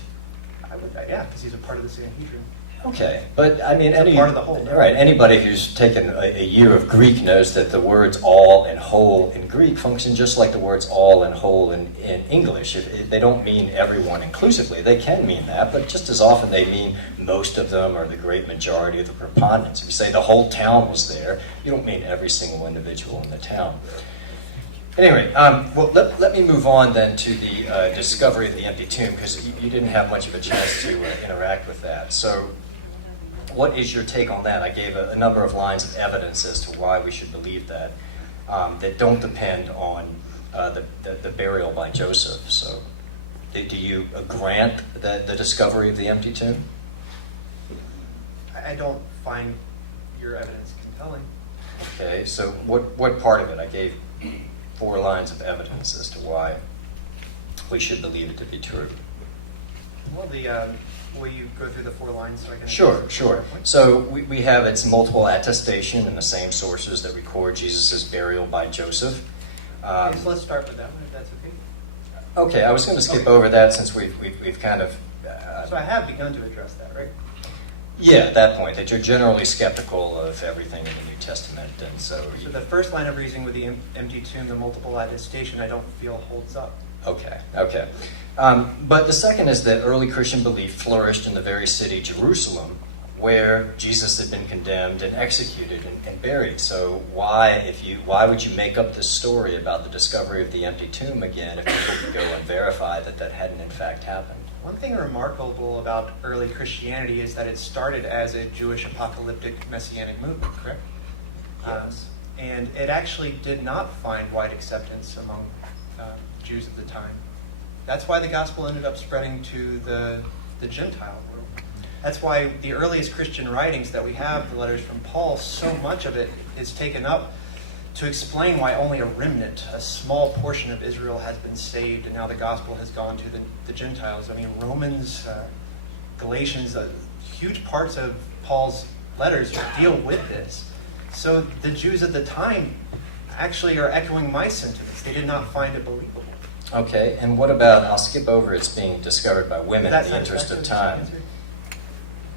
Yeah, because he's a part of the Sanhedrin. Okay, but I mean, Part of the whole. right? Anybody who's taken a year of Greek knows that the words "all" and "whole" in Greek function just like the words "all" and "whole" in English. They don't mean everyone inclusively. They can mean that, but just as often they mean most of them or the great majority of the preponderance. If you say the whole town was there, you don't mean every single individual in the town. Anyway, well, let me move on then to the discovery of the empty tomb, because you didn't have much of a chance to interact with that. So what is your take on that? I gave a number of lines of evidence as to why we should believe that, that don't depend on the burial by Joseph. So do you grant the discovery of the empty tomb? I don't find your evidence compelling. Okay, so what part of it? I gave 4 lines of evidence as to why we should believe it to be true. Well, will you go through the 4 lines so I can... Sure. So we have its multiple attestation in the same sources that record Jesus' burial by Joseph. Okay, so let's start with that one, if that's okay. Okay, I was going to skip over that since we've kind of... So I have begun to address that, right? Yeah, at that point, that you're generally skeptical of everything in the New Testament, and so... So the first line of reasoning with the empty tomb, the multiple attestation, I don't feel holds up. Okay. But the second is that early Christian belief flourished in the very city, Jerusalem, where Jesus had been condemned and executed and buried. So why would you make up this story about the discovery of the empty tomb again if people could go and verify that hadn't in fact happened? One thing remarkable about early Christianity is that it started as a Jewish apocalyptic messianic movement, correct? Yes. And it actually did not find wide acceptance among Jews at the time. That's why the gospel ended up spreading to the Gentile world. That's why the earliest Christian writings that we have, the letters from Paul, so much of it is taken up to explain why only a remnant, a small portion of Israel has been saved, and now the gospel has gone to the Gentiles. I mean, Romans, Galatians, huge parts of Paul's letters deal with this. So the Jews at the time actually are echoing my sentiments. They did not find it believable. Okay, and what about, I'll skip over its being discovered by women in the interest of time.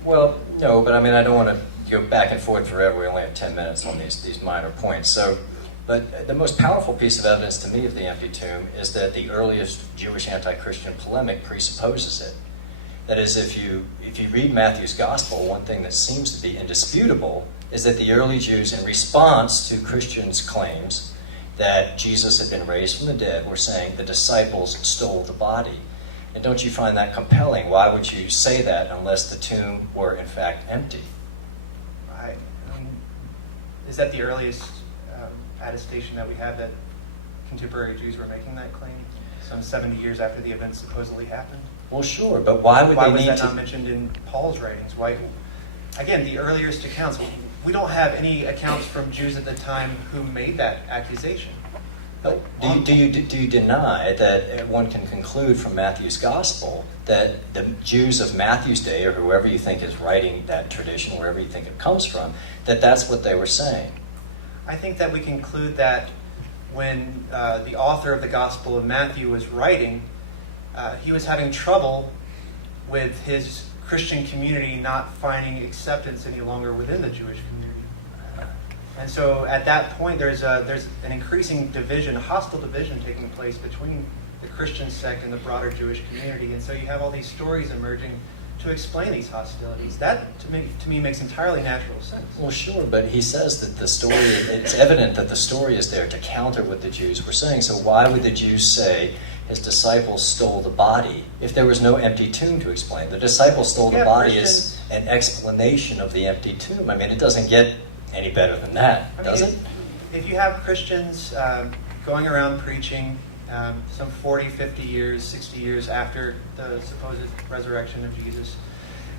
Well, no, but I mean, I don't want to go back and forth forever. We only have 10 minutes on these minor points. So, but the most powerful piece of evidence to me of the empty tomb is that the earliest Jewish anti-Christian polemic presupposes it. That is, if you read Matthew's gospel, one thing that seems to be indisputable is that the early Jews, in response to Christians' claims that Jesus had been raised from the dead, were saying the disciples stole the body. And don't you find that compelling? Why would you say that unless the tomb were in fact empty? Is that the earliest attestation that we have that contemporary Jews were making that claim? Some 70 years after the event supposedly happened? Well, sure, but why would Why they was need that to... not mentioned in Paul's writings? Why? Again, the earliest accounts. We don't have any accounts from Jews at the time who made that accusation. Do you deny that one can conclude from Matthew's gospel that the Jews of Matthew's day, or whoever you think is writing that tradition, wherever you think it comes from, that that's what they were saying? I think that we conclude that when the author of the Gospel of Matthew was writing, he was having trouble with his Christian community not finding acceptance any longer within the Jewish community. And so at that point, there's an increasing division, hostile division taking place between the Christian sect and the broader Jewish community. And so you have all these stories emerging to explain these hostilities. That, to me makes entirely natural sense. Well, sure, but he says that the story, it's evident that the story is there to counter what the Jews were saying. So why would the Jews say his disciples stole the body if there was no empty tomb to explain? The disciples stole the body is an explanation of the empty tomb. I mean, it doesn't get any better than that, does it? If you have Christians going around preaching some 40, 50 years, 60 years after the supposed resurrection of Jesus,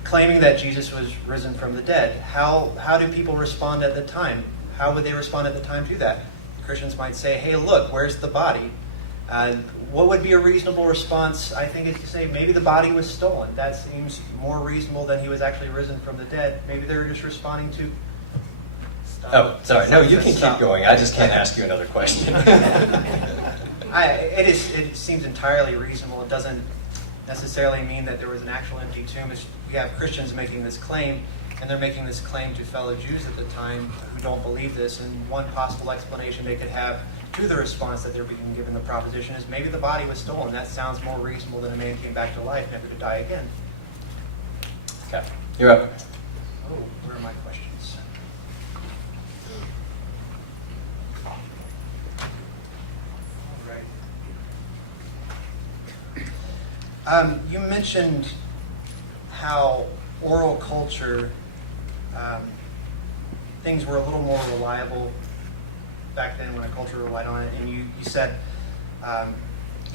claiming that Jesus was risen from the dead, how do people respond at the time? How would they respond at the time to that? Christians might say, hey, look, where's the body? What would be a reasonable response? I think is to say maybe the body was stolen. That seems more reasonable than he was actually risen from the dead. Maybe they were just responding to... Stop. Oh, sorry. No, you can Stop. keep going. I just can't ask you another question. It seems entirely reasonable. It doesn't necessarily mean that there was an actual empty tomb. We have Christians making this claim, and they're making this claim to fellow Jews at the time who don't believe this. And one possible explanation they could have to the response that they're being given the proposition is maybe the body was stolen. That sounds more reasonable than a man came back to life, never to die again. Okay, you're up. Oh, where are my questions? All right. You mentioned how oral culture, things were a little more reliable back then when a culture relied on it, and you said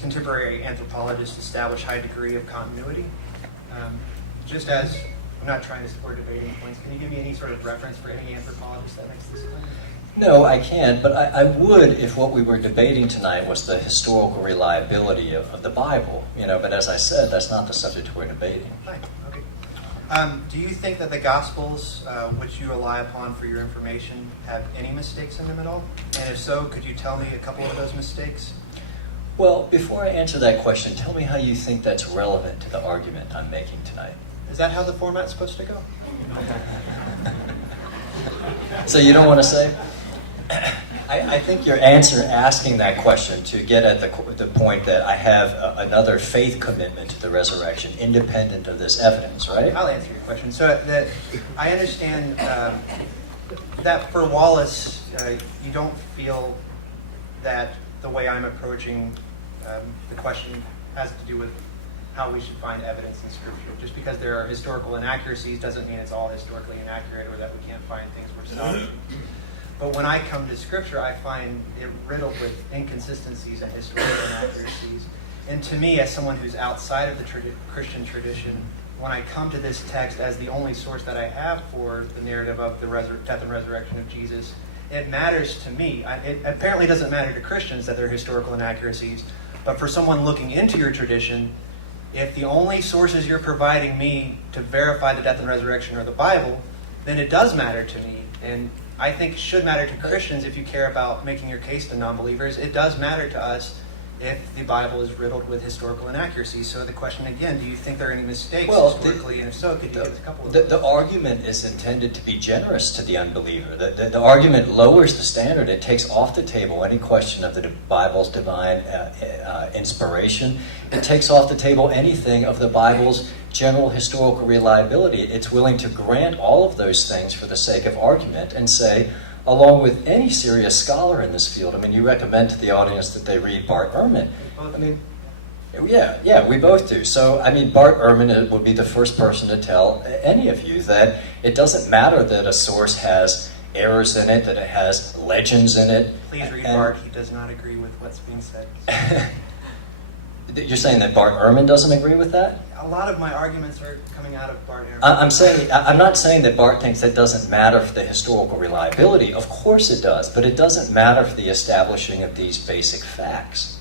contemporary anthropologists establish high degree of continuity. Just as, I'm not trying to support debating points, can you give me any sort of reference for any anthropologist that makes this claim? No, I can't, but I would if what we were debating tonight was the historical reliability of the Bible. But as I said, that's not the subject we're debating. Fine, okay. Do you think that the Gospels, which you rely upon for your information, have any mistakes in them at all? And if so, could you tell me a couple of those mistakes? Well, before I answer that question, tell me how you think that's relevant to the argument I'm making tonight. Is that how the format's supposed to go? So you don't want to say? I think your answer asking that question to get at the point that I have another faith commitment to the resurrection, independent of this evidence, right? I'll answer your question. So that I understand that for Wallace, you don't feel that the way I'm approaching the question has to do with how we should find evidence in Scripture. Just because there are historical inaccuracies doesn't mean it's all historically inaccurate or that we can't find things we're solid. But when I come to Scripture, I find it riddled with inconsistencies and historical inaccuracies. And to me, as someone who's outside of the Christian tradition, when I come to this text as the only source that I have for the narrative of the death and resurrection of Jesus, it matters to me. It apparently doesn't matter to Christians that there are historical inaccuracies, but for someone looking into your tradition, if the only sources you're providing me to verify the death and resurrection are the Bible, then it does matter to me. And I think it should matter to Christians if you care about making your case to non-believers. It does matter to us if the Bible is riddled with historical inaccuracies. So the question again, do you think there are any mistakes historically? And if so, could you give us a couple of them? The argument is intended to be generous to the unbeliever. The argument lowers the standard. It takes off the table any question of the Bible's divine inspiration. It takes off the table anything of the Bible's general historical reliability. It's willing to grant all of those things for the sake of argument and say, along with any serious scholar in this field, you recommend to the audience that they read Bart Ehrman. Yeah, we both do. So, Bart Ehrman would be the first person to tell any of you that it doesn't matter that a source has errors in it, that it has legends in it. Please read Bart. He does not agree with what's being said. You're saying that Bart Ehrman doesn't agree with that? A lot of my arguments are coming out of Bart Ehrman. I'm not saying that Bart thinks that doesn't matter for the historical reliability. Of course it does, but it doesn't matter for the establishing of these basic facts.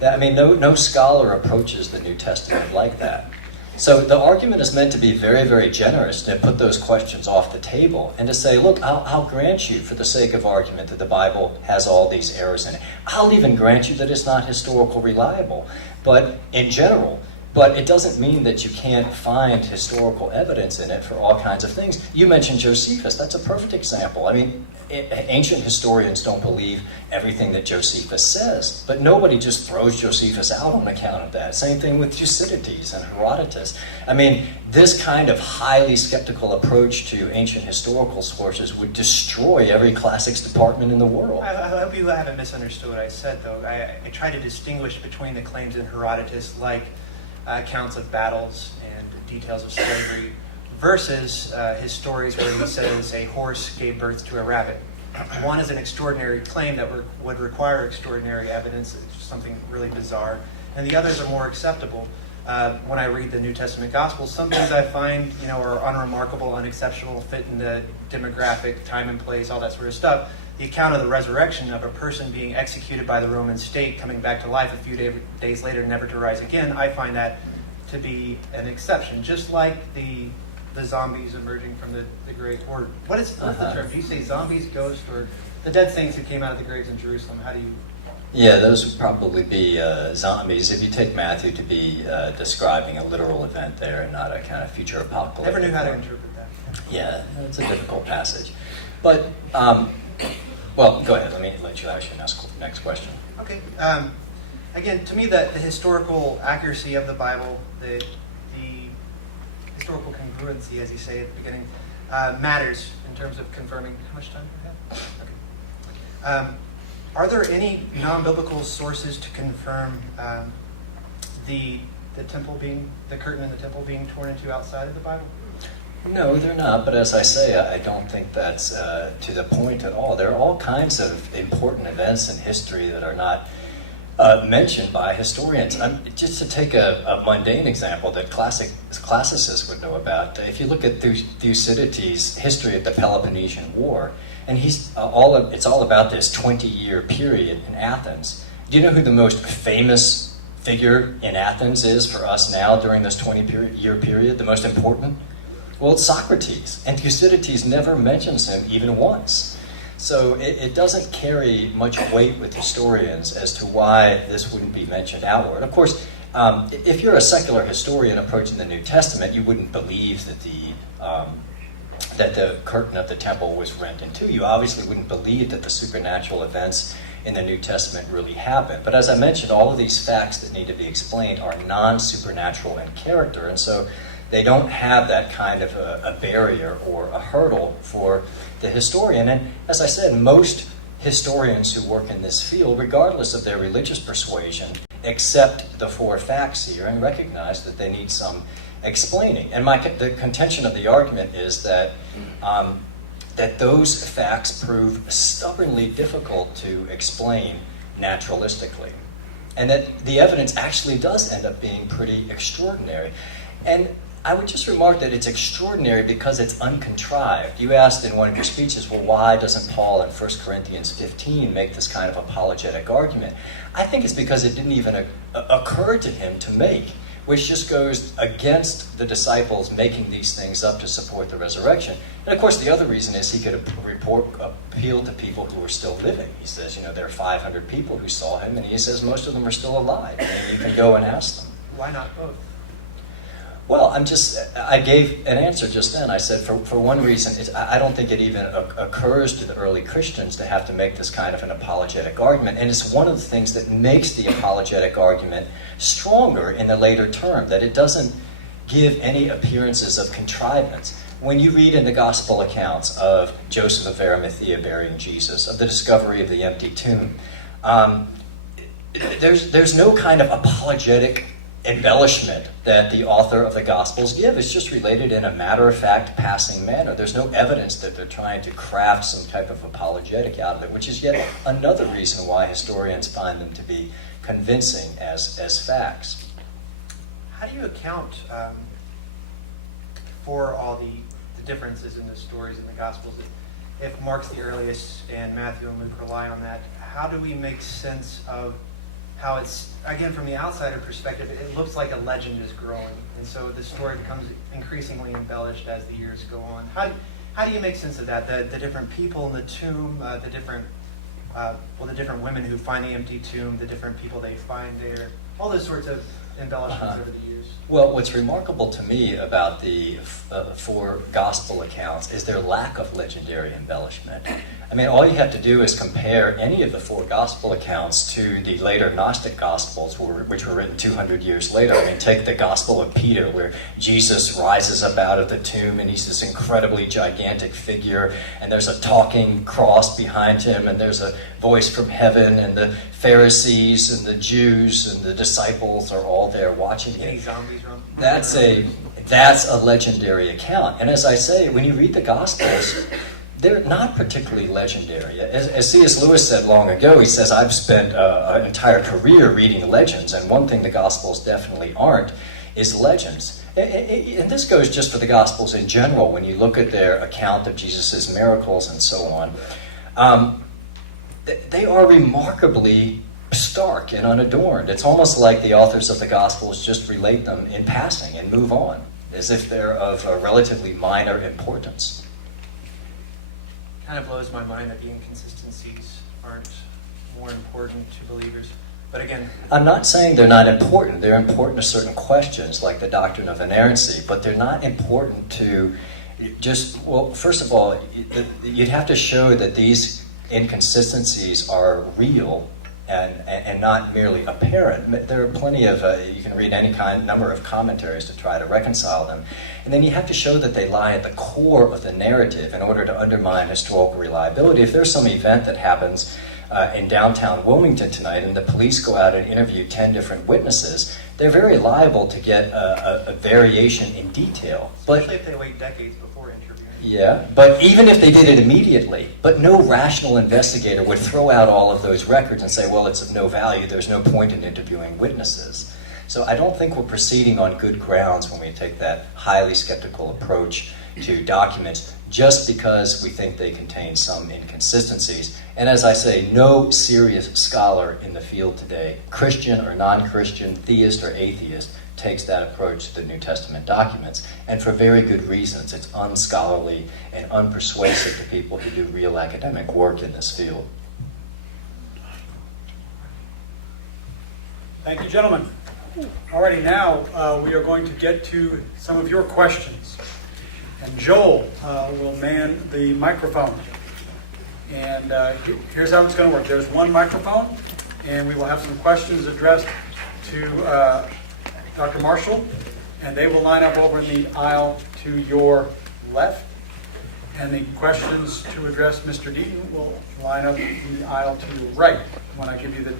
No scholar approaches the New Testament like that. So the argument is meant to be very, very generous to put those questions off the table and to say, look, I'll grant you for the sake of argument that the Bible has all these errors in it. I'll even grant you that it's not historical reliable, but in general. But it doesn't mean that you can't find historical evidence in it for all kinds of things. You mentioned Josephus. That's a perfect example. Ancient historians don't believe everything that Josephus says, but nobody just throws Josephus out on account of that. Same thing with Thucydides and Herodotus. This kind of highly skeptical approach to ancient historical sources would destroy every classics department in the world. I hope you haven't misunderstood what I said, though. I try to distinguish between the claims in Herodotus, like accounts of battles and details of slavery, versus his stories where he says a horse gave birth to a rabbit. One is an extraordinary claim that would require extraordinary evidence, it's something really bizarre, and the others are more acceptable. when I read the New Testament Gospels, some things I find, are unremarkable, unexceptional, fit in the demographic, time and place, all that sort of stuff. The account of the resurrection of a person being executed by the Roman state, coming back to life a few days later, never to rise again, I find that to be an exception. Just like the zombies emerging from the grave, or what's the term? Do you say zombies, ghosts, or the dead saints who came out of the graves in Jerusalem? How do you? Yeah, those would probably be zombies if you take Matthew to be describing a literal event there and not a kind of future apocalyptic. Never knew how to interpret that. Yeah, it's a difficult passage. But, well, go ahead. Let you ask your next question. Okay. Again, to me, the historical accuracy of the Bible, the historical congruency, as you say at the beginning, matters in terms of confirming. How much time do we have? Okay. Are there any non-biblical sources to confirm the curtain in the temple being torn into outside of the Bible? No, they're not. But as I say, I don't think that's to the point at all. There are all kinds of important events in history that are not mentioned by historians. Just to take a mundane example that classicists would know about, if you look at Thucydides' history of the Peloponnesian War, and it's all about this 20-year period in Athens. Do you know who the most famous figure in Athens is for us now during this 20-year period, the most important? Well, it's Socrates, and Thucydides never mentions him even once. So it doesn't carry much weight with historians as to why this wouldn't be mentioned outward. Of course, if you're a secular historian approaching the New Testament, you wouldn't believe that the curtain of the temple was rent in two. You obviously wouldn't believe that the supernatural events in the New Testament really happened. But as I mentioned, all of these facts that need to be explained are non-supernatural in character, and so they don't have that kind of a barrier or a hurdle for the historian. And as I said, most historians who work in this field, regardless of their religious persuasion, accept the four facts here and recognize that they need some explaining. And the contention of the argument is that that those facts prove stubbornly difficult to explain naturalistically, and that the evidence actually does end up being pretty extraordinary. And I would just remark that it's extraordinary because it's uncontrived. You asked in one of your speeches, well, why doesn't Paul in 1 Corinthians 15 make this kind of apologetic argument? I think it's because it didn't even occur to him to make, which just goes against the disciples making these things up to support the resurrection. And of course, the other reason is he could appeal to people who are still living. He says, there are 500 people who saw him, and he says most of them are still alive. And you can go and ask them. Why not both? Well, I gave an answer just then. I said, for one reason, I don't think it even occurs to the early Christians to have to make this kind of an apologetic argument. And it's one of the things that makes the apologetic argument stronger in the later term, that it doesn't give any appearances of contrivance. When you read in the gospel accounts of Joseph of Arimathea burying Jesus, of the discovery of the empty tomb, there's no kind of apologetic embellishment that the author of the Gospels give. It's just related in a matter-of-fact, passing manner. There's no evidence that they're trying to craft some type of apologetic out of it, which is yet another reason why historians find them to be convincing as facts. How do you account for all the differences in the stories in the Gospels? If Mark's the earliest and Matthew and Luke rely on that, how do we make sense of how it's, again, from the outsider perspective, it looks like a legend is growing, and so the story becomes increasingly embellished as the years go on. How do you make sense of that? The different people in the tomb, the different women who find the empty tomb, the different people they find there, all those sorts of embellishments over the years. Well, what's remarkable to me about the four gospel accounts is their lack of legendary embellishment. I mean, all you have to do is compare any of the four gospel accounts to the later Gnostic Gospels, which were written 200 years later. I mean, take the Gospel of Peter, where Jesus rises up out of the tomb, and he's this incredibly gigantic figure, and there's a talking cross behind him, and there's a voice from heaven, and the Pharisees and the Jews and the disciples are all there watching him. Any zombies wrong? That's a legendary account. And as I say, when you read the Gospels, they're not particularly legendary. As C.S. Lewis said long ago, he says, I've spent an entire career reading legends, and one thing the Gospels definitely aren't is legends. And this goes just for the Gospels in general. When you look at their account of Jesus' miracles and so on, they are remarkably stark and unadorned. It's almost like the authors of the Gospels just relate them in passing and move on, as if they're of a relatively minor importance. Kind of blows my mind that the inconsistencies aren't more important to believers. But again, I'm not saying they're not important. They're important to certain questions, like the doctrine of inerrancy, but they're not important to just, well, first of all, you'd have to show that these inconsistencies are real and not merely apparent. There are plenty of, you can read any number of commentaries to try to reconcile them. And then you have to show that they lie at the core of the narrative in order to undermine historical reliability. If there's some event that happens in downtown Wilmington tonight and the police go out and interview 10 different witnesses, they're very liable to get a variation in detail. especially if they wait decades before interviewing. Yeah, but even if they did it immediately, but no rational investigator would throw out all of those records and say, well, it's of no value, there's no point in interviewing witnesses. So I don't think we're proceeding on good grounds when we take that highly skeptical approach to documents just because we think they contain some inconsistencies. And as I say, no serious scholar in the field today, Christian or non-Christian, theist or atheist, takes that approach to the New Testament documents, and for very good reasons. It's unscholarly and unpersuasive to people who do real academic work in this field. Thank you, gentlemen. Alrighty, now we are going to get to some of your questions. And Joel will man the microphone. And here's how it's going to work. There's one microphone, and we will have some questions addressed to Dr. Marshall, and they will line up over in the aisle to your left. And the questions to address Mr. Deaton will line up in the aisle to your right when I give you the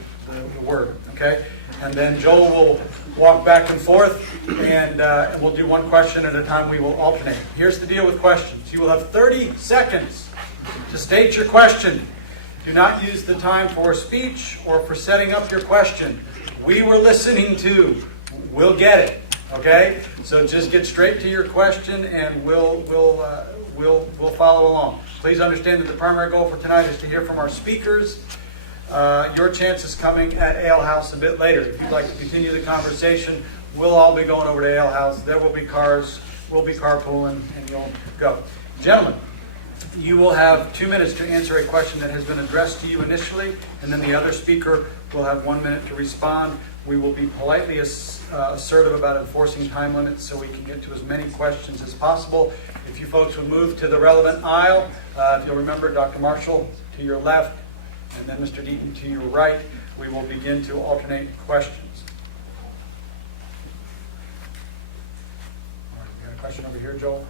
word, okay? And then Joel will walk back and forth, and we'll do one question at a time. We will alternate. Here's the deal with questions. You will have 30 seconds to state your question. Do not use the time for speech or for setting up your question. We were listening to. We'll get it, okay? So just get straight to your question, and we'll follow along. Please understand that the primary goal for tonight is to hear from our speakers. Your chance is coming at Ale House a bit later. If you'd like to continue the conversation, we'll all be going over to Ale House. There will be cars. We'll be carpooling, and you'll go. Gentlemen, you will have 2 minutes to answer a question that has been addressed to you initially, and then the other speaker will have 1 minute to respond. We will be politely assertive about enforcing time limits so we can get to as many questions as possible. If you folks would move to the relevant aisle, if you'll remember, Dr. Marshall to your left, and then Mr. Deaton to your right, we will begin to alternate questions. All right, we got a question over here, Joel.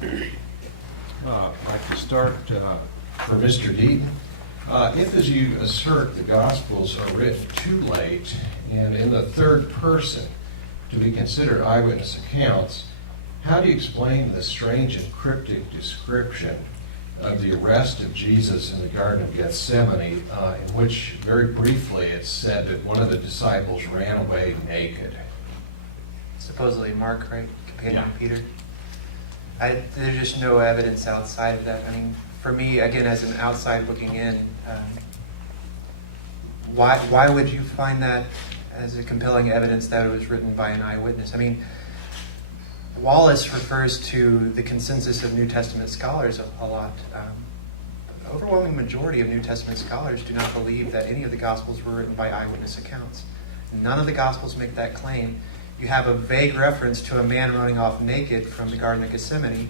I'd like to start for Mr. Deaton. If, as you assert, the Gospels are written too late and in the third person to be considered eyewitness accounts, how do you explain the strange and cryptic description of the arrest of Jesus in the Garden of Gethsemane, in which, very briefly, it's said that one of the disciples ran away naked? Supposedly Mark, right? Companion Yeah. of Peter. There's just no evidence outside of that. I mean, for me, again, as an outside looking in, why would you find that as a compelling evidence that it was written by an eyewitness? I mean, Wallace refers to the consensus of New Testament scholars a lot. The overwhelming majority of New Testament scholars do not believe that any of the Gospels were written by eyewitness accounts. None of the Gospels make that claim. You have a vague reference to a man running off naked from the Garden of Gethsemane,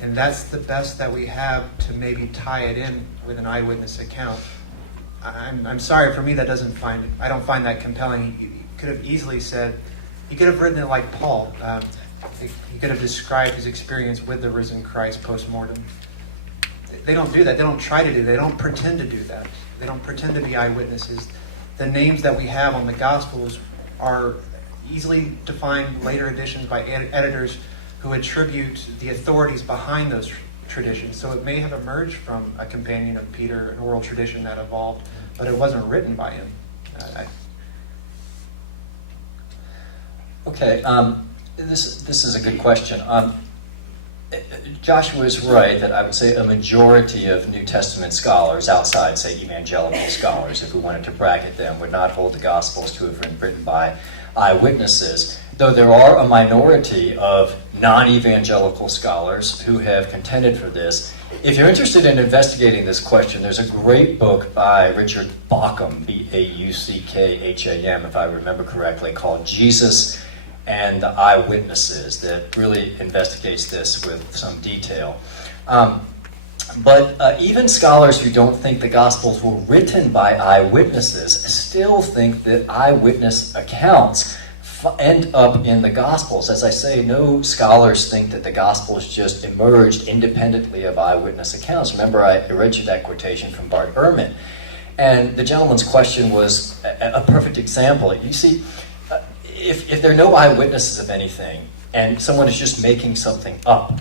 and that's the best that we have to maybe tie it in with an eyewitness account. I'm sorry, for me I don't find that compelling. He could have easily said, he could have written it like Paul. He could have described his experience with the risen Christ post-mortem. They don't do that. They don't try to do that. They don't pretend to do that. They don't pretend to be eyewitnesses. The names that we have on the Gospels are easily defined later editions by editors who attribute the authorities behind those traditions. So it may have emerged from a companion of Peter, an oral tradition that evolved, but it wasn't written by him. Okay, this is a good question. Joshua is right that I would say a majority of New Testament scholars, outside, say, evangelical scholars, if we wanted to bracket them, would not hold the Gospels to have been written by eyewitnesses, though there are a minority of non-evangelical scholars who have contended for this. If you're interested in investigating this question, there's a great book by Richard Bauckham, Bauckham, if I remember correctly, called Jesus and the Eyewitnesses, that really investigates this with some detail. But even scholars who don't think the Gospels were written by eyewitnesses still think that eyewitness accounts end up in the Gospels. As I say, no scholars think that the Gospels just emerged independently of eyewitness accounts. Remember, I read you that quotation from Bart Ehrman. And the gentleman's question was a perfect example. You see, if there are no eyewitnesses of anything, and someone is just making something up,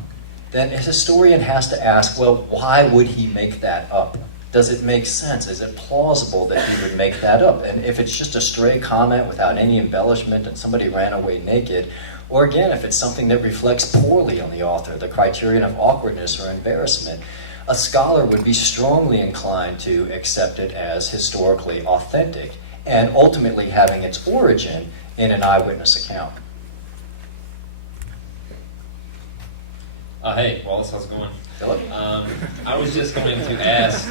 then a historian has to ask, well, why would he make that up? Does it make sense? Is it plausible that he would make that up? And if it's just a stray comment without any embellishment and somebody ran away naked, or again, if it's something that reflects poorly on the author, the criterion of awkwardness or embarrassment, a scholar would be strongly inclined to accept it as historically authentic and ultimately having its origin in an eyewitness account. Hey, Wallace, how's it going? Philip? I was just going to ask,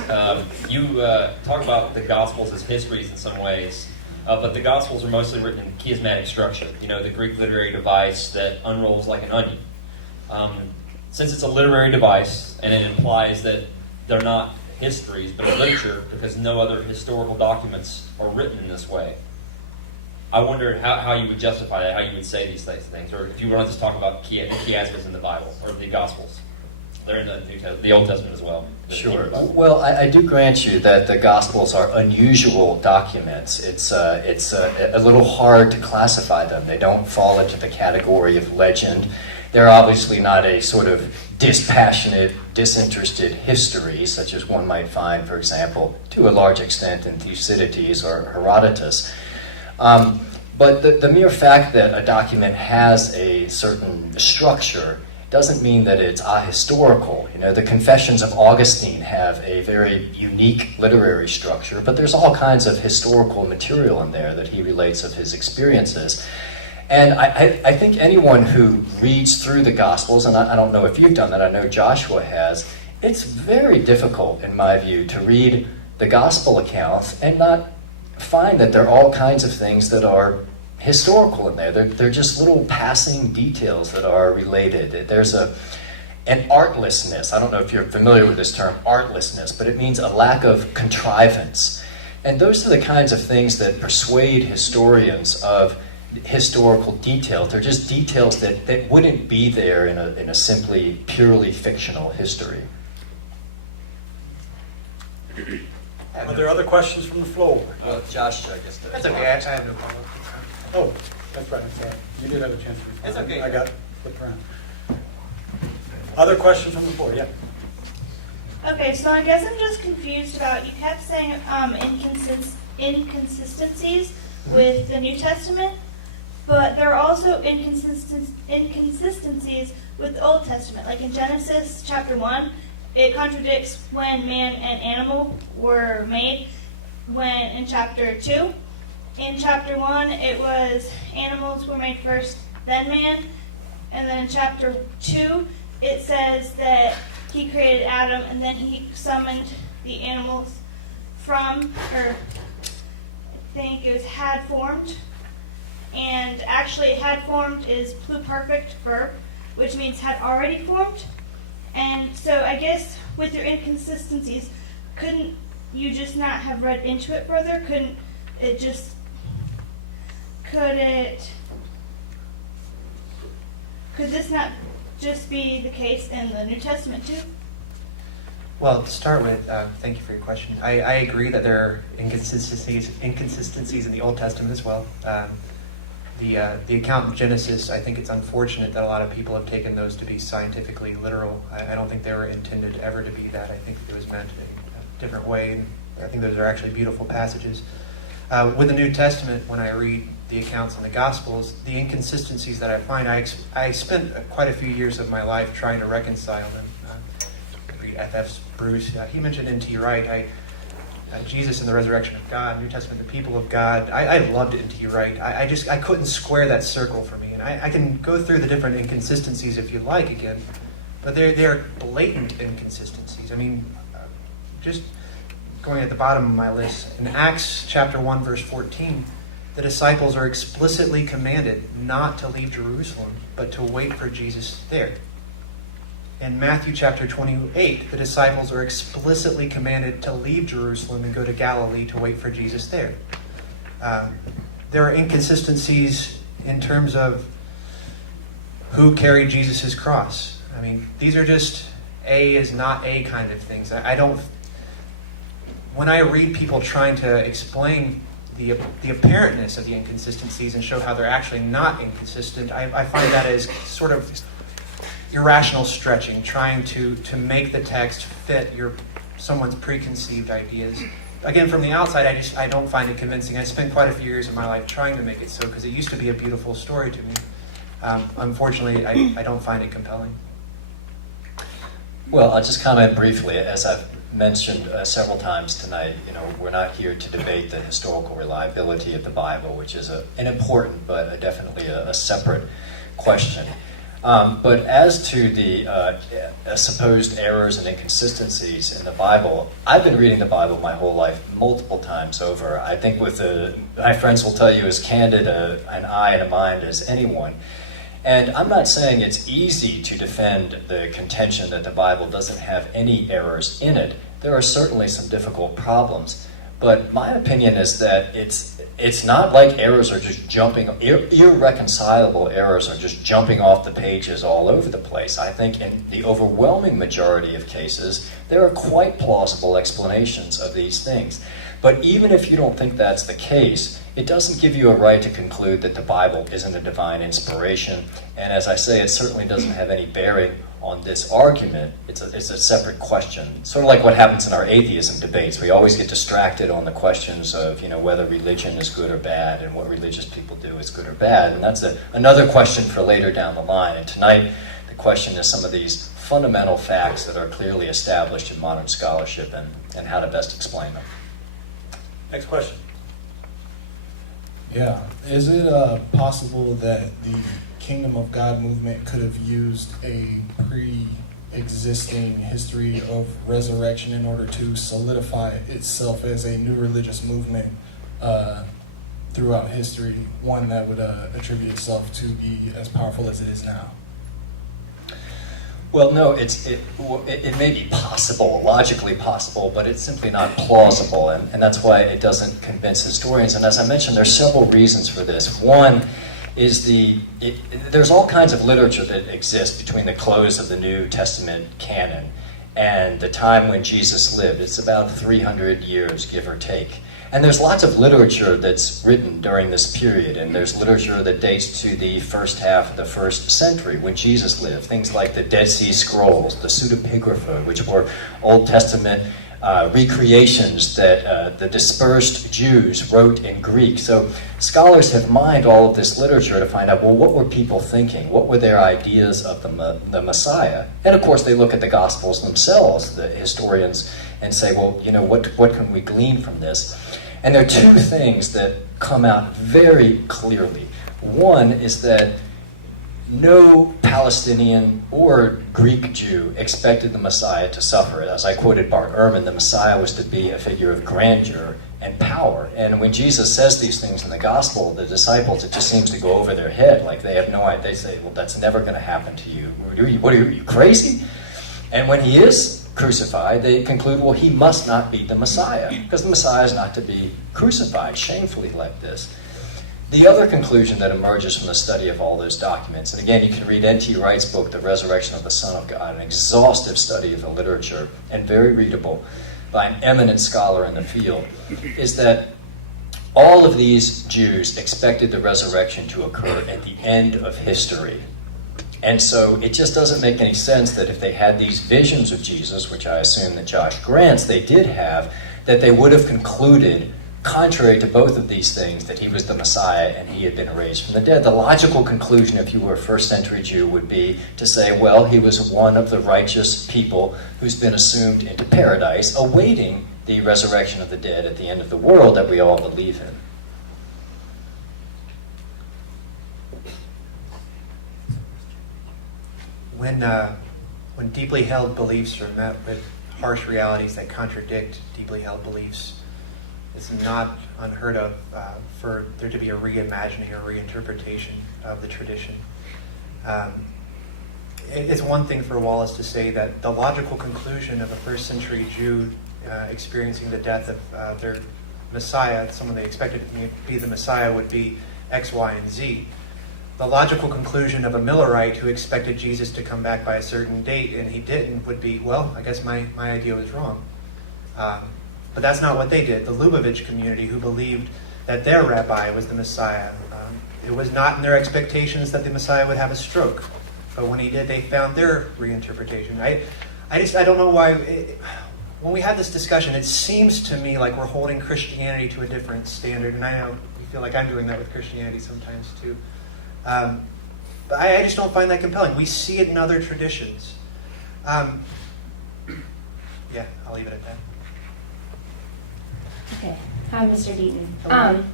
you talk about the Gospels as histories in some ways, but the Gospels are mostly written in chiasmatic structure, the Greek literary device that unrolls like an onion. Since it's a literary device, and it implies that they're not histories, but literature, because no other historical documents are written in this way, I wonder how you would justify that, how you would say these things, or if you want to just talk about chiasms in the Bible, or the Gospels. They're in the Old Testament as well. Sure. Well, I do grant you that the Gospels are unusual documents. It's a little hard to classify them. They don't fall into the category of legend. They're obviously not a sort of dispassionate, disinterested history, such as one might find, for example, to a large extent in Thucydides or Herodotus. But the mere fact that a document has a certain structure doesn't mean that it's ahistorical. The Confessions of Augustine have a very unique literary structure, but there's all kinds of historical material in there that he relates of his experiences. And I think anyone who reads through the Gospels, and I don't know if you've done that, I know Joshua has, it's very difficult, in my view, to read the Gospel accounts and not find that there are all kinds of things that are historical in there. They're just little passing details that are related. There's an artlessness. I don't know if you're familiar with this term, artlessness, but it means a lack of contrivance. And those are the kinds of things that persuade historians of historical details. They're just details that wouldn't be there in a simply purely fictional history. Are there other questions from the floor? Well, Josh, I guess. That's okay, I have no problem. Oh, that's right, I'm sorry. You did have a chance to respond. It's okay. I got flipped around. Other questions from the floor? Yeah. Okay, so I guess I'm just confused about, you kept saying inconsistencies with the New Testament, but there are also inconsistencies with the Old Testament. Like in Genesis chapter 1, it contradicts when man and animal were made, when in chapter 2, in chapter 1, it was animals were made first, then man. And then in chapter 2, it says that he created Adam and then he summoned the animals from, or I think it was had formed. And actually, had formed is pluperfect verb, which means had already formed. And so I guess with your inconsistencies, couldn't you just not have read into it further? Could this not just be the case in the New Testament too? Well, to start with, thank you for your question. I agree that there are inconsistencies in the Old Testament as well. The account in Genesis, I think it's unfortunate that a lot of people have taken those to be scientifically literal. I don't think they were intended ever to be that. I think it was meant in a different way. I think those are actually beautiful passages. With the New Testament, when I read the accounts in the Gospels, the inconsistencies that I find, I spent quite a few years of my life trying to reconcile them. Read F.F. Bruce, he mentioned N.T. Wright, Jesus and the Resurrection of God, New Testament, the People of God. I loved N.T. Wright. I couldn't square that circle for me. And I can go through the different inconsistencies if you like again, but they're blatant inconsistencies. I mean, just going at the bottom of my list, in Acts chapter 1, verse 14, the disciples are explicitly commanded not to leave Jerusalem, but to wait for Jesus there. In Matthew chapter 28, the disciples are explicitly commanded to leave Jerusalem and go to Galilee to wait for Jesus there. There are inconsistencies in terms of who carried Jesus' cross. I mean, these are just A is not A kind of things. When I read people trying to explain the apparentness of the inconsistencies and show how they're actually not inconsistent, I find that as sort of irrational stretching, trying to make the text fit someone's preconceived ideas. Again, from the outside, I don't find it convincing. I spent quite a few years of my life trying to make it so, because it used to be a beautiful story to me. Unfortunately, I don't find it compelling. Well, I'll just comment briefly. As I've mentioned several times tonight, we're not here to debate the historical reliability of the Bible, which is an important but definitely a separate question. But as to the supposed errors and inconsistencies in the Bible, I've been reading the Bible my whole life multiple times over. I think my friends will tell you as candid an eye and a mind as anyone. And I'm not saying it's easy to defend the contention that the Bible doesn't have any errors in it. There are certainly some difficult problems. But my opinion is that it's not like errors are just jumping, irreconcilable errors are just jumping off the pages all over the place. I think in the overwhelming majority of cases, there are quite plausible explanations of these things. But even if you don't think that's the case, it doesn't give you a right to conclude that the Bible isn't a divine inspiration. And as I say, it certainly doesn't have any bearing on this argument. It's a separate question. Sort of like what happens in our atheism debates. We always get distracted on the questions of, whether religion is good or bad and what religious people do is good or bad. And that's another question for later down the line. And tonight, the question is some of these fundamental facts that are clearly established in modern scholarship and how to best explain them. Next question. Yeah. Is it possible that the Kingdom of God movement could have used a pre-existing history of resurrection in order to solidify itself as a new religious movement throughout history, one that would attribute itself to be as powerful as it is now? Well, no, it may be possible, logically possible, but it's simply not plausible, and that's why it doesn't convince historians. And as I mentioned, there's several reasons for this. One is there's all kinds of literature that exists between the close of the New Testament canon and the time when Jesus lived. It's about 300 years, give or take. And there's lots of literature that's written during this period, and there's literature that dates to the first half of the first century when Jesus lived. Things like the Dead Sea Scrolls, the Pseudepigrapha, which were Old Testament recreations that the dispersed Jews wrote in Greek. So scholars have mined all of this literature to find out, well, what were people thinking? What were their ideas of the Messiah? And of course, they look at the Gospels themselves, the historians, and say, well, what can we glean from this? And there are two things that come out very clearly. One is that no Palestinian or Greek Jew expected the Messiah to suffer. As I quoted Bart Ehrman, the Messiah was to be a figure of grandeur and power. And when Jesus says these things in the gospel, the disciples, it just seems to go over their head. Like they have no idea. They say, well, that's never going to happen to you. What are you, crazy? And when he is crucified, they conclude, well, he must not be the Messiah, because the Messiah is not to be crucified shamefully like this. The other conclusion that emerges from the study of all those documents, and again, you can read N.T. Wright's book, The Resurrection of the Son of God, an exhaustive study of the literature, and very readable by an eminent scholar in the field, is that all of these Jews expected the resurrection to occur at the end of history. And so it just doesn't make any sense that if they had these visions of Jesus, which I assume that Josh grants they did have, that they would have concluded contrary to both of these things, that he was the Messiah and he had been raised from the dead, the logical conclusion, if you were a first century Jew, would be to say, well, he was one of the righteous people who's been assumed into paradise, awaiting the resurrection of the dead at the end of the world that we all believe in. When deeply held beliefs are met with harsh realities that contradict deeply held beliefs, it's not unheard of for there to be a reimagining or reinterpretation of the tradition. It's one thing for Wallace to say that the logical conclusion of a first century Jew experiencing the death of their Messiah, someone they expected to be the Messiah, would be X, Y, and Z. The logical conclusion of a Millerite who expected Jesus to come back by a certain date and he didn't would be, well, I guess my idea was wrong. But that's not what they did. The Lubavitch community, who believed that their rabbi was the Messiah, it was not in their expectations that the Messiah would have a stroke. But when he did, they found their reinterpretation. I don't know why. When we have this discussion, it seems to me like we're holding Christianity to a different standard, and I know you feel like I'm doing that with Christianity sometimes too. But I just don't find that compelling. We see it in other traditions. Yeah, I'll leave it at that. Okay. Hi, Mr. Deaton. Hello.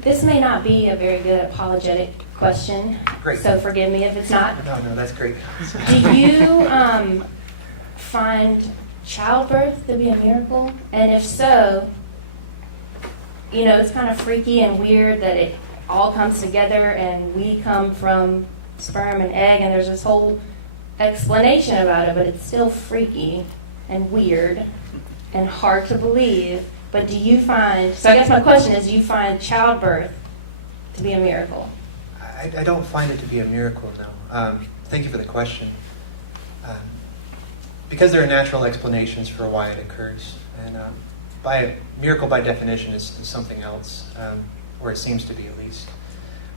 This may not be a very good apologetic question, Great. so forgive me if it's not. No, that's great. Do you find childbirth to be a miracle? And if so, it's kind of freaky and weird that it all comes together and we come from sperm and egg, and there's this whole explanation about it, but it's still freaky and weird and hard to believe. But do you find, so I guess my question is, do you find childbirth to be a miracle? I don't find it to be a miracle, no. Thank you for the question. Because there are natural explanations for why it occurs. And miracle by definition is something else, or it seems to be at least.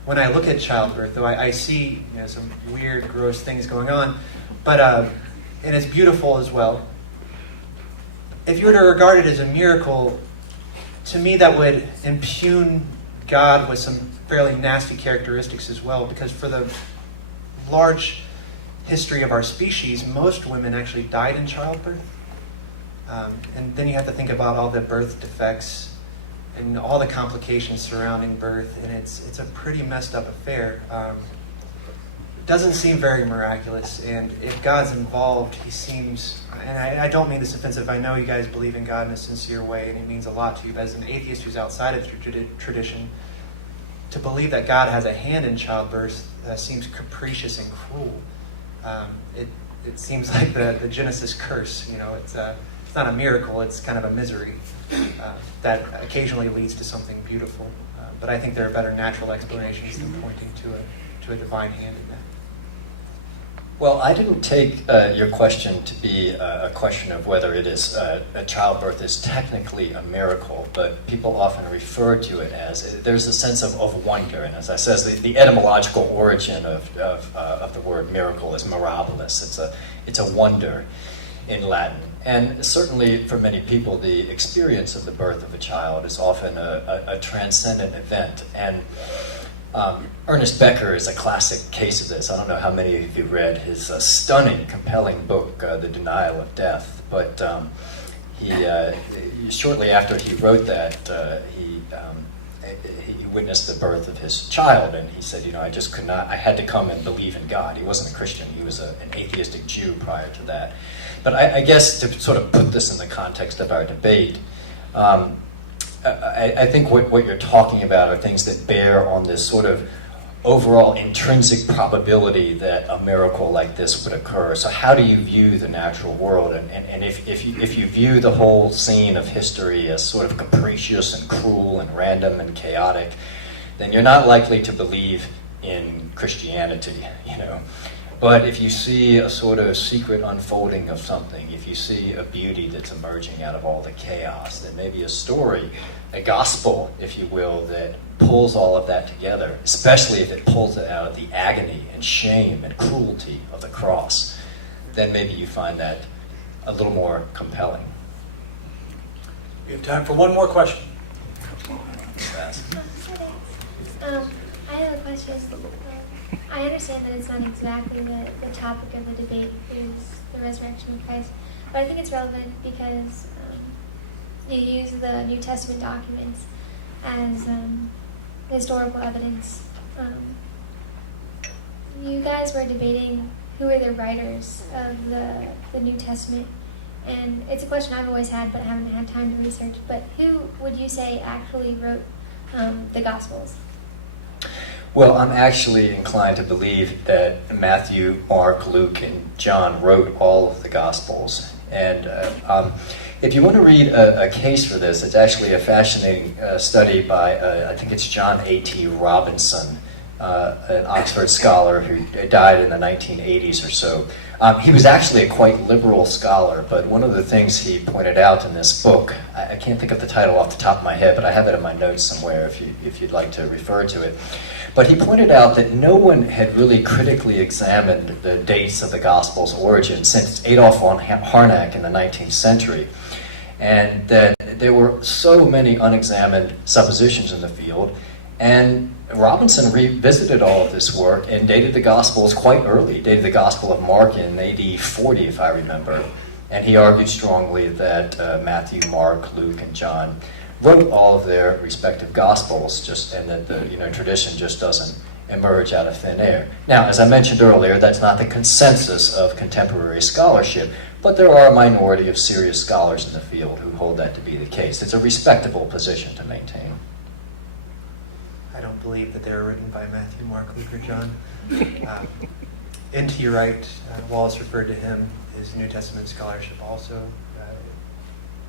When I look at childbirth, though, I see some weird, gross things going on, but and it's beautiful as well. If you were to regard it as a miracle, to me that would impugn God with some fairly nasty characteristics as well, because for the large history of our species, most women actually died in childbirth. And then you have to think about all the birth defects and all the complications surrounding birth, and it's a pretty messed up affair. It doesn't seem very miraculous, and if God's involved, he seems, and I don't mean this offensive, I know you guys believe in God in a sincere way, and it means a lot to you, but as an atheist who's outside of the tradition, to believe that God has a hand in childbirth seems capricious and cruel. It seems like the Genesis curse, it's not a miracle, it's kind of a misery that occasionally leads to something beautiful. But I think there are better natural explanations than pointing to a divine hand in that. Well, I didn't take your question to be a question of whether it is a childbirth is technically a miracle, but people often refer to it as, there's a sense of wonder, and as I says, the etymological origin of the word miracle is mirabilis. It's a wonder in Latin. And certainly for many people, the experience of the birth of a child is often a transcendent event. And Ernest Becker is a classic case of this. I don't know how many of you read his stunning, compelling book, The Denial of Death. But he shortly after he wrote that, he witnessed the birth of his child, and he said, I just could not, I had to come and believe in God. He wasn't a Christian, he was an atheistic Jew prior to that. But I guess to sort of put this in the context of our debate, I think what you're talking about are things that bear on this sort of overall intrinsic probability that a miracle like this would occur. So how do you view the natural world? And if you view the whole scene of history as sort of capricious and cruel and random and chaotic, then you're not likely to believe in Christianity, But if you see a sort of secret unfolding of something, if you see a beauty that's emerging out of all the chaos, then maybe a story, a gospel, if you will, that pulls all of that together, especially if it pulls it out of the agony and shame and cruelty of the cross, then maybe you find that a little more compelling. We have time for one more question. fast. I have a question. I understand that it's not exactly the topic of the debate is the resurrection of Christ, but I think it's relevant because you use the New Testament documents as historical evidence. You guys were debating who are the writers of the New Testament, and it's a question I've always had, but I haven't had time to research. But who would you say actually wrote the Gospels? Well, I'm actually inclined to believe that Matthew, Mark, Luke, and John wrote all of the Gospels. And if you want to read a case for this, it's actually a fascinating study by, I think it's John A.T. Robinson, an Oxford scholar who died in the 1980s or so. He was actually a quite liberal scholar, but one of the things he pointed out in this book, I can't think of the title off the top of my head, but I have it in my notes somewhere if you'd like to refer to it. But he pointed out that no one had really critically examined the dates of the Gospel's origin since Adolf von Harnack in the 19th century, and that there were so many unexamined suppositions in the field. And Robinson revisited all of this work and dated the Gospels quite early, dated the Gospel of Mark in AD 40, if I remember. And he argued strongly that Matthew, Mark, Luke, and John wrote all of their respective Gospels, and that the tradition just doesn't emerge out of thin air. Now, as I mentioned earlier, that's not the consensus of contemporary scholarship, but there are a minority of serious scholars in the field who hold that to be the case. It's a respectable position to maintain. I don't believe that they were written by Matthew, Mark, Luke, or John. And to your right, Wallace referred to him. His New Testament scholarship also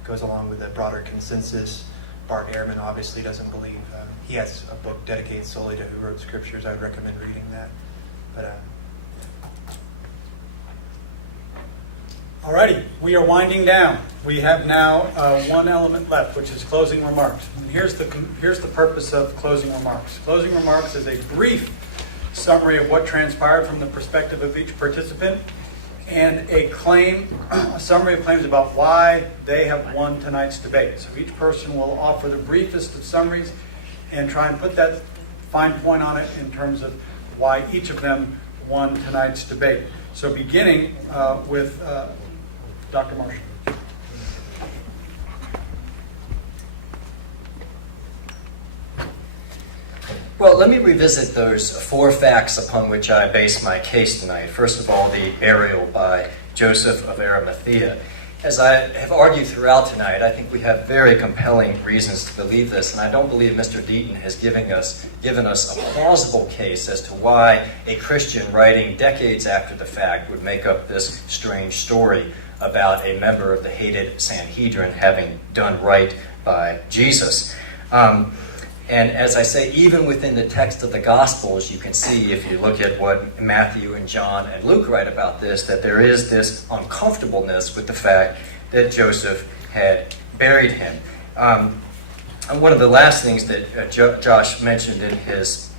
goes along with the broader consensus. Bart Ehrman obviously doesn't believe. He has a book dedicated solely to who wrote scriptures. I would recommend reading that. But Alrighty, we are winding down. We have now one element left, which is closing remarks. And here's the purpose of closing remarks. Closing remarks is a brief summary of what transpired from the perspective of each participant, and a summary of claims about why they have won tonight's debate. So each person will offer the briefest of summaries and try and put that fine point on it in terms of why each of them won tonight's debate. So beginning with Dr. Marshall. Well, let me revisit those 4 facts upon which I base my case tonight. First of all, the burial by Joseph of Arimathea. As I have argued throughout tonight, I think we have very compelling reasons to believe this, and I don't believe Mr. Deaton has given us a plausible case as to why a Christian writing decades after the fact would make up this strange story about a member of the hated Sanhedrin having done right by Jesus. And as I say, even within the text of the Gospels, you can see, if you look at what Matthew and John and Luke write about this, that there is this uncomfortableness with the fact that Joseph had buried him. And one of the last things that Josh mentioned in his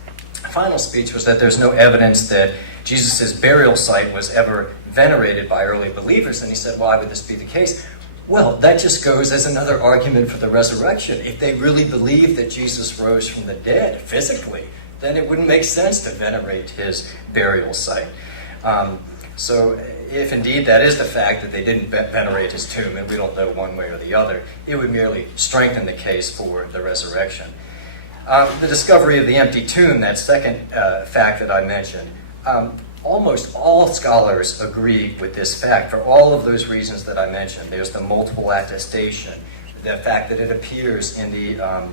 final speech was that there's no evidence that Jesus' burial site was ever venerated by early believers. And he said, why would this be the case? Well, that just goes as another argument for the resurrection. If they really believed that Jesus rose from the dead physically, then it wouldn't make sense to venerate his burial site. So if indeed that is the fact that they didn't venerate his tomb, and we don't know one way or the other, it would merely strengthen the case for the resurrection. The discovery of the empty tomb, that second fact that I mentioned, almost all scholars agree with this fact for all of those reasons that I mentioned. There's the multiple attestation, the fact that it appears in the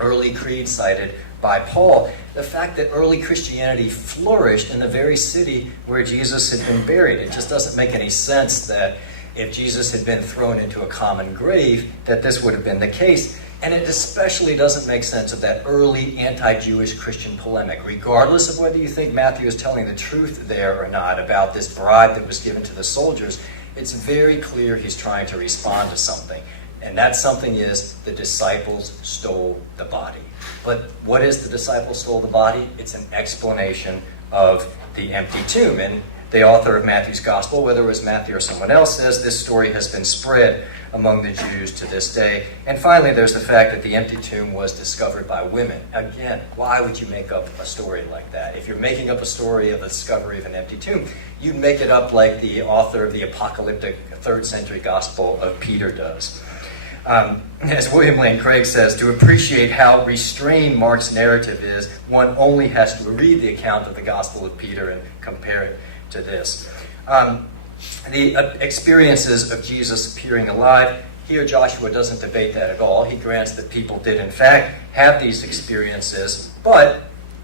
early creed cited by Paul, the fact that early Christianity flourished in the very city where Jesus had been buried. It just doesn't make any sense that if Jesus had been thrown into a common grave, that this would have been the case. And it especially doesn't make sense of that early anti-Jewish Christian polemic, regardless of whether you think Matthew is telling the truth there or not about this bribe that was given to the soldiers. It's very clear he's trying to respond to something. And that something is the disciples stole the body. But what is the disciples stole the body? It's an explanation of the empty tomb. And the author of Matthew's gospel, whether it was Matthew or someone else, says this story has been spread among the Jews to this day. And finally, there's the fact that the empty tomb was discovered by women. Again, why would you make up a story like that? If you're making up a story of the discovery of an empty tomb, you'd make it up like the author of the apocalyptic 3rd century gospel of Peter does. As William Lane Craig says, to appreciate how restrained Mark's narrative is, one only has to read the account of the Gospel of Peter and compare it to this. The experiences of Jesus appearing alive, here Joshua doesn't debate that at all. He grants that people did in fact have these experiences, but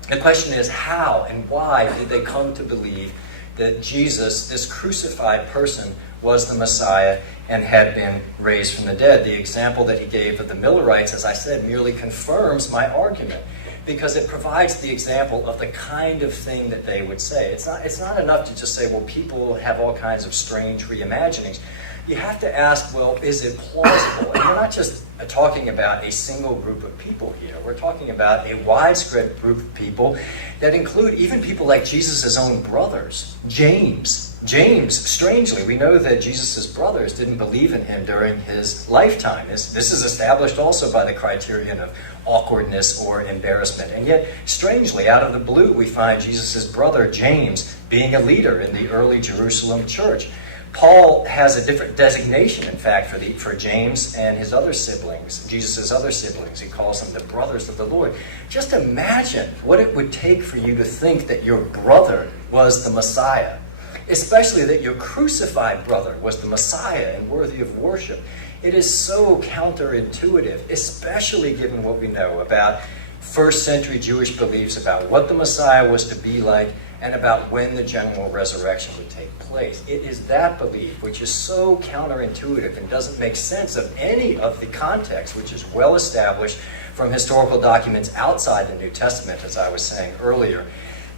the question is how and why did they come to believe that Jesus, this crucified person, was the Messiah and had been raised from the dead? The example that he gave of the Millerites, as I said, merely confirms my argument, because it provides the example of the kind of thing that they would say. It's not enough to just say, well, people have all kinds of strange reimaginings. You have to ask, well, is it plausible? And we're not just talking about a single group of people here. We're talking about a widespread group of people that include even people like Jesus' own brothers. James, strangely, we know that Jesus' brothers didn't believe in him during his lifetime. This is established also by the criterion of awkwardness or embarrassment. And yet, strangely, out of the blue, we find Jesus' brother, James, being a leader in the early Jerusalem church. Paul has a different designation, in fact, for James and his other siblings, Jesus' other siblings. He calls them the brothers of the Lord. Just imagine what it would take for you to think that your brother was the Messiah, especially that your crucified brother was the Messiah and worthy of worship. It is so counterintuitive, especially given what we know about first century Jewish beliefs about what the Messiah was to be like and about when the general resurrection would take place. It is that belief which is so counterintuitive and doesn't make sense of any of the context, which is well established from historical documents outside the New Testament, as I was saying earlier.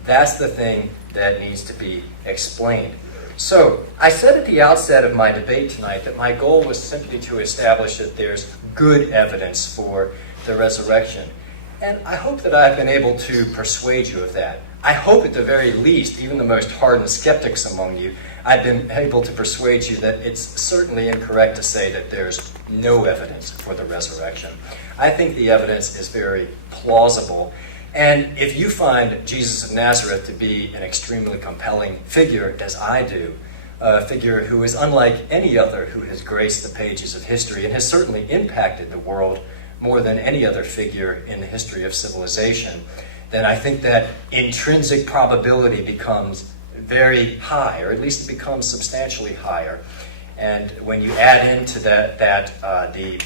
That's the thing that needs to be explained. So, I said at the outset of my debate tonight that my goal was simply to establish that there's good evidence for the resurrection. And I hope that I've been able to persuade you of that. I hope at the very least, even the most hardened skeptics among you, I've been able to persuade you that it's certainly incorrect to say that there's no evidence for the resurrection. I think the evidence is very plausible. And if you find Jesus of Nazareth to be an extremely compelling figure, as I do, a figure who is unlike any other who has graced the pages of history and has certainly impacted the world more than any other figure in the history of civilization, then I think that intrinsic probability becomes very high, or at least it becomes substantially higher. And when you add into that the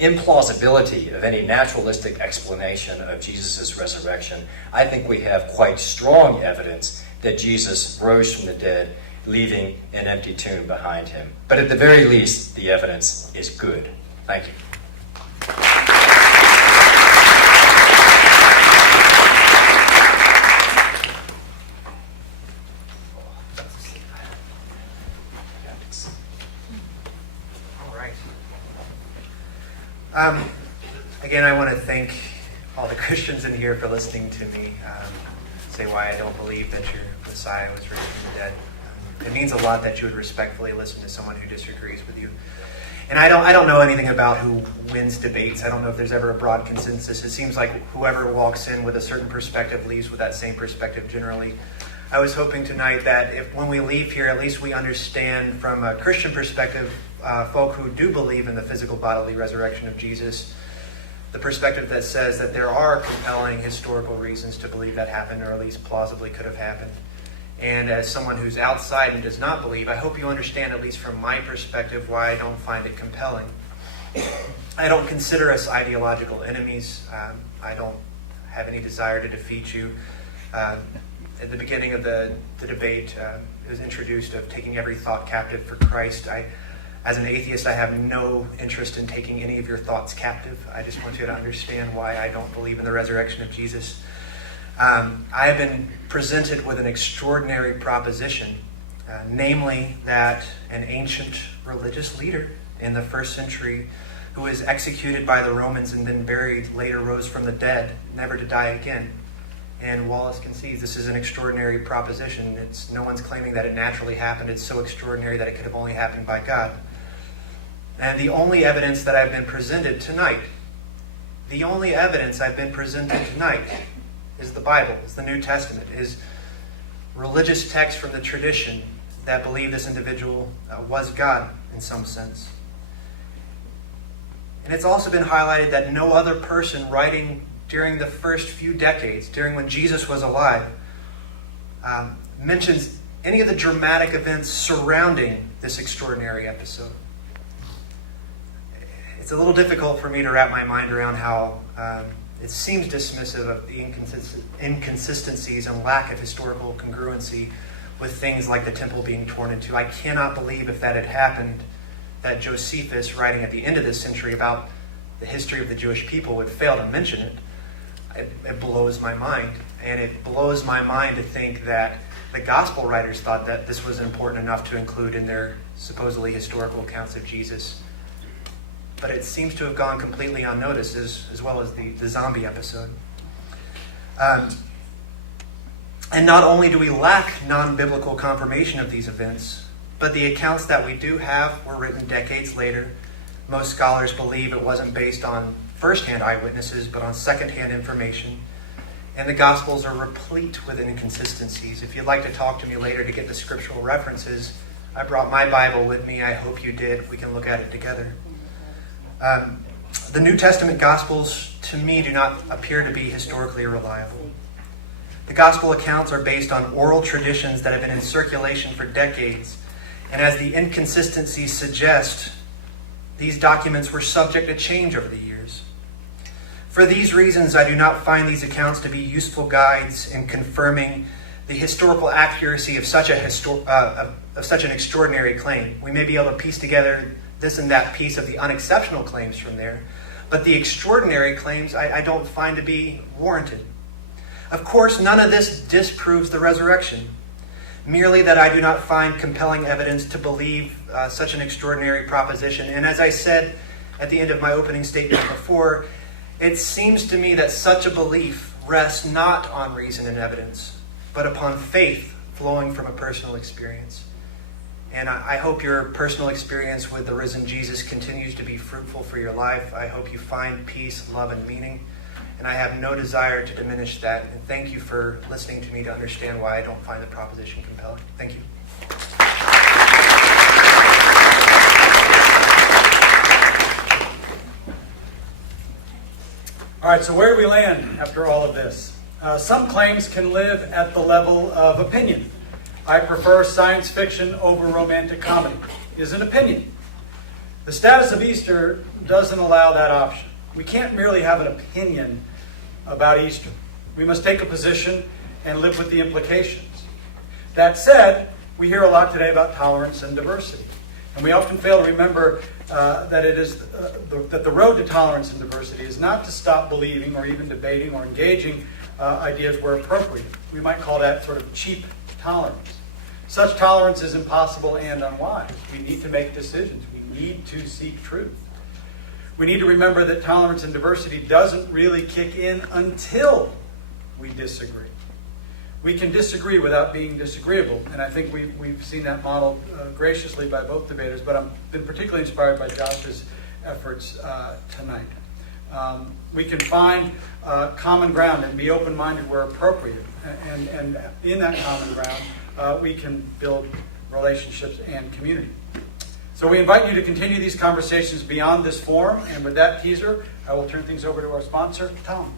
implausibility of any naturalistic explanation of Jesus' resurrection, I think we have quite strong evidence that Jesus rose from the dead, leaving an empty tomb behind him. But at the very least, the evidence is good. Thank you. Again, I want to thank all the Christians in here for listening to me say why I don't believe that your Messiah was raised from the dead. It means a lot that you would respectfully listen to someone who disagrees with you. And I don't know anything about who wins debates. I don't know if there's ever a broad consensus. It seems like whoever walks in with a certain perspective leaves with that same perspective generally. I was hoping tonight that if when we leave here, at least we understand from a Christian perspective, folk who do believe in the physical bodily resurrection of Jesus, the perspective that says that there are compelling historical reasons to believe that happened, or at least plausibly could have happened. And as someone who's outside and does not believe, I hope you understand, at least from my perspective, why I don't find it compelling. I don't consider us ideological enemies. I don't have any desire to defeat you. At the beginning of the debate, it was introduced of taking every thought captive for Christ. As an atheist, I have no interest in taking any of your thoughts captive. I just want you to understand why I don't believe in the resurrection of Jesus. I have been presented with an extraordinary proposition, namely that an ancient religious leader in the first century who was executed by the Romans and then buried, later rose from the dead, never to die again. And Wallace concedes this is an extraordinary proposition. No one's claiming that it naturally happened. It's so extraordinary that it could have only happened by God. And the only evidence that I've been presented tonight, is the Bible, is the New Testament, is religious texts from the tradition that believe this individual was God in some sense. And it's also been highlighted that no other person writing during the first few decades, during when Jesus was alive, mentions any of the dramatic events surrounding this extraordinary episode. It's a little difficult for me to wrap my mind around how it seems dismissive of the inconsistencies and lack of historical congruency with things like the temple being torn in two. I cannot believe if that had happened, that Josephus, writing at the end of this century about the history of the Jewish people, would fail to mention it. It blows my mind. And it blows my mind to think that the gospel writers thought that this was important enough to include in their supposedly historical accounts of Jesus. But it seems to have gone completely unnoticed, as well as the zombie episode. And not only do we lack non-biblical confirmation of these events, but the accounts that we do have were written decades later. Most scholars believe it wasn't based on first-hand eyewitnesses, but on second-hand information. And the Gospels are replete with inconsistencies. If you'd like to talk to me later to get the scriptural references, I brought my Bible with me. I hope you did. We can look at it together. The New Testament Gospels, to me, do not appear to be historically reliable. The Gospel accounts are based on oral traditions that have been in circulation for decades. And as the inconsistencies suggest, these documents were subject to change over the years. For these reasons, I do not find these accounts to be useful guides in confirming the historical accuracy of such an extraordinary claim. We may be able to piece together this and that piece of the unexceptional claims from there, but the extraordinary claims I don't find to be warranted. Of course, none of this disproves the resurrection, merely that I do not find compelling evidence to believe such an extraordinary proposition. And as I said at the end of my opening statement before, it seems to me that such a belief rests not on reason and evidence, but upon faith flowing from a personal experience. And I hope your personal experience with the risen Jesus continues to be fruitful for your life. I hope you find peace, love, and meaning. And I have no desire to diminish that. And thank you for listening to me to understand why I don't find the proposition compelling. Thank you. All right, so where do we land after all of this? Some claims can live at the level of opinion. I prefer science fiction over romantic comedy is an opinion. The status of Easter doesn't allow that option. We can't merely have an opinion about Easter. We must take a position and live with the implications. That said, we hear a lot today about tolerance and diversity. And we often fail to remember that that the road to tolerance and diversity is not to stop believing or even debating or engaging ideas where appropriate. We might call that sort of cheap tolerance. Such tolerance is impossible and unwise. We need to make decisions. We need to seek truth. We need to remember that tolerance and diversity doesn't really kick in until we disagree. We can disagree without being disagreeable, and I think we've seen that modeled graciously by both debaters, but I've been particularly inspired by Josh's efforts tonight. We can find common ground and be open-minded where appropriate, and in that common ground, we can build relationships and community. So we invite you to continue these conversations beyond this forum, and with that teaser, I will turn things over to our sponsor, Tom.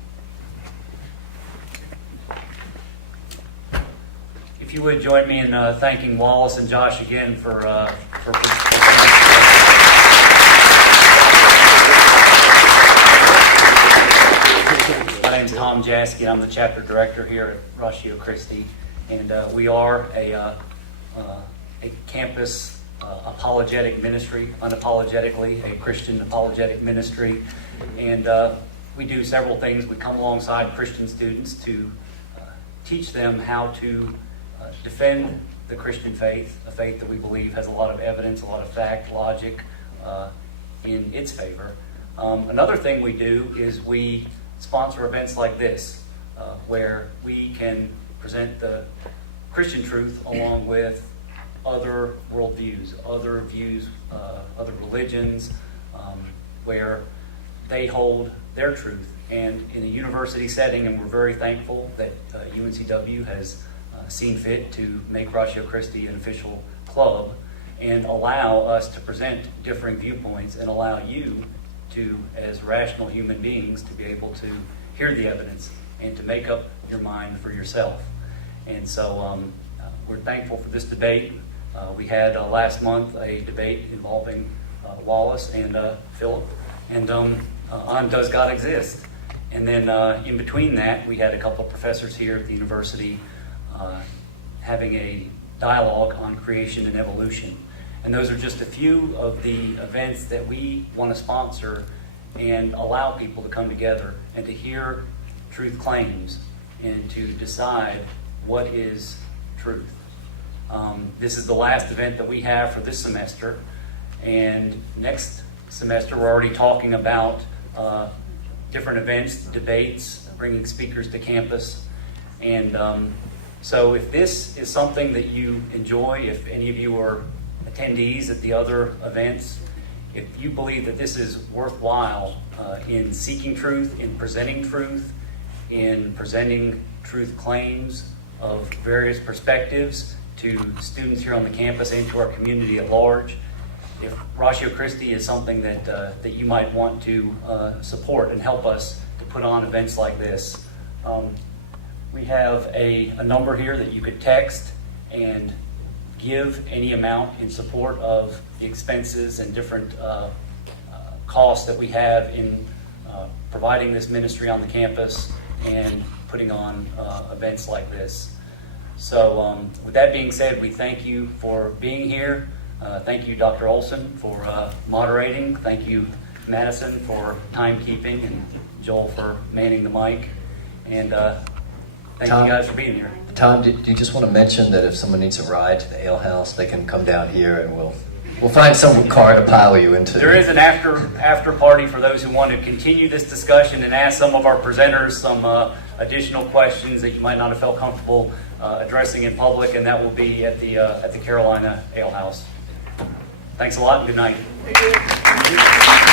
If you would join me in thanking Wallace and Josh again for My name's Tom Jaskey. I'm the chapter director here at Ratio Christi, and we are a campus apologetic ministry, unapologetically a Christian apologetic ministry, and we do several things. We come alongside Christian students to teach them how to defend the Christian faith, a faith that we believe has a lot of evidence, a lot of fact, logic in its favor. Another thing we do is we sponsor events like this. where we can present the Christian truth along with other worldviews, other views, other religions, where they hold their truth. And in a university setting, and we're very thankful that UNCW has seen fit to make Ratio Christi an official club and allow us to present differing viewpoints and allow you to, as rational human beings, to be able to hear the evidence and to make up your mind for yourself. And so we're thankful for this debate. We had last month a debate involving Wallace and Philip, and on Does God Exist? And then in between that, we had a couple of professors here at the university having a dialogue on creation and evolution. And those are just a few of the events that we want to sponsor and allow people to come together and to hear truth claims and to decide what is truth. This is the last event that we have for this semester, and next semester we're already talking about different events, debates, bringing speakers to campus. And so if this is something that you enjoy, if any of you are attendees at the other events, if you believe that this is worthwhile in seeking truth, in presenting truth claims of various perspectives to students here on the campus and to our community at large, if Ratio Christi is something that you might want to support and help us to put on events like this, we have a number here that you could text and give any amount in support of the expenses and different costs that we have in providing this ministry on the campus and putting on events like this. So with that being said, we thank you for being here. Thank you, Dr. Olson, for moderating. Thank you, Madison, for timekeeping, and Joel for manning the mic. And thank Tom, you guys for being here. Tom, do you just want to mention that if someone needs a ride to the ale house, they can come down here and we'll find some car to pile you into. There is an after party for those who want to continue this discussion and ask some of our presenters some additional questions that you might not have felt comfortable addressing in public, and that will be at the Carolina Ale House. Thanks a lot and good night. Thank you.